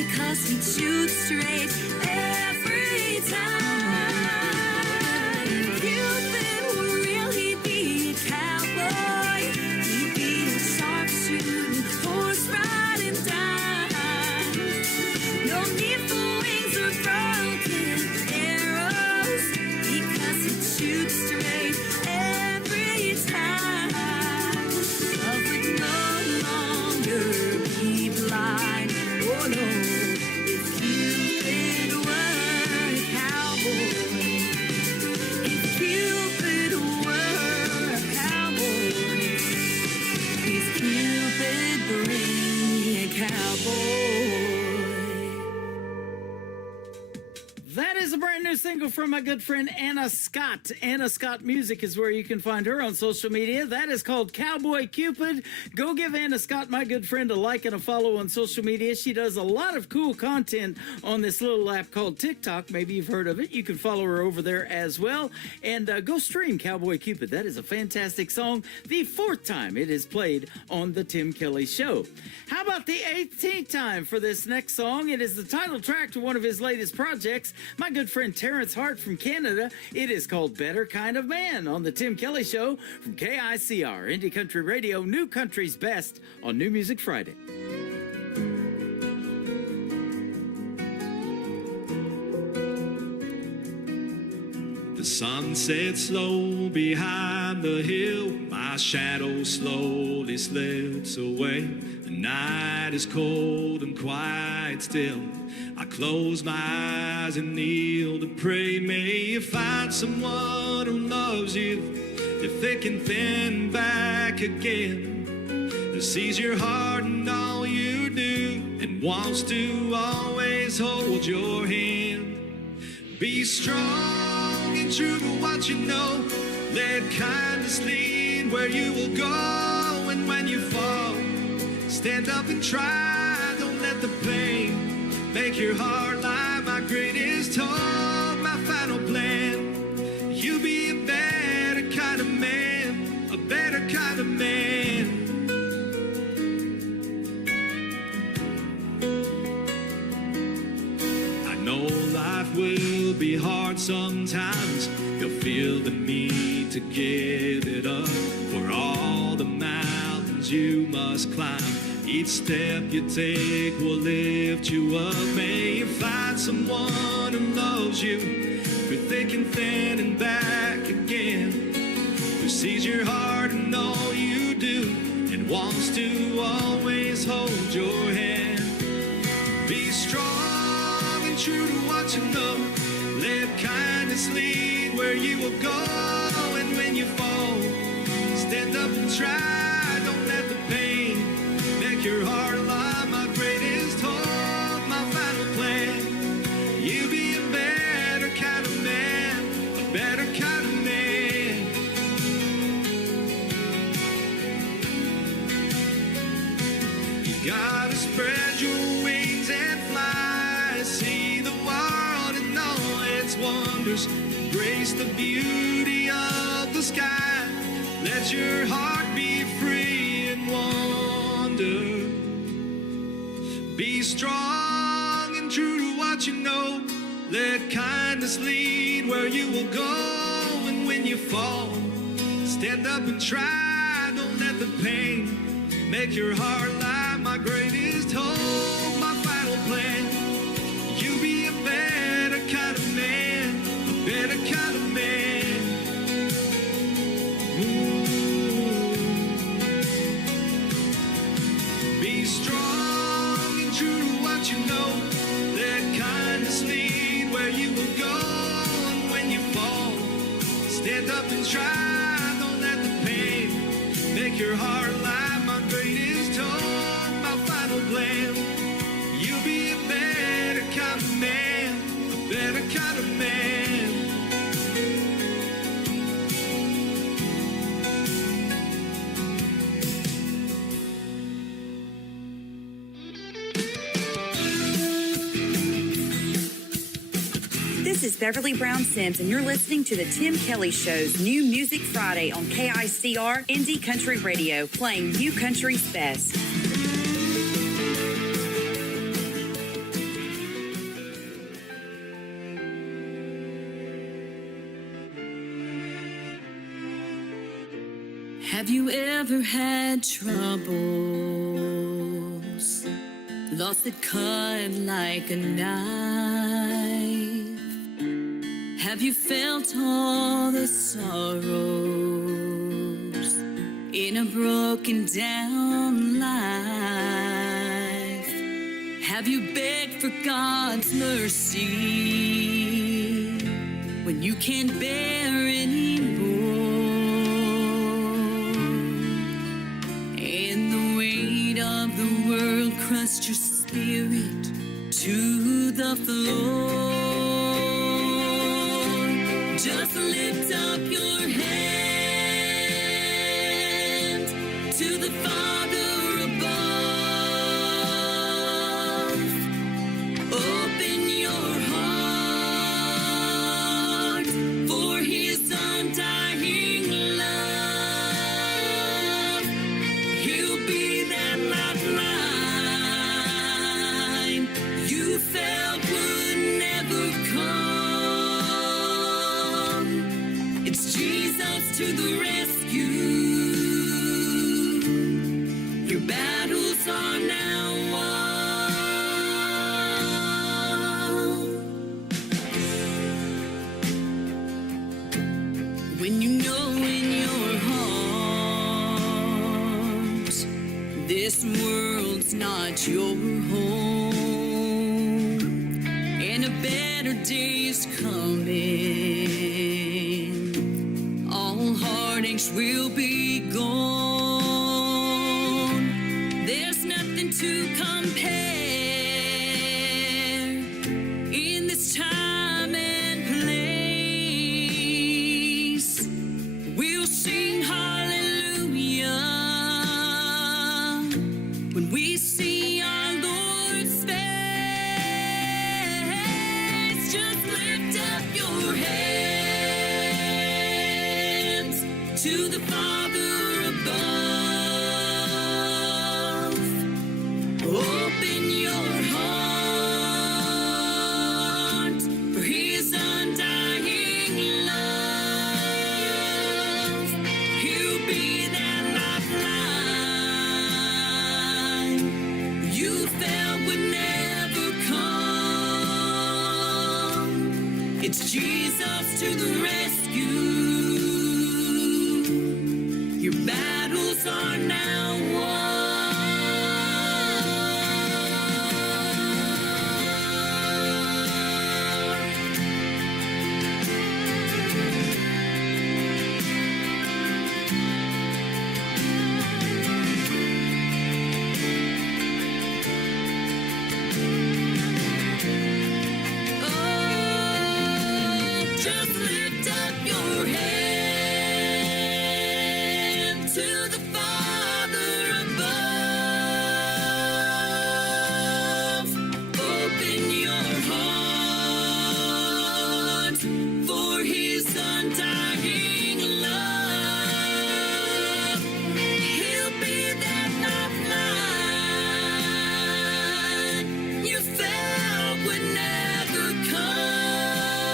because he'd shoot straight every time. If Cupid were real, he'd be a cowboy. He'd be a sharpshooting, horse riding dime. No need for wings or broken arrows, because he'd shoot straight every time. Love would no longer be blind. Oh no, if Cupid were a cowboy. If Cupid were a cowboy. Please, Cupid, bring me a cowboy. That is a brand new single from my good friend Anna Scott. Anna Scott Music is where you can find her on social media. That is called Cowboy Cupid. Go give Anna Scott, my good friend, a like and a follow on social media. She does a lot of cool content on this little app called TikTok. Maybe you've heard of it. You can follow her over there as well. And go stream Cowboy Cupid. That is a fantastic song. The 4th time it is played on The Tim Kelly Show. How about the 18th time for this next song? It is the title track to one of his latest projects. My good friend Terrence Hart from Canada. It is called Better Kind of Man on The Tim Kelly Show from KICR, Indie Country Radio, New Country's Best on New Music Friday. The sun sets slow behind the hill. My shadow slowly slips away. The night is cold and quiet still. I close my eyes and kneel to pray. May you find someone who loves you, you're thick and thin back again, who sees your heart and all you do, and wants to always hold your hand. Be strong and true to what you know. Let kindness lead where you will go. And when you fall, stand up and try. Don't let the pain make your heart lie. My greatest hope, my final plan. You be a better kind of man, a better kind of man. I know life will be hard sometimes. You'll feel the need to give it up for all the mountains you must climb. Each step you take will lift you up. May you find someone who loves you through thick and thin and back again, who sees your heart and all you do, and wants to always hold your hand. Be strong and true to what you know. Let kindness lead where you will go. And when you fall, stand up and try. Don't let the pain make your heart lie. My greatest hope, my final plan. You be a better kind of man, a better kind of man. You gotta spread your wings and fly. See the world and all its wonders. Embrace the beauty of the sky. Let your heart be free and wander. Be strong and true to what you know. Let kindness lead where you will go. And when you fall, stand up and try. Don't let the pain make your heart lie. My greatest hope, my final plan. You be a better kind of man, a better kind of man. Be strong and true to what you know. Let kindness lead where you will go. And when you fall, stand up and try. Don't let the pain make your heart lie. My greatest hope, my final plan. You'll be a better kind of man, a better kind of man. This is Beverly Brown Sims, and you're listening to the Tim Kelly Show's New Music Friday on KICR Indie Country Radio, playing New Country's best. Have you ever had troubles? Lost that cut like a knife? Have you felt all the sorrows in a broken down life? Have you begged for God's mercy when you can't bear anymore? And the weight of the world crushed your spirit to the floor. Just lift up your hand to the Father above. Open your heart for His undying love. He'll be that lifeline you felt would never come. It's Jesus to the rescue. Your battles are now won. When you know in your heart this world's not your home, and a better day's coming, all heartaches will be gone. There's nothing to compare in this time and place. We'll sing hallelujah when we see our Lord's face. Just lift up your hands to the Father above. Open your heart for His undying love. He'll be that lifeline you felt would never come. It's Jesus to the rescue. Your battles are now won. Just lift up your hand to the Father above. Open your heart for His undying love. He'll be that lifeline you felt would never come.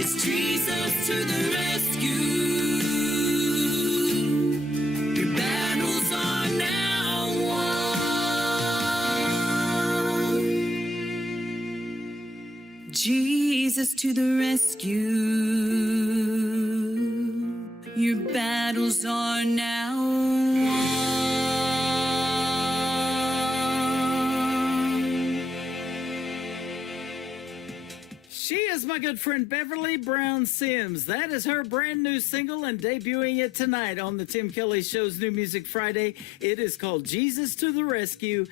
It's Jesus to the rescue. Your battles are now won. Jesus to the rescue. Your battles are now won. She is my good friend Beverly Brown Sims. That is her brand new single and debuting it tonight on the Tim Kelly Show's New Music Friday. It is called Jesus to the Rescue.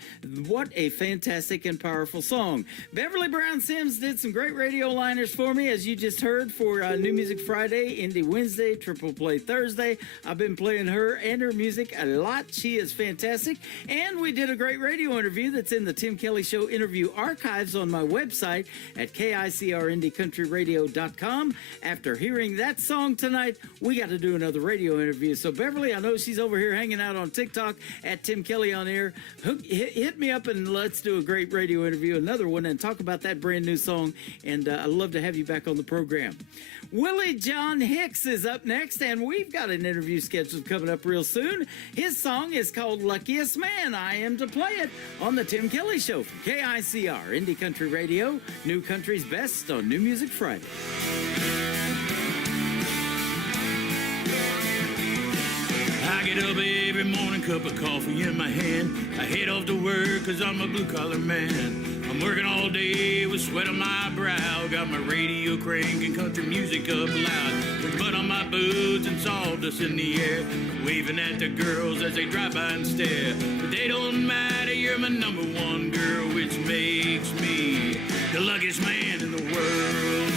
What a fantastic and powerful song. Beverly Brown Sims did some great radio liners for me, as you just heard, for New Music Friday, Indie Wednesday, Triple Play Thursday. I've been playing her and her music a lot. She is fantastic. And we did a great radio interview that's in the Tim Kelly Show interview archives on my website at KICRIndieCountryRadio.com. After hearing that song tonight, we got to do another radio interview. So Beverly, I know she's over here hanging out on TikTok at Tim Kelly on Air. Hit me up and let's do a great radio interview, another one, and talk about that brand new song. And I'd love to have you back on the program. Willie John Hicks is up next, and we've got an interview scheduled coming up real soon. His song is called Luckiest Man. I am to play it on the Tim Kelly Show from KICR, Indie Country Radio, New Country's Best on New Music Friday. I get up every morning, cup of coffee in my hand. I head off to work cause I'm a blue-collar man. I'm working all day with sweat on my brow. Got my radio cranking country music up loud. With mud on my boots and sawdust in the air. Waving at the girls as they drive by and stare. But they don't matter, you're my number one girl, which makes me the luckiest man in the world.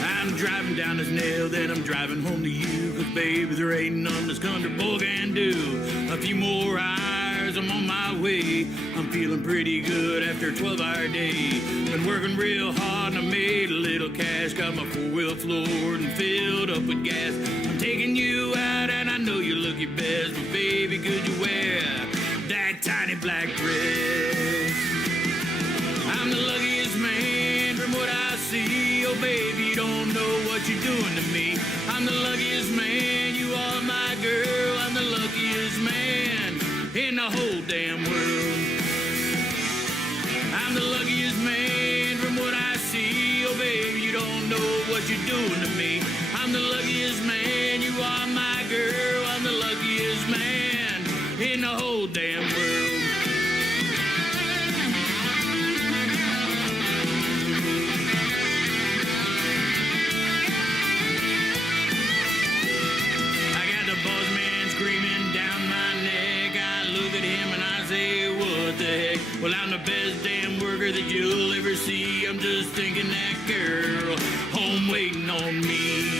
I'm driving down this nail, then I'm driving home to you. Cause baby, there ain't none this country boy can do. A few more hours, I'm on my way. I'm feeling pretty good after a 12-hour day. Been working real hard and I made a little cash. Got my four-wheel floored and filled up with gas. I'm taking you out and I know you look your best. But baby, could you wear that tiny black dress? I'm the luckiest man from what I see. Oh, baby, you don't know what you're doing to me. I'm the luckiest man. You are my girl. I'm the luckiest man in the whole damn world. I'm the luckiest man from what I see. Oh, baby, you don't know what you're doing to me. I'm the luckiest man. You are my girl. I'm the luckiest man in the whole damn world. Well, I'm the best damn worker that you'll ever see. I'm just thinking that girl home waiting on me.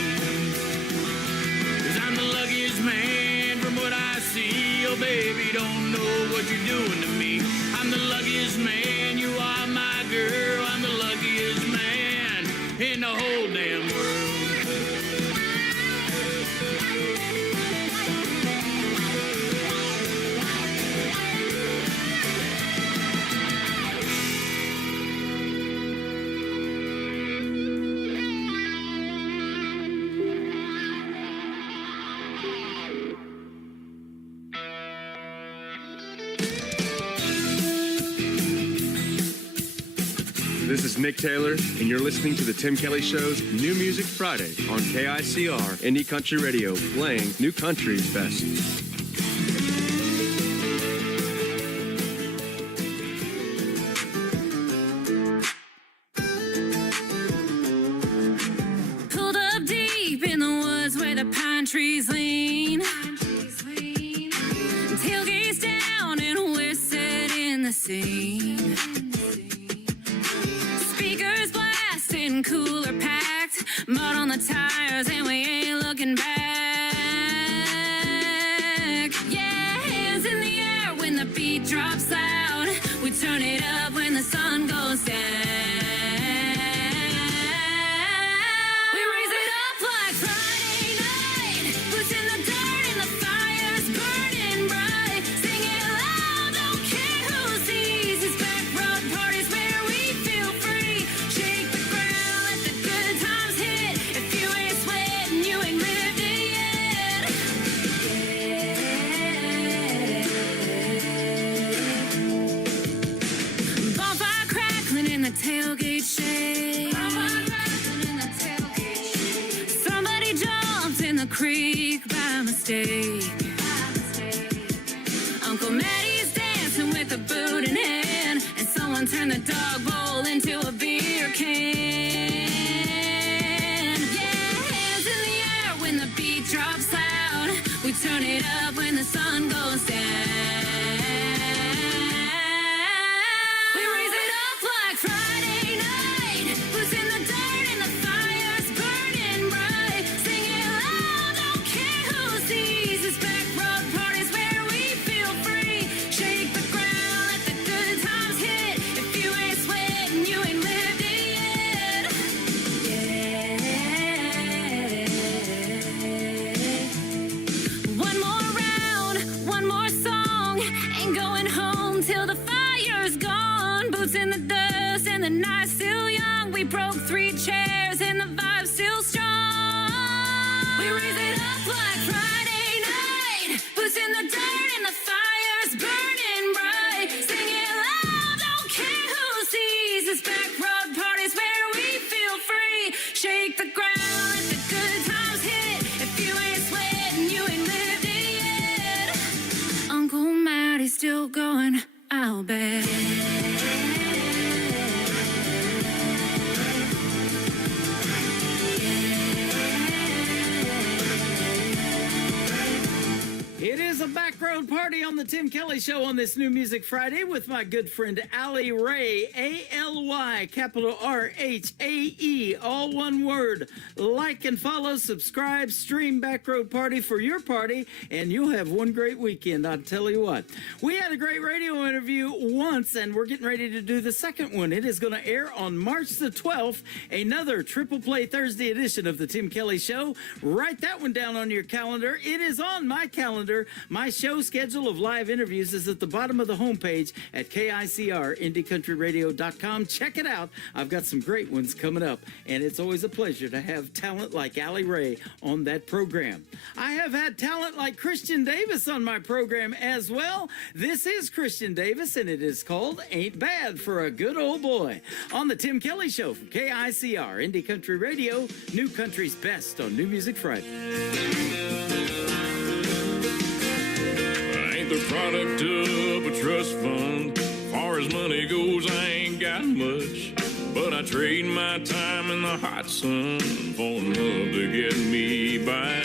Cause I'm the luckiest man from what I see. Oh, baby, don't know what you're doing to me. I'm the luckiest man. You are my girl. I'm the luckiest man in the whole damn world. This is Nick Taylor, and you're listening to The Tim Kelly Show's New Music Friday on KICR, Indie Country Radio, playing New Country's best. Pulled up deep in the woods where the pine trees lean. Tailgates down and we're set in the scene. Speakers blasting, cooler packed, mud on the tires and we ain't looking back. Yeah, hands in the air when the beat drops loud. We turn it up when the sun goes down. We raise it up like Friday night. Boots in the dirt and the fire's burning bright. Sing it loud, don't care who sees. It's back road parties where we feel free. Shake the ground, let the good times hit. If you ain't sweating, you ain't lived it yet. Bonfire crackling in the tailgate shade. Somebody jumped in the creek by mistake. Uncle Maddie's dancing with a boot in hand, and someone turned the dog bowl into a beer can. Yeah, hands in the air when the beat drops loud. We turn it up when the sun goes down. We raise it up like Friday night. Boots in the dirt and the fire's burning bright. Sing it loud, don't care who sees. It's back road parties where we feel free. Shake the ground, let the good times hit. If you ain't sweating, you ain't lived it yet. 3 chairs and the vibe's still strong. We raise it up like Friday night. Who's in the dirt and the fire's burning bright. Sing it loud, don't care who sees. This back road party's where we feel free. Shake the ground, let the good times hit. If you ain't sweating, you ain't lived it yet. Uncle Matty's still going, I'll bet. It is a back road party on the Tim Kelly Show on this New Music Friday with my good friend Allie Ray, A-L-Y, capital R-H-A-E, all one word. Like and follow, subscribe, stream Back Road Party for your party, and you'll have one great weekend, I'll tell you what. We had a great radio interview once, and we're getting ready to do the second one. It is going to air on March the 12th, another Triple Play Thursday edition of the Tim Kelly Show. Write that one down on your calendar. It is on my calendar. My show schedule of live interviews is at the bottom of the homepage at KICR-IndieCountryRadio.com. Check it out. I've got some great ones coming up, and it's always a pleasure to have talent like Allie Ray on that program. I have had talent like Christian Davis on my program as well. This is Christian Davis, and it is called Ain't Bad for a Good Old Boy on the Tim Kelly Show from KICR, Indie Country Radio, New Country's Best on New Music Friday. The product of a trust fund. Far as money goes, I ain't got much, but I trade my time in the hot sun for love to get me by.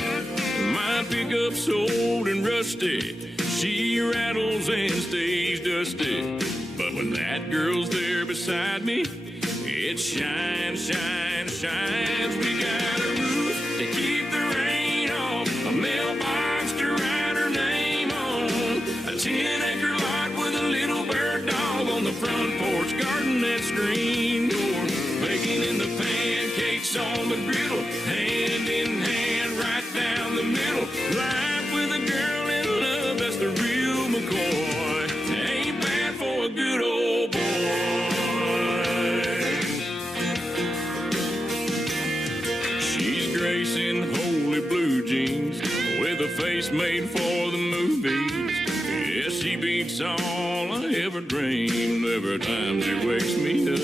My pickup's old and rusty, she rattles and stays dusty, but when that girl's there beside me, it shines, shines, shines. We got a roof to keep the rain off, a mailbox to write her name on, a 10-acre lot with a little bird dog on the front porch, garden that screen door, baking in the pancakes on the griddle, hand in hand right down the middle. Life with a girl in love, that's the real McCoy. Ain't bad for a good old boy. She's gracing holy blue jeans with a face made for the movies. Yeah, she beats all I ever dreamed every time she wakes me up.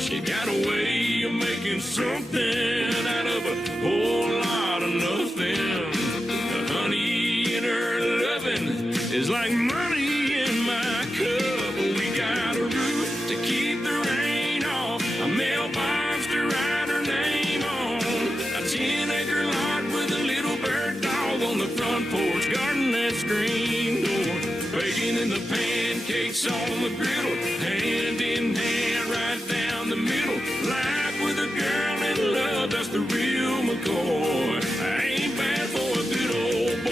She got a way of making something out of a whole lot of nothing. The honey in her loving is like money in my cup. We got a roof to keep the rain off, a mailbox to write her name on, a 10-acre lot with a little bird dog on the front porch, garden that screen door, baking in the pancakes on the griddle, hand in hand right down the middle. Life with a girl in love, that's the real McCoy. I ain't bad for a good old boy.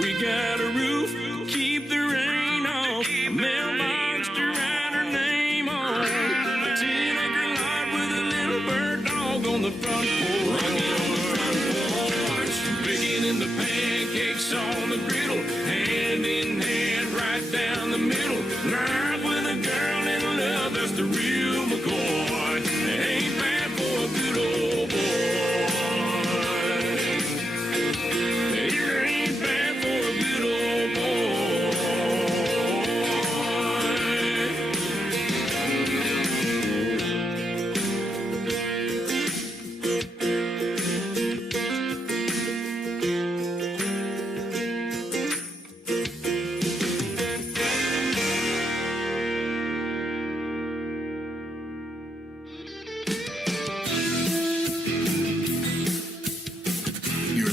We got a roof, keep the rain off, a mailbox to write her name on, a 10-acre lot with a little bird dog on the front porch, baking in the pancakes on the griddle, hand in hand right down the middle. Life with a girl in love, that's the real McCoy. Ain't bad for a good old boy. It ain't bad for a good old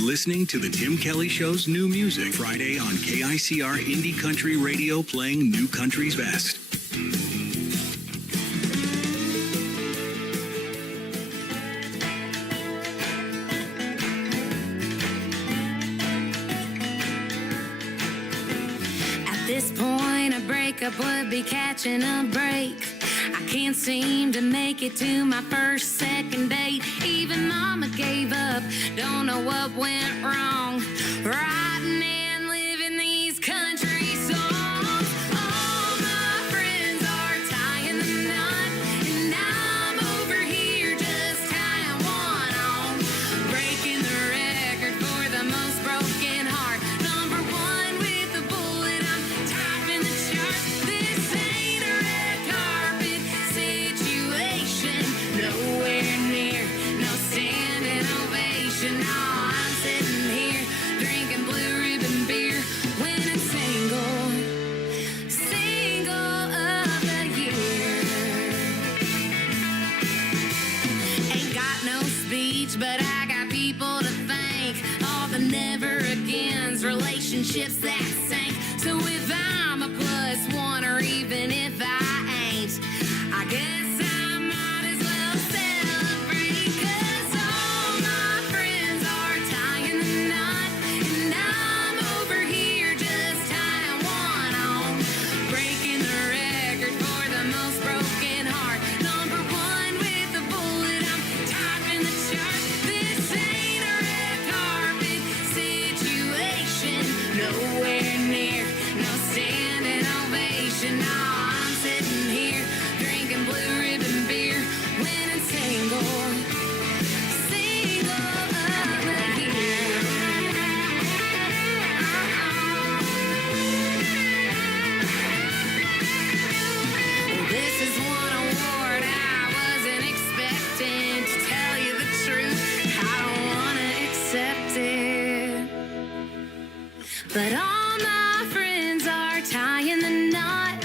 Listening to the Tim Kelly Show's New Music Friday on KICR Indie Country Radio, playing New Country's Best. At this point, a breakup would be catching a break. I can't seem to make it to my first, second date. Even mama gave up, don't know what went wrong. Writing and living these country songs. All my friends are tying the knot, and I'm over here just tying one on. Breaking the record for the most broken heart. Number one with a bullet, I'm topping the charts. This ain't a red carpet situation. Nowhere near, no standing ovation. No, I'm sitting here drinking blue ribbon beer, winning single of the year. Ain't got no speech, but I got people to thank. All the never agains, relationships that sank. So if I'm a plus one, or even if I ain't, I guess I might as well celebrate. 'Cause all my friends are tying the knot, and I'm over here just tying one on. Breaking the record for the most broken heart. Number one with a bullet, I'm topping the charts. This ain't a red carpet situation. Nowhere near, no standing ovation. No, I'm sitting here drinking blue ribbon beer, winning single of the year. Well, this is one award I wasn't expecting. To tell you the truth, I don't wanna accept it. But all my friends are tying the knot,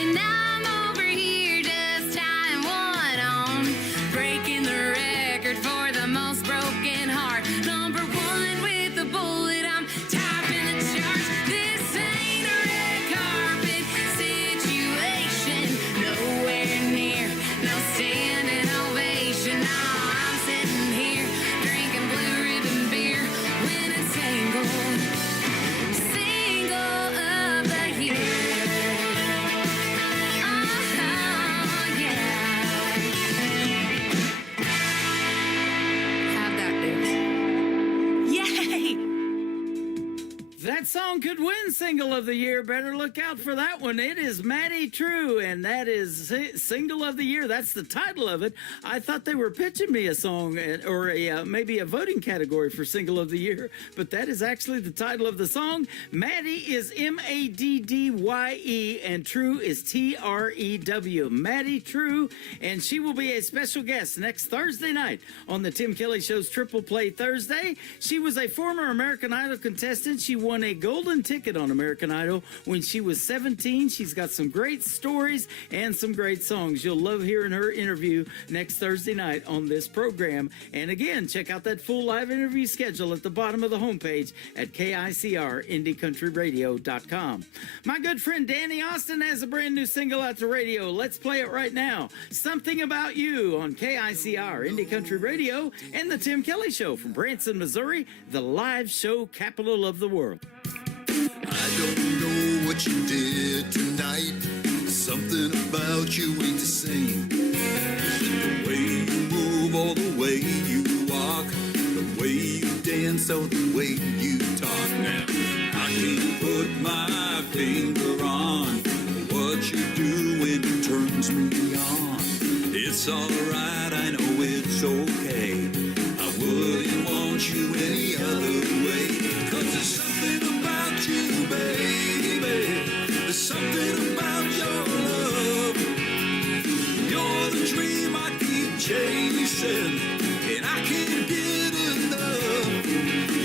and I'm over here just tying one on. Breaking the record for the most broken heart. Number one with a bullet, I'm topping the charts. This ain't a red carpet situation. Nowhere near, no standing ovation. No, I'm sitting here drinking blue ribbon beer, winning single of the year. Oh, yeah. How'd that do? Yay! That song could win single of the year. Better look out for that one. It is Maddie True, and that is single of the year. That's the title of it. I thought they were pitching me a song or maybe a voting category for single of the year, but that is actually the title of the song. Maddie is Maddye, and True is Trew. Maddie True, and she will be a special guest next Thursday night on the Tim Kelly Show's Triple Play Thursday. She was a former American Idol contestant. She won a golden ticket on American Idol when she was 17. She's got some great stories and some great songs. You'll love hearing her interview next Thursday night on this program. And again, check out that full live interview schedule at the bottom of the homepage at KICRIndieCountryRadio.com. My good friend Danny Austin has a brand new single out to radio. Let's play it right now. Something About You on KICR Indie Country Radio and the Tim Kelly Show from Branson, Missouri, the live show capital of the world. I don't know what you did tonight. Something about you ain't the same. The way you move, or the way you walk, the way you dance, or the way you talk. Now, I can't put my finger on what you do when it turns me on. It's alright, I know it's okay. I wouldn't want you any other way. 'Cause there's something about you, baby. There's something about your love. You're the dream I keep chasing, and I can't get enough.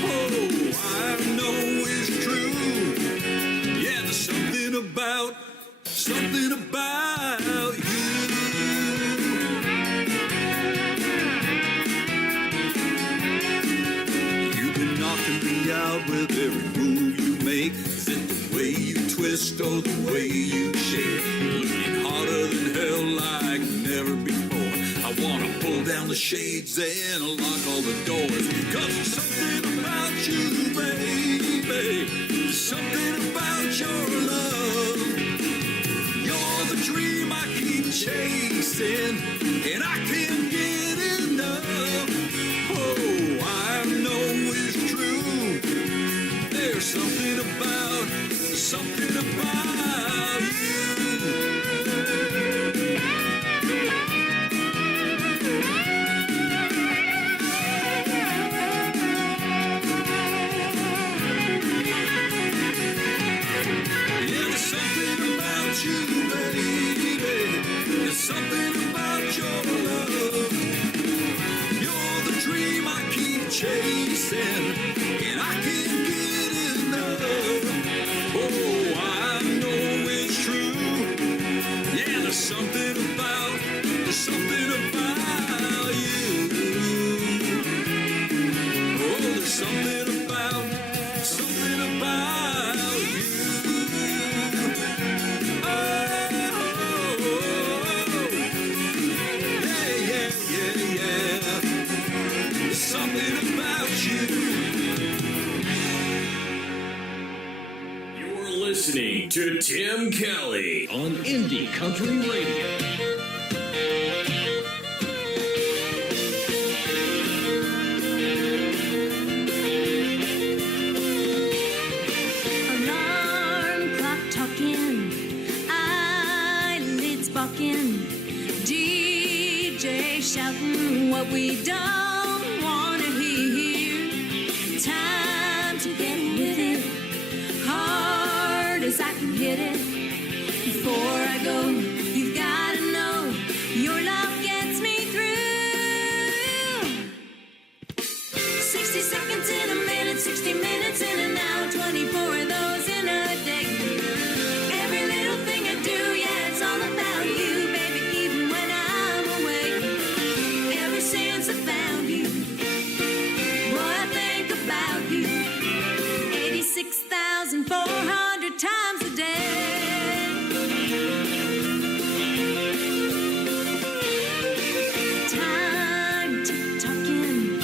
Oh, I know it's true. Yeah, there's something about you. You've been knocking me out with every move you make. Is it the way you twist or the way you shake? Looking hotter than hell like never before. I wanna pull down the shades and lock all the doors. 'Cause there's something about you, baby. There's something about your love. You're the dream I keep chasing. chasing, and I can't get enough. Oh, I know it's true. There's something about you, baby. There's something about your love. You're the dream I keep chasing, and I can't get enough. Oh, I know it's true. Yeah, there's something about you. Oh, there's something about you. Something about you. You're listening to Tim Kelly on Indie Country Radio. Alarm clock talking, eyelids bucking, DJ shouting what we don't. Hit it before I go. You've got to know your love gets me through. 60 seconds in a minute, 60 minutes in an hour, 24 of those in a day. Every little thing I do, yeah, it's all about you, baby, even when I'm away. Ever since I found you, boy, I think about you 86,400 times a day. Time tick-tocking,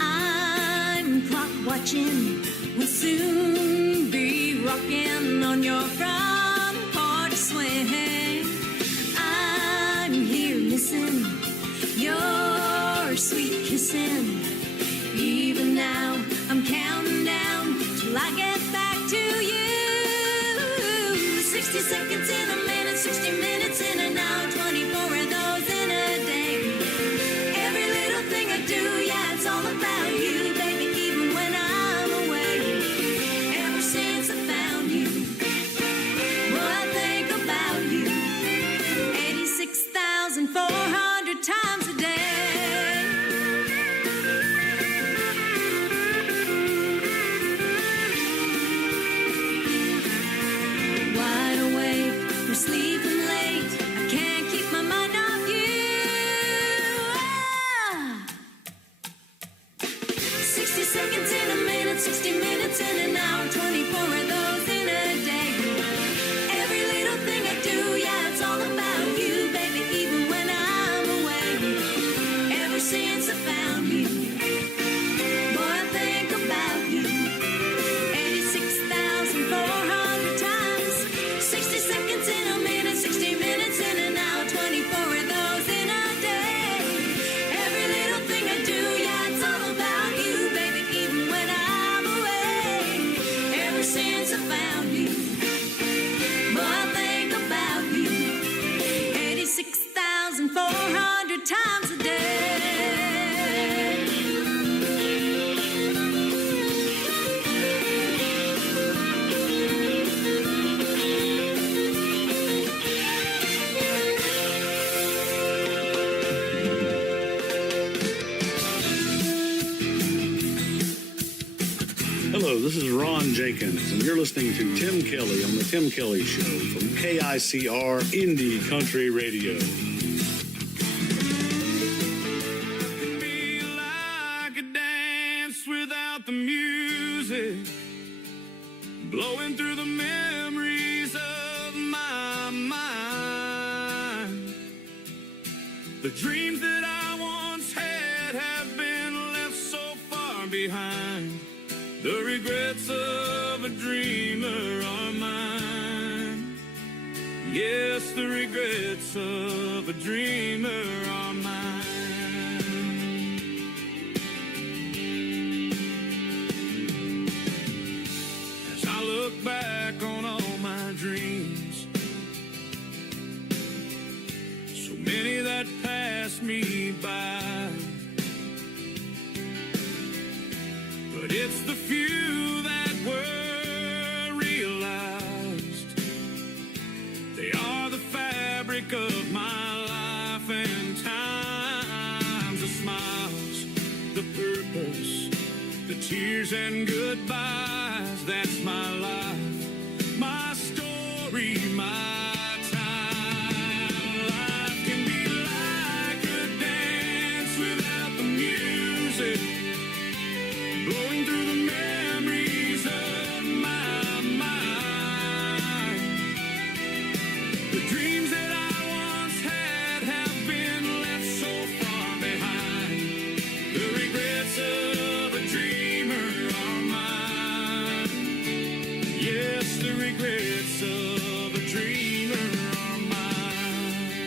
I'm clock watching. We'll soon be rocking on your front porch swing. I'm here missing your sweet kissing. Even now, I'm counting down till I get back to you. 60 seconds in a minute, 60 minutes in an hour, 24 of those in a day. Every little thing I do, yeah, it's all about you, baby, even when I'm away. Ever since I found you, well, I think about you 86,400 times a day. Sleeping late, I can't keep my mind off you. 60 seconds in a minute, 60 minutes in an hour, 24 of those in a day. Every little thing I do, yeah, it's all about you, baby, even when I'm away. Ever since I found you, boy, I think about you 86,400 times. 60 seconds in a minute, 60 minutes in an hour, 24 of those in a day. Every little thing I do, yeah, it's all about you, baby, even when I'm away. Ever since I found you, boy, I think about you 86,400 times a day. Hello, this is Ron Jenkins, and you're listening to Tim Kelly on The Tim Kelly Show from KICR Indie Country Radio. Be like a dance without the music, blowing through the memories of my mind. The dreams that I once had have been left so far behind. The regrets of a dreamer are mine. Yes, the regrets of a dreamer are mine. As I look back on all my dreams, so many that passed me by, but it's the few that were realized. They are the fabric of my life, and times the smiles, the purpose, the tears and goodbyes. That's my life, my story, my time. Life can be like a dance without the music, blowing through the memories of my mind. The dreams that I once had have been left so far behind. The regrets of a dreamer are mine. Yes, the regrets of a dreamer are mine.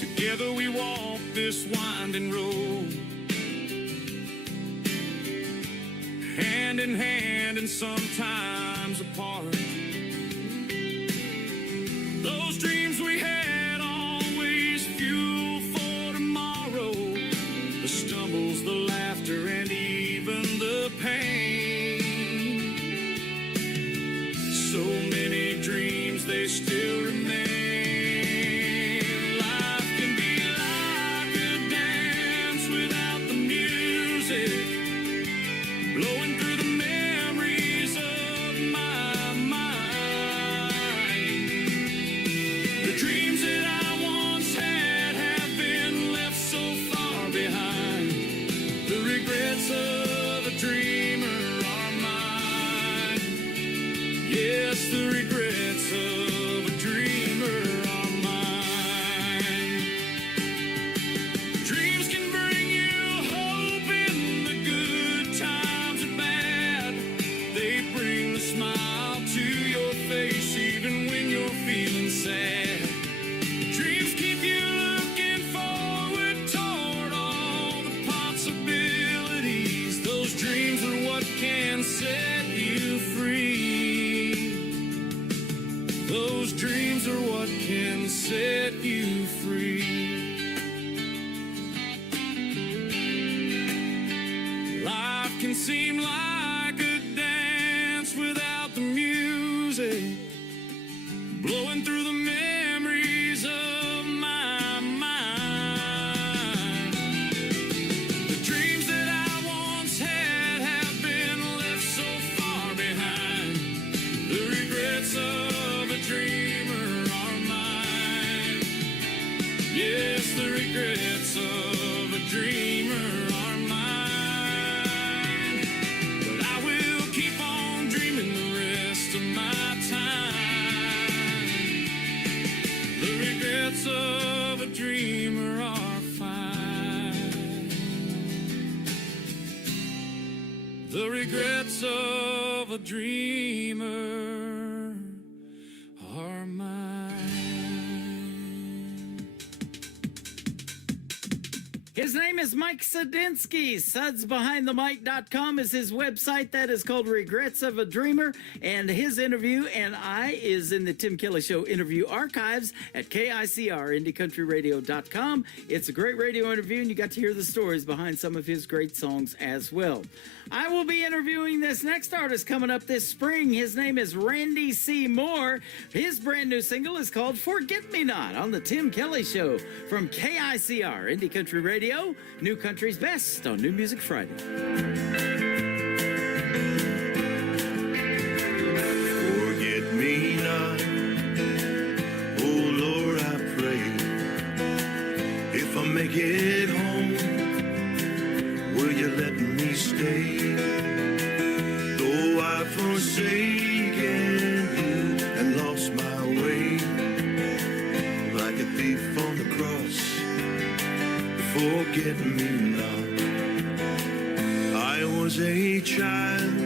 Together we walk this winding road, hand in hand and sometimes apart. Those dreams we had always fuel for tomorrow, the stumbles, the laughter, and even the pain. So many dreams, they still remain. Life can be like a dance without the music, blowing through the memories of my mind. The dreams that I once had have been left so far behind. The regrets of a dreamer are mine. Yes, the regrets of a dreamer are mine. Dreams can bring you hope in the good times and bad. They bring the smile to your face even when you're feeling sad. Dreams keep you looking forward toward all the possibilities. Those dreams are what can set you free. Those dreams are what can set you free. Life can seem like a dance without the music, blowing through the memories of my mind. The dreams that I once had have been left so far behind. The regrets of a dreamer are mine. Yes, the regrets of a dreamer are mine. But I will keep on dreaming the rest of my time. The regrets of a dreamer are fine. The regrets of a dreamer are mine. His name is Mike Sadinsky. SudsBehindTheMic.com is his website. That is called Regrets of a Dreamer. And his interview and I is in the Tim Kelly Show interview archives at KICR, IndieCountryRadio.com. It's a great radio interview, and you got to hear the stories behind some of his great songs as well. I will be interviewing this next artist coming up this spring. His name is Randy C. Moore. His brand new single is called Forget Me Not on the Tim Kelly Show from KICR, Indie Country Radio, New Country's Best on New Music Friday. Forget me not, oh Lord, I pray. If I make it home, will you let me stay? Though I've forsaken you and lost my way, like a thief on the cross, forget me not. I was a child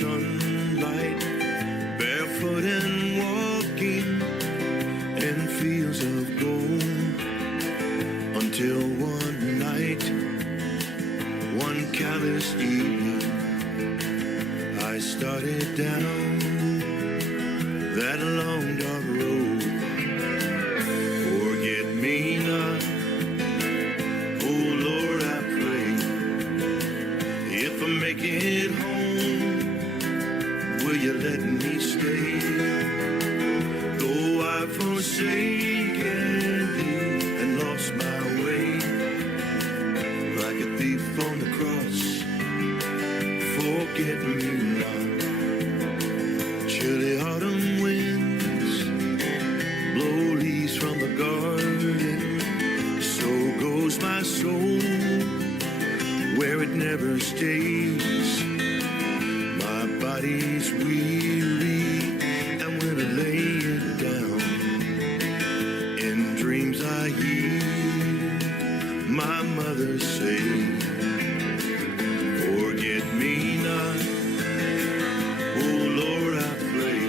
sunlight, barefoot and walking in fields of gold, until one night, one callous evening, I started down that long dark road. Forget me not, oh Lord, I pray. If I make it home, will you let me stay? Though I've forsaken thee and lost my way, like a thief on the cross, forget me not. Chilly autumn winds blow leaves from the garden, so goes my soul where it never stays. My body's weary, and when I lay it down, in dreams I hear my mother say, forget me not, oh Lord, I pray.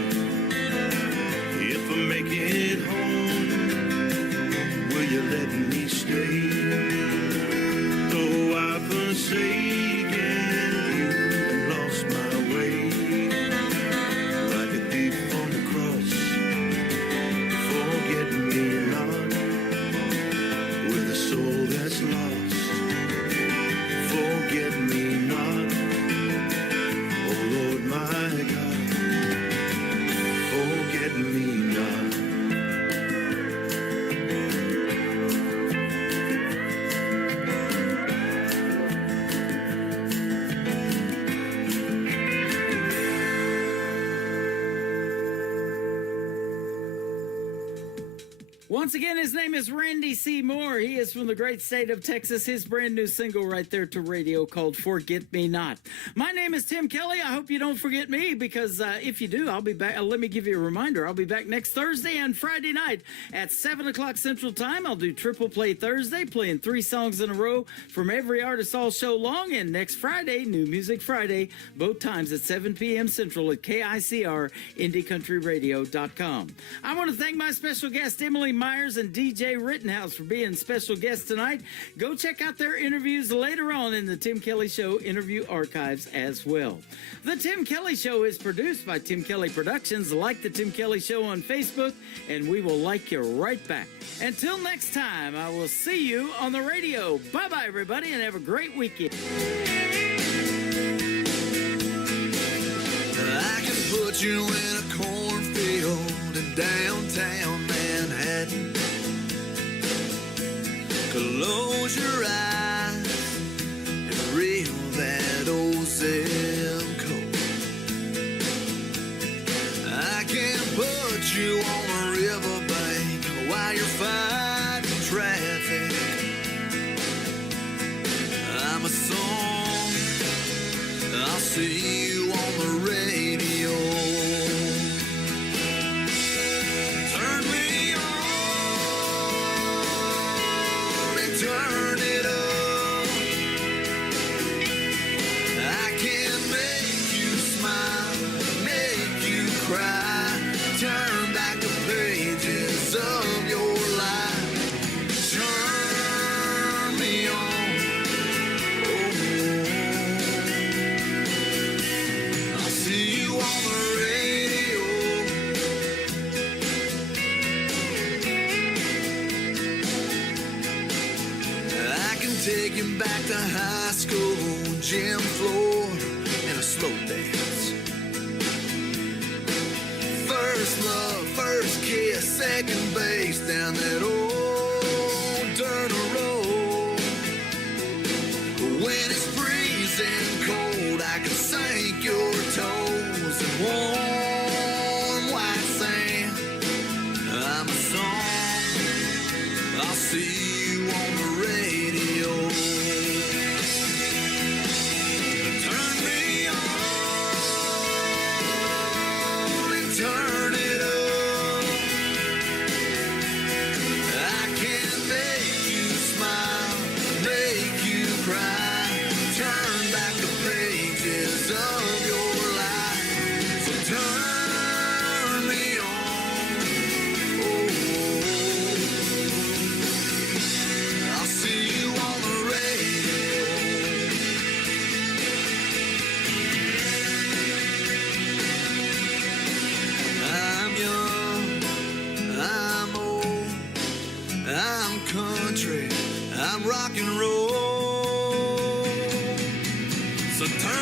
If I make it home, will you let me stay? Though I've forsaken you and lost my way, like a thief on the cross, forget me not. With a soul that's lost, forget me not. Oh Lord my God, forget me not. Once again, his name is Randy C. Moore. He is from the great state of Texas. His brand new single right there to radio called Forget Me Not. My name is Tim Kelly. I hope you don't forget me, because if you do, I'll be back. Let me give you a reminder. I'll be back next Thursday and Friday night at 7 o'clock Central Time. I'll do Triple Play Thursday, playing 3 songs in a row from every artist all show long. And next Friday, New Music Friday, both times at 7 p.m. Central at KICR, IndieCountryRadio.com. I want to thank my special guest, Emily Myers and DJ Rittenhouse, for being special guests tonight. Go check out their interviews later on in the Tim Kelly Show interview archives as well. The Tim Kelly Show is produced by Tim Kelly Productions. Like the Tim Kelly Show on Facebook, and we will like you right back. Until next time, I will see you on the radio. Bye-bye, everybody, and have a great weekend. I can put you in a cornfield in downtown Manhattan. Close your eyes and reel that old zip code. I can put you on a riverbank while you're fighting traffic. I'm a song, I'll see you on the radio. Turn me on and turn it up. I can make you smile, make you cry, turn back the pages of your life. Turn me on. I'll see you on the radio. I can take you back to high school, gym floor, and a slow dance. First love, first kiss, second base down that old dirt road. When it's freezing cold, I can sink your toes in warm white sand. I'm a song, I'll see you on the radio. So turn